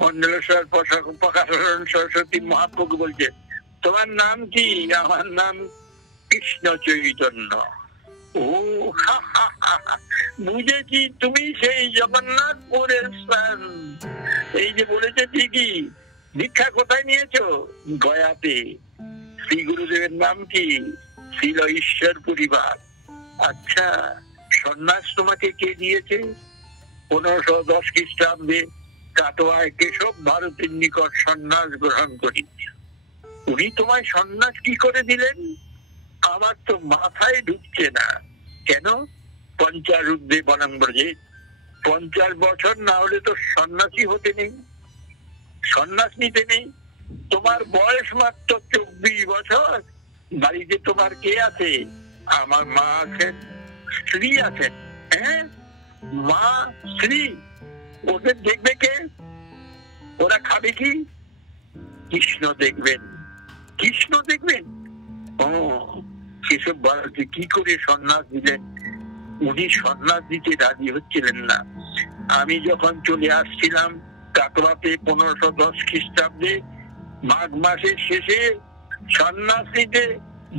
মন্ডলেশ্বর প্রকাশানন্দ সরস্বতী মহাপ্রভু বলছে, তোমার নাম কি? আমার নাম কৃষ্ণ চৈতন্য। ও বুঝেছি, তুমি সেই জগন্নাথপুরের স্থান। এই যে বলেছে ঠিকই। দীক্ষা কোথায় নিয়েছো? গয়াতে। শ্রী গুরুদেবের নাম কি? শ্রীল ঈশ্বর পরিবার। আচ্ছা, সন্ন্যাস তোমাকে কে দিয়েছে? 1510 খ্রিস্টাব্দে কাটোয়ায় কেশব ভারতের নিকট সন্ন্যাস গ্রহণ করি। উনি তোমায় সন্ন্যাস কি করে দিলেন? আমার তো মাথায় ঢুকছে না। কেন? পঞ্চারুদ্ধে বনাম্বরজে 50 বছর না হলে তো সন্ন্যাসী হতে নেই, সন্ন্যাস নিতে নেই। তোমার বয়স মাত্র 24 বছর। বাড়িতে তোমার কে আছে? আমার মা আছেন, স্ত্রী আছেন। হ্যাঁ, মা স্ত্রী, ওদের দেখবে কে? ওরা খাবে কি? কৃষ্ণ দেখবেন, কৃষ্ণ দেখবেন। ও সেসব ভারতে কি করে সন্ন্যাস দিলেন? উনি সন্ন্যাস দিতে রাজি হচ্ছিলেন না। আমি যখন চলে আসছিলাম কাটোয়াতে 1510 খ্রিস্টাব্দে মাঘ মাসের শেষে সন্ন্যাস নিতে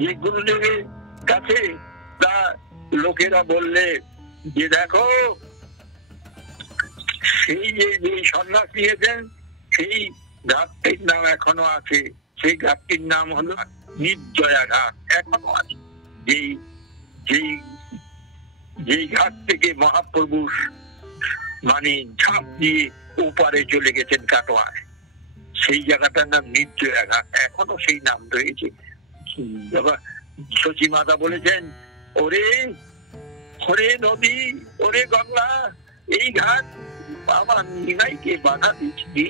যে গুরুদেবের কাছে, তা লোকেরা বললে যে দেখো, সেই যে সন্ন্যাস নিয়েছেন সেই ঘাটটির নাম এখনো আছে, সেই ঘাটটির নাম হলো নির্জয়া ঘাট, এখনো আছে। যেই যেই যেই ঘাট থেকে মহাপ্রভু মানে ঝাঁপ দিয়ে ওপারে চলে গেছেন কাটোয়ায়, সেই জায়গাটার নাম নির্জয়া ঘাট, এখনো সেই নাম রয়েছে। শচী মাতা বলেছেন, ওরে ওরে নদী, ওরে গঙ্গা, এই ঘাট আমার নিমাইকে বাধা দিচ্ছি,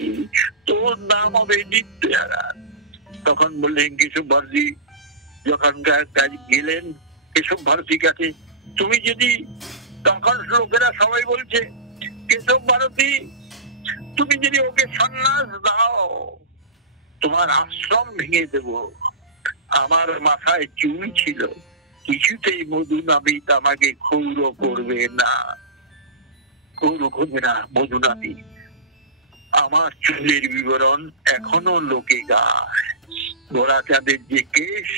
তোর নাম হবে নির্জয়া ঘাট। তখন বললেন কেশব ভারতী, যখন গেলেন কেশব ভারতীর কাছে, তুমি যদি, তখন লোকেরা সবাই বলছে, কেশব ভারতী তুমি যদি ওকে সন্ন্যাস দাও, তোমার আশ্রম ভেঙে দেব। আমার মাথায় চুল ছিল, কিছুতেই মধু নাবিক আমাকে ক্ষৌর করবে না, ক্ষৌর করবে না মধু নাবিক। আমার চুলের বিবরণ এখনো লোকে গায়। গোড়া চাঁদের যে কেশ,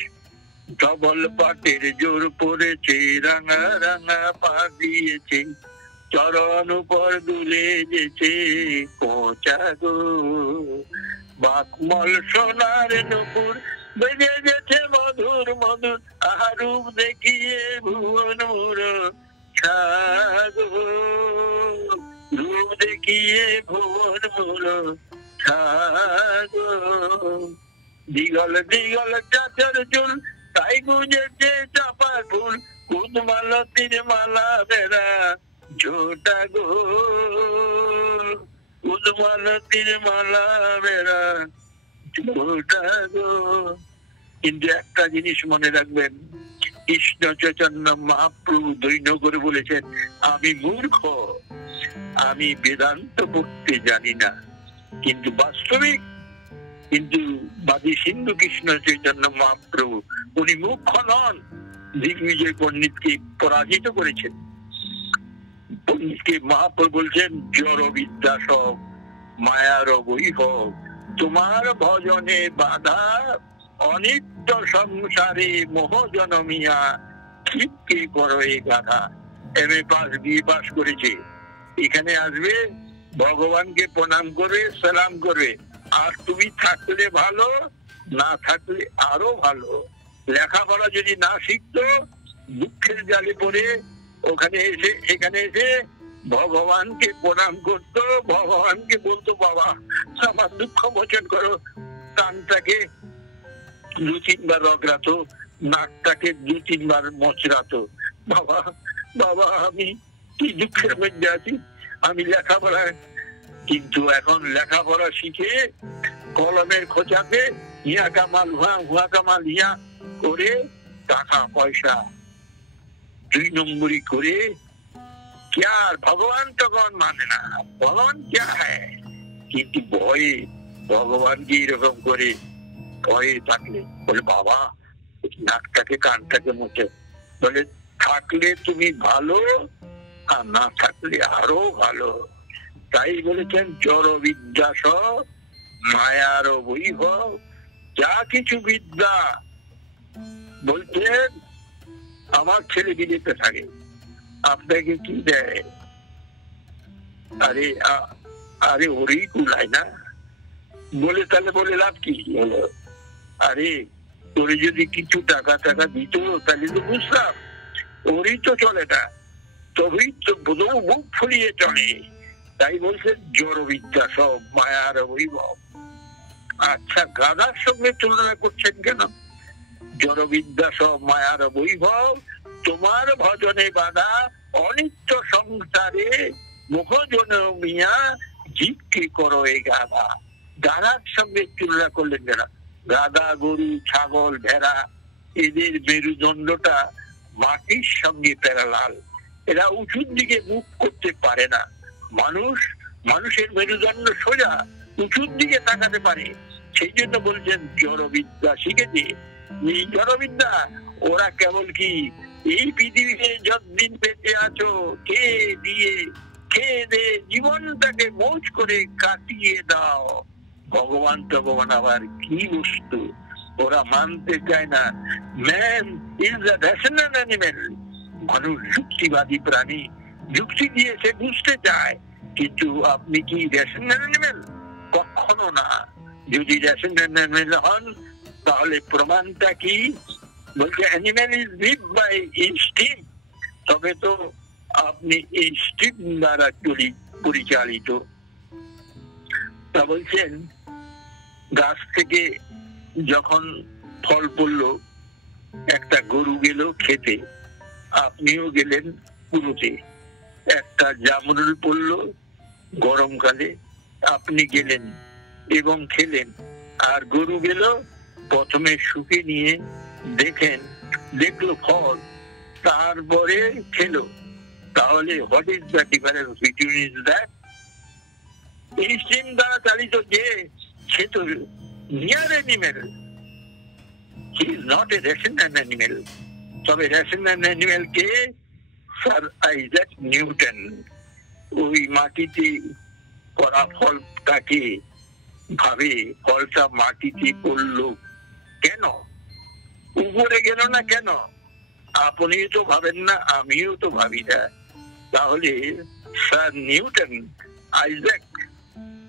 ডবল পাটের জোর পড়েছে, রাঙা রাঙা পা দিয়েছে, চরণ উপর দুলে যেছে কোচা গো, বাকমল সোনার নুপুর বেজে গেছে মধুর মধুর, আহারূপ দেখিয়ে ভুবন মুর ছাগো, রূপ দেখিয়ে ভুবন মুর ছাগো। দিগল দিগল চাচর চুল, তাই গুঁজেছে চাপার ফুল, কুদমালতির মালা বেড়া ছোটা গো, কুদমালতির মালা বেড়া ছোটা গো। কিন্তু একটা জিনিস মনে রাখবেন, কৃষ্ণ চৈতন্য মহাপ্রভু দৈন্য করে বলেছেন, আমি মূর্খ, আমি বেদান্ত পড়তে জানি না। কিন্তু বাস্তবিক কিন্তু বাদী সিন্ধু কৃষ্ণ চৈতন্য মহাপ্রভু উনি মুখ্য নন, দিগ্বিজয় পণ্ডিতকে পরাজিত করেছেন। পণ্ডিতকে মহাপ্রভু বলছেন, জড় বিদ্যা সব মায়ার বৈভব, তোমার ভজনে বাধা অনিত্য সংসারে মোহ জনমিয়া, ঠিককে করো এ গাধা। এমএ পাস বিএ পাস করেছে, এখানে আসবে, ভগবানকে প্রণাম করবে, সালাম করবে, আর তুমি থাকলে ভালো, না থাকলে আরো ভালো। লেখাপড়া যদি না শিখতো, দুঃখের জালে পড়ে ওখানে এসে এখানে এসে ভগবানকে প্রণাম করতো, ভগবানকে বলতো, বাবা আমার দুঃখ মোচন করো। কানটাকে 2-3 বার রগড়াতো, নাকটাকে 2-3 বার মোচড়াতো, বাবা বাবা আমি কি দুঃখের মধ্যে আছি, আমি লেখাপড়ায়। কিন্তু এখন লেখাপড়া শিখে কলমের খোঁচাতে ইয়া কামাল হুয়া কামাল ইয়া করে টাকা পয়সা 2 নম্বরই করে আর ভগবান তখন মানে না, ভগবান ক্যা হ্যায়। কিন্তু ভয়ে ভগবানকে এরকম করে ভয়ে থাকলে বলে, বাবা নাকটাকে কানটাকে মুছে, বলে থাকলে তুমি ভালো, আর না থাকলে আরো ভালো। তাই বলেছেন, জড় বিদ্যা সব মায়ার বৈভব, যা কিছু বিদ্যা বলছেন আমার ছেলে বিদেশে থাকে, আপনাকে কি দেয়? আরে আরে ওরই কুলায় না বলে, তাহলে বলে লাভ কি হলো? আরে তোরে যদি কিছু টাকা টাকা দিত তাহলে তো বুঝতাম, ওরই তো চলে না, তবেই তো বোধহয় মুখ ফুলিয়ে চলে। তাই বলছে জড় বিদ্যা সব মায়ার বৈভব। আচ্ছা, গাধার সঙ্গে তুলনা করছেন কেন? জড় বিদ্যা সব মায়ার বৈভব, তোমার ভজনে বাধা অনিত্য সংসারে মুখ জনমিয়া, জীবকে করো এ গাধা। গাধার সঙ্গে তুলনা করলেন কেন? গাধা, গরু, ছাগল, ভেড়া, এদের মেরুদণ্ডটা মাটির সঙ্গে প্যারালাল, এরা উঁচুর দিকে মুখ করতে পারে না। মানুষের মেরুদণ্ড সোজা, উঁচুর দিকে তাকাতে পারে। সেই জন্য বলছেন জড়বিদ্যা শিখেছে। এই জড়বিদ্যা ওরা কেবল কি এই পৃথিবীতে যতদিন বেঁচে আছো খেয়ে দে জীবনটাকে মৌজ করে কাটিয়ে দাও। ভগবান তগবান আবার কি বস্তু ওরা মানতে চায় না। Man is the rational animal. মানুষ যুক্তিবাদী প্রাণী, যুক্তি দিয়ে সে বুঝতে চায়, কিন্তু আপনি কি রেশনাল অ্যানিমেল? কখনো না। যদি রেশনাল অ্যানিমেল হন তাহলে প্রমাণটা কি? বলছে animal is live by instinct, তবে তো আপনি ইনস্টিংক্ট দ্বারা পরিচালিত। তা বলছেন গাছ থেকে যখন ফল পড়লো, একটা গরু গেল খেতে, আপনিও গেলেন কুড়োতে। একটা জামরুল পড়লো গরমকালে, আপনি গেলেন এবং খেলেন। আর গরু গেল প্রথমে শুকে নিয়ে দেখলো ফল, তারপরে খেলো। তাহলে what is the difference between that? Instinct দ্বারা চালিত যে, সে তো near animal, he is not a rational animal. তবে রেশনাল অ্যানিমেল কে? Sir Isaac Newton. ওই মাটিতে পড়া ফলটাকে ভাবে ফলটা মাটিতে পড়লো কেন, উপরে গেল না কেন? আপনি তো ভাবেন না, আমিও তো ভাবি না। তাহলে স্যার নিউটন, আইজ্যাক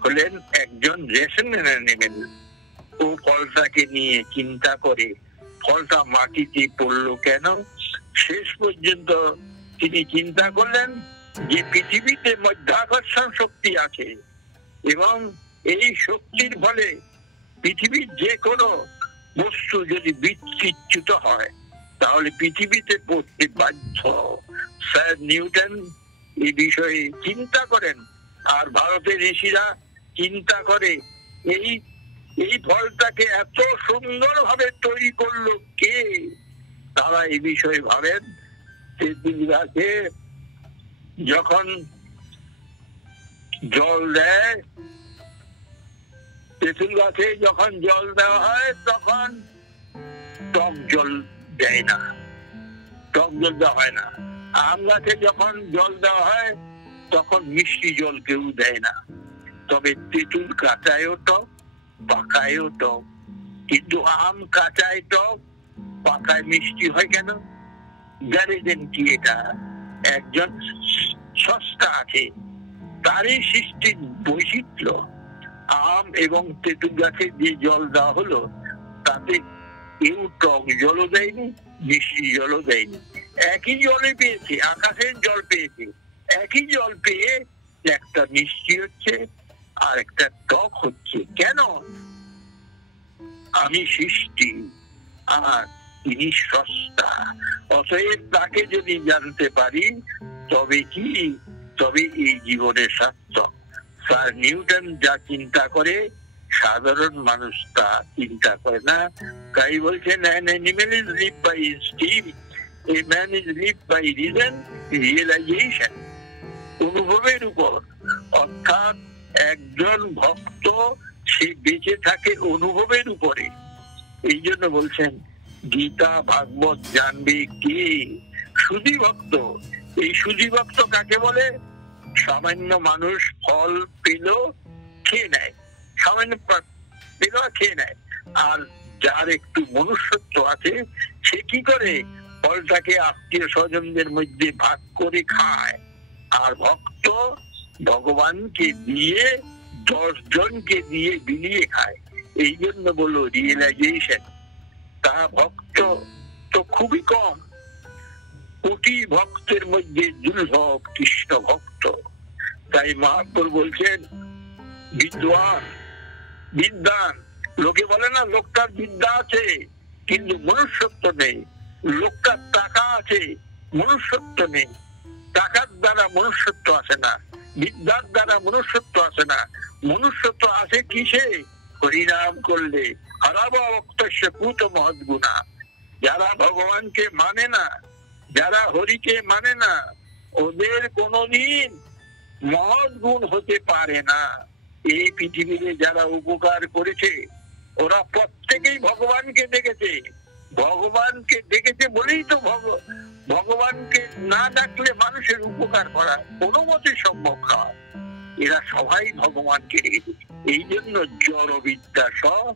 হলেন একজন রেশনাল অ্যানিমেল। ও ফলটাকে নিয়ে চিন্তা করে ফলটা মাটিতে পড়লো কেন। শেষ পর্যন্ত তিনি চিন্তা করলেন যে পৃথিবীতে মাধ্যাকর্ষণ শক্তি আছে এবং এই শক্তির ফলে পৃথিবীর যে কোনো বস্তু যদি বিচ্যুত হয় তাহলে পৃথিবীতে পড়তে বাধ্য। স্যার নিউটন এই বিষয়ে চিন্তা করেন, আর ভারতের ঋষিরা চিন্তা করে এই ফলটাকে এত সুন্দরভাবে তৈরি করলো কে। তারা এই বিষয়ে ভাবেন তেঁতুল গাছে যখন জল দেয়, তেঁতুল গাছে যখন জল দেওয়া হয় তখন টক জল দেয় না, টক জল দেওয়া হয় না। আম গাছে যখন জল দেওয়া হয় তখন মিষ্টি জল কেউ দেয় না। তবে তেঁতুল কাঁচায়ও টক, পাকায়ও টক। কিন্তু আম কাঁচায় টক, পাকায় মিষ্টি হয় কেন? জানেন কি? এটা একজন সস্তা আছে, তারই সৃষ্টির বৈচিত্র্য। আম এবং তেঁতুল গাছে যে জল দেওয়া হলো তাতে কেউ টক জলও দেয়নি, মিষ্টি জলও দেয়নি। একই জলে পেয়েছে, আকাশের জল পেয়েছে। একই জল পেয়ে একটা মিষ্টি হচ্ছে আর একটা টক হচ্ছে কেন? আমি সৃষ্টি আর তিনি স্রষ্টা। অতএব তাকে যদি জানতে পারি তবে কি, তবে এই জীবনের সার্থক। স্যার নিউটন যা চিন্তা করে সাধারণ মানুষ তা চিন্তা করে না। তাই বলছেন an animal is lived by instinct, a man is lived by reason, realization, অনুভবের উপর। অর্থাৎ একজন ভক্ত সে বেঁচে থাকে অনুভবের উপরে। এই জন্য বলছেন গীতা ভাগবত জানবে কে? সুধী ভক্ত। এই সুধী ভক্ত কাকে বলে? সামান্য মানুষ ফল পেল খেয়ে নেয়, সামান্য পেল খেয়ে নেয়। আর যার একটু মনুষ্যত্ব আছে সে কি করে? ফলটাকে আত্মীয় স্বজনদের মধ্যে ভাগ করে খায়। আর ভক্ত ভগবানকে দিয়ে 10 জনকে দিয়ে বিলিয়ে খায়। এই জন্য বলো রিয়েলাইজেশন। তা ভক্ত তো খুবই কম, কোটি ভক্তের মধ্যে দুর্লভ কৃষ্ণ ভক্ত। তাই মহাপ্রভু বলছেন বিদ্বান। লোকে বলে না লোকটার বিদ্যা আছে কিন্তু মনুষ্যত্ব নেই, লোকটার টাকা আছে মনুষ্যত্ব নেই। টাকার দ্বারা মনুষ্যত্ব আসে না, বিদ্যার দ্বারা মনুষ্যত্ব আসে না। মনুষ্যত্ব আসে কিসে? হরিনাম করলে। হারাবা ভক্তস্য কুত মহৎ গুণা। যারা ভগবানকে মানে না, যারা হরিকে মানে না, ওদের কোনদিন মহৎ গুণ হতে পারে না। এই পৃথিবীতে যারা উপকার করেছে ওরা প্রত্যেকেই ভগবানকে দেখেছে। ভগবানকে দেখেছে বলেই তো ভগবানকে না ডাকলে মানুষের উপকার করা কোনো মতে সম্ভব নয়। এরা সবাই ভগবানকে দেখেছে। এই জন্য জড় বিদ্যা সব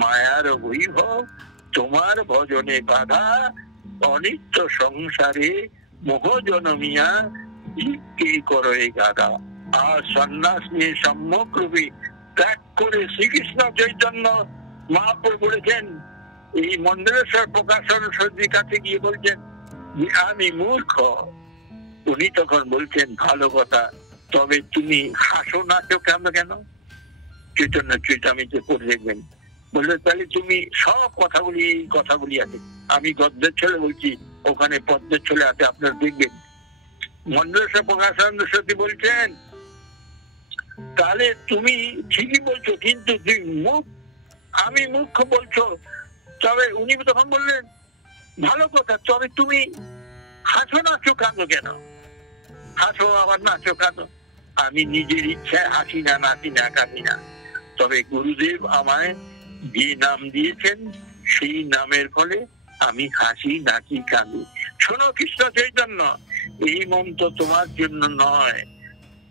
মায়ার বৈভব, তোমার ভজনে বাধা, অনিত্য সংসারে মোহ জনমিয়া জীবকে করো গাধা। আর সন্ন্যাস নিয়ে সম্যক রূপে ত্যাগ করে শ্রীকৃষ্ণ চৈতন্য মহাপ্রভু বলেছেন, এই মন্ডলেশ্বর প্রকাশন সরস্বতীর কাছে গিয়ে বলছেন যে আমি মূর্খ। উনি তখন বলছেন, ভালো কথা, তবে তুমি হাসো নাচো কেন কেন? চৈতন্য চৈতামিতে পড়ে দেখবেন। বললে তাহলে তুমি সব কথাগুলি, এই কথাগুলি আছে, আমি গদ্যের ছলে বলছি, ওখানে পদ্মের ছলে আছে, আপনারা দেখবেন। মন্ডলেশ্বর প্রকাশানন্দ সরস্বতী বলছেন, তাহলে তুমি ঠিকই বলছো, কিন্তু আমি মূর্খ বলছো। তবে উনি তখন বললেন, ভালো কথা, তবে তুমি হাসো নাচো কাঁদো কেন? হাসো আবার নাচো কাঁদো। আমি নিজের ইচ্ছায় হাসি না, নাচি না, কাঁদি না। তবে গুরুদেব আমায় যে নাম দিয়েছেন সেই নামের ফলে আমি হাসি, নাচি, কাঁদি। শোনো কৃষ্ণ চৈতন্য, এই মন্ত্র তোমার জন্য নয়।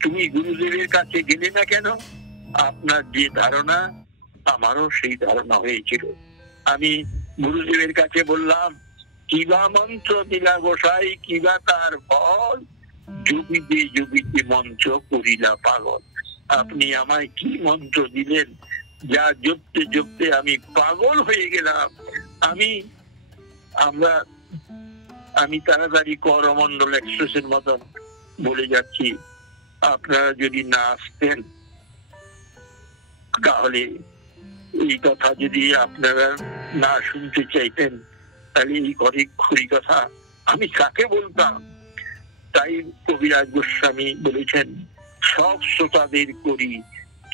তুমি গুরুদেবের কাছে গেলে না কেন? আপনার যে ধারণা, আমারও সেই ধারণা হয়েছিল। আমি গুরুদেবের কাছে বললাম, কিবা মন্ত্র দিলা গোসাই, কিবা তার ফল, জুবিতে জুবিতে মন্ত্র করিলা পাগল। আপনি আমায় কি মন্ত্র দিলেন, যা জপতে জপতে আমি পাগল হয়ে গেলাম। আমি তাড়াতাড়ি করমন্ডল এক্সপ্রেসের মতন বলে যাচ্ছি। আপনারা যদি না আসতেন, তাহলে এই কথা যদি আপনারা না শুনতে চাইতেন, তাহলে এই হরি কথা আমি কাকে বলতাম? তাই কবিরাজ গোস্বামী বলেছেন, সব শ্রোতাদের করি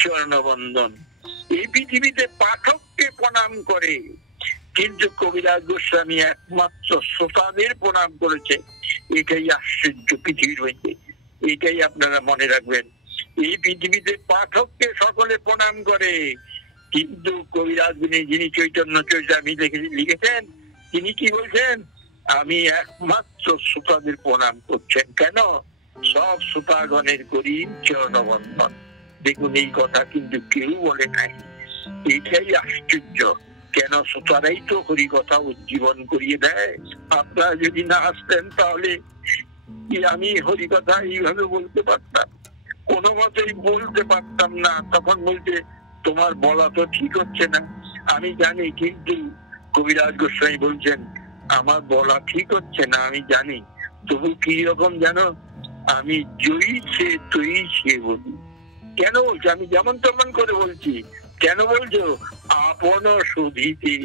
চরণবন্দন। এই পৃথিবীতে পাঠককে প্রণাম করে, কিন্তু কবিরাজ গোস্বামী একমাত্র শ্রোতাদের প্রণাম করেছে। এটাই আশ্চর্য পৃথিবীর হইতে। এটাই আপনারা মনে রাখবেন। এই পৃথিবীতে পাঠককে সকলে প্রণাম করে, কিন্তু কবিরাজ যিনি চৈতন্য চৈতামি লিখেছেন, তিনি কি বলছেন? আমি একমাত্র শ্রোতাদের প্রণাম করছেন। কেন? সব শ্রোতাগণের করি চরণবন্দন। দেখুন, এই কথা কিন্তু কেউ বলে নাই। এটাই আশ্চর্য। কেন? শ্রোতারাই তো হরি কথা উজ্জীবন করিয়ে দেয়। আপনারা যদি না আসতেন, তাহলে আমি হরি কথা এইভাবে বলতে পারতাম? কোনো মতেই বলতে পারতাম না। তখন বলতে, তোমার বলা তো ঠিক হচ্ছে না। আমি জানি, কিন্তু কবিরাজ গোস্বামী বলছেন, আমার বলা ঠিক হচ্ছে না, আমি জানি, তবু কি রকম জানো, আমি জয়ীছে তৈছে বলি। কেন বলছি? আমি যেমন তেমন করে বলছি। কেন বলছো? আপন শোধিতে।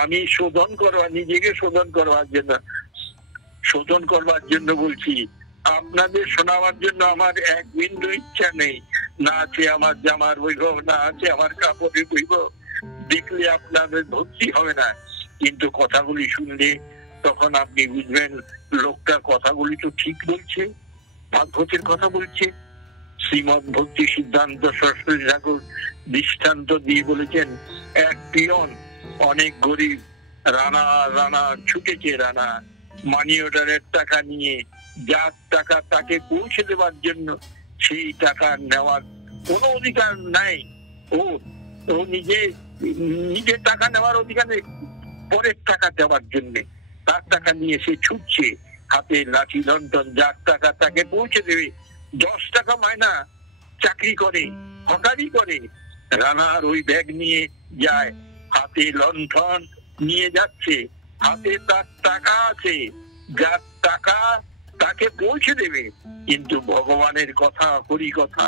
আমি শোধন করবার, নিজেকে শোধন করবার জন্য বলছি। আপনাদের শোনাবার জন্য আমার এক বিন্দু ইচ্ছা নেই। না আছে আমার জামার বৈভব, না আছে আমার কাপড়ের বৈভব। দেখলে আপনাদের ভক্তি হবে না, কিন্তু কথাগুলি শুনলে তখন আপনি বুঝবেন, লোকটা কথাগুলি তো ঠিক বলছে, ভাগবতের কথা বলছে। শ্রীমদ ভক্তি সিদ্ধান্ত সরস্বতী ঠাকুর দৃষ্টান্ত দিয়ে বলেছেন, এক পিয়ন অনেক গরিব, রানা ছুটেছে, রানা মানি অর্ডারের টাকা নিয়ে, যার টাকা তাকে পৌঁছে দেওয়ার জন্য, সেই টাকা নেওয়ার কোনো অধিকার নাই। ও নিজের টাকা নেওয়ার অধিকার নেই, পরের টাকা দেওয়ার জন্য তার টাকা নিয়ে সে ছুটছে, হাতে লাঠি লণ্ঠন, যার টাকা তাকে পৌঁছে দেবে। 10 টাকা মায়না চাকরি করে, হকারি করে। রানার ওই ব্যাগ নিয়ে যায়, হাতে লণ্ঠন নিয়ে যাচ্ছে, হাতে তার টাকা আছে, যার টাকা তাকে পৌঁছে দেবে। কিন্তু ভগবানের কথা, হরি কথা,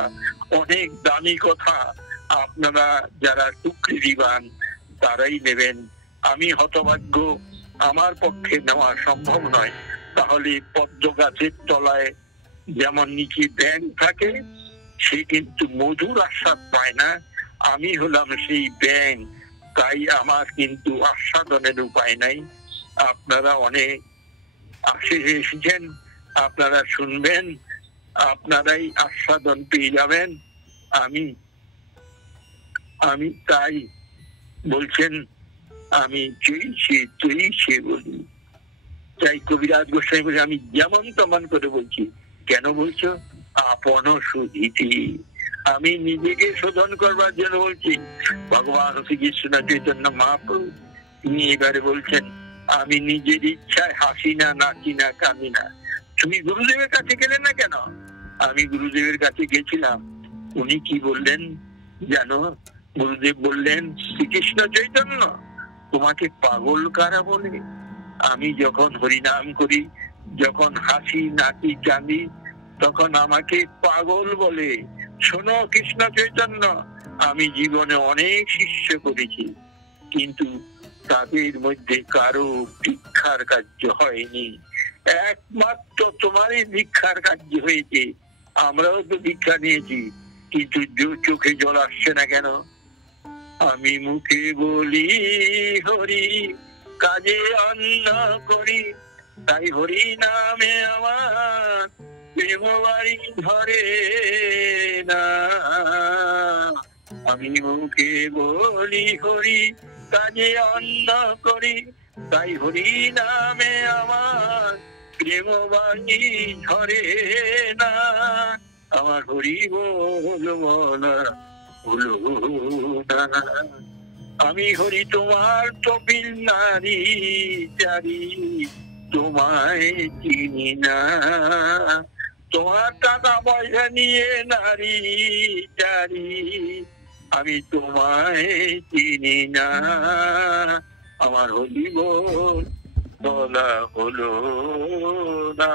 অনেক দামি কথা, আপনারা যারা টুকরি দিবান তারাই নেবেন। আমি হতভাগ্য, আমার পক্ষে নেওয়া সম্ভব নয়। তাহলে পদ্ম গাছের তলায় যেমন নিচে ব্যাঙ থাকে, সে কিন্তু মধুর আস্বাদ পায় না। আমি হলাম সেই ব্যাঙ, তাই আমার কিন্তু আস্বাদনের উপায় নাই। আপনারা অনেক এসেছেন, আপনারা শুনবেন, আপনারাই আস্বাদন পেয়ে যাবেন। আমি তাই বলছেন, আমি চৈছে বলি। তাই কবিরাজ গোস্বামী বলে, আমি যেমন তেমন করে বলছি। কেন বলছো? আপন শোধিতে। আমি নিজেকে শোধন করবার জন্য বলছি। ভগবান শ্রীকৃষ্ণ চৈতন্য মহাপ্রভু তিনি এবারে বলছেন, আমি নিজের ইচ্ছায় হাসি না, নাচি না, কাঁদি না। তুমি গুরুদেবের কাছে গেলে না কেন? আমি গুরুদেবের কাছে গেছিলাম। উনি কি বললেন? জানো, গুরুদেব বললেন, শ্রীকৃষ্ণ চৈতন্য তোমাকে পাগল কারা বলে? আমি যখন হরিনাম করি, যখন হাসি নাচি কাঁদি, তখন আমাকে পাগল বলে। শোনো কৃষ্ণ চৈতন্য, আমি জীবনে অনেক শিষ্য করেছি, কিন্তু তাদের মধ্যে কারো ভিক্ষার কার্য হয়নি, একমাত্র তোমারই ভিক্ষার কার্য হয়েছে। আমরাও তো ভিক্ষা নিয়েছি, কিন্তু চোখে জল আসছে না কেন? আমি মুখে বলি হরি, কাজে অন্ন করি, তাই হরি নামে আমার প্রেম বাড়ি ধরে না। আমি মুখে বলি হরি, কাজে অন্ন করি, তাই হরি নামে আমার প্রেম বাড়ি ধরে না। আমার হরি বলবো না, আমি হরি তোমার কপিল নারী চারি, তোমায় চিনি না। তোমার টাকা পয়সা নিয়ে নারী চারি, আমি তোমায় চিনি না। আমার হরি বলা হলো না।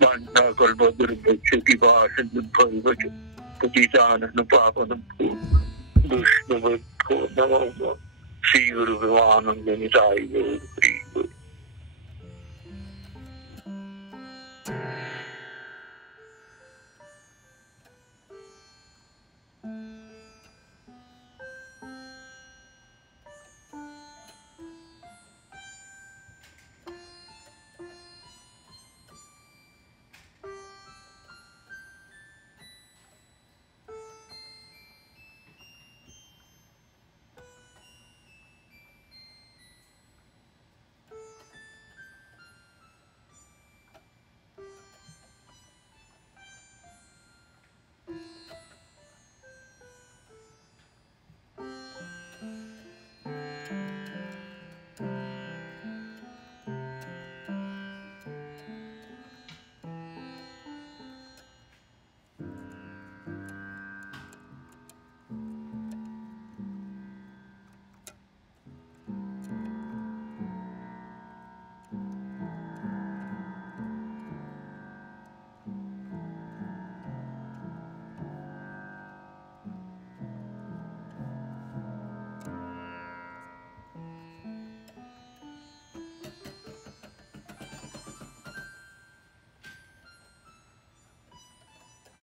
বান্না কল্প দুর্ভক্ষ কৃপা সিন্ধুভ্যৈব চ পতিতানাং পাবনাং বৈষ্ণবেভ্যো নমঃ। শ্রী গুরু নিতাই গৌর।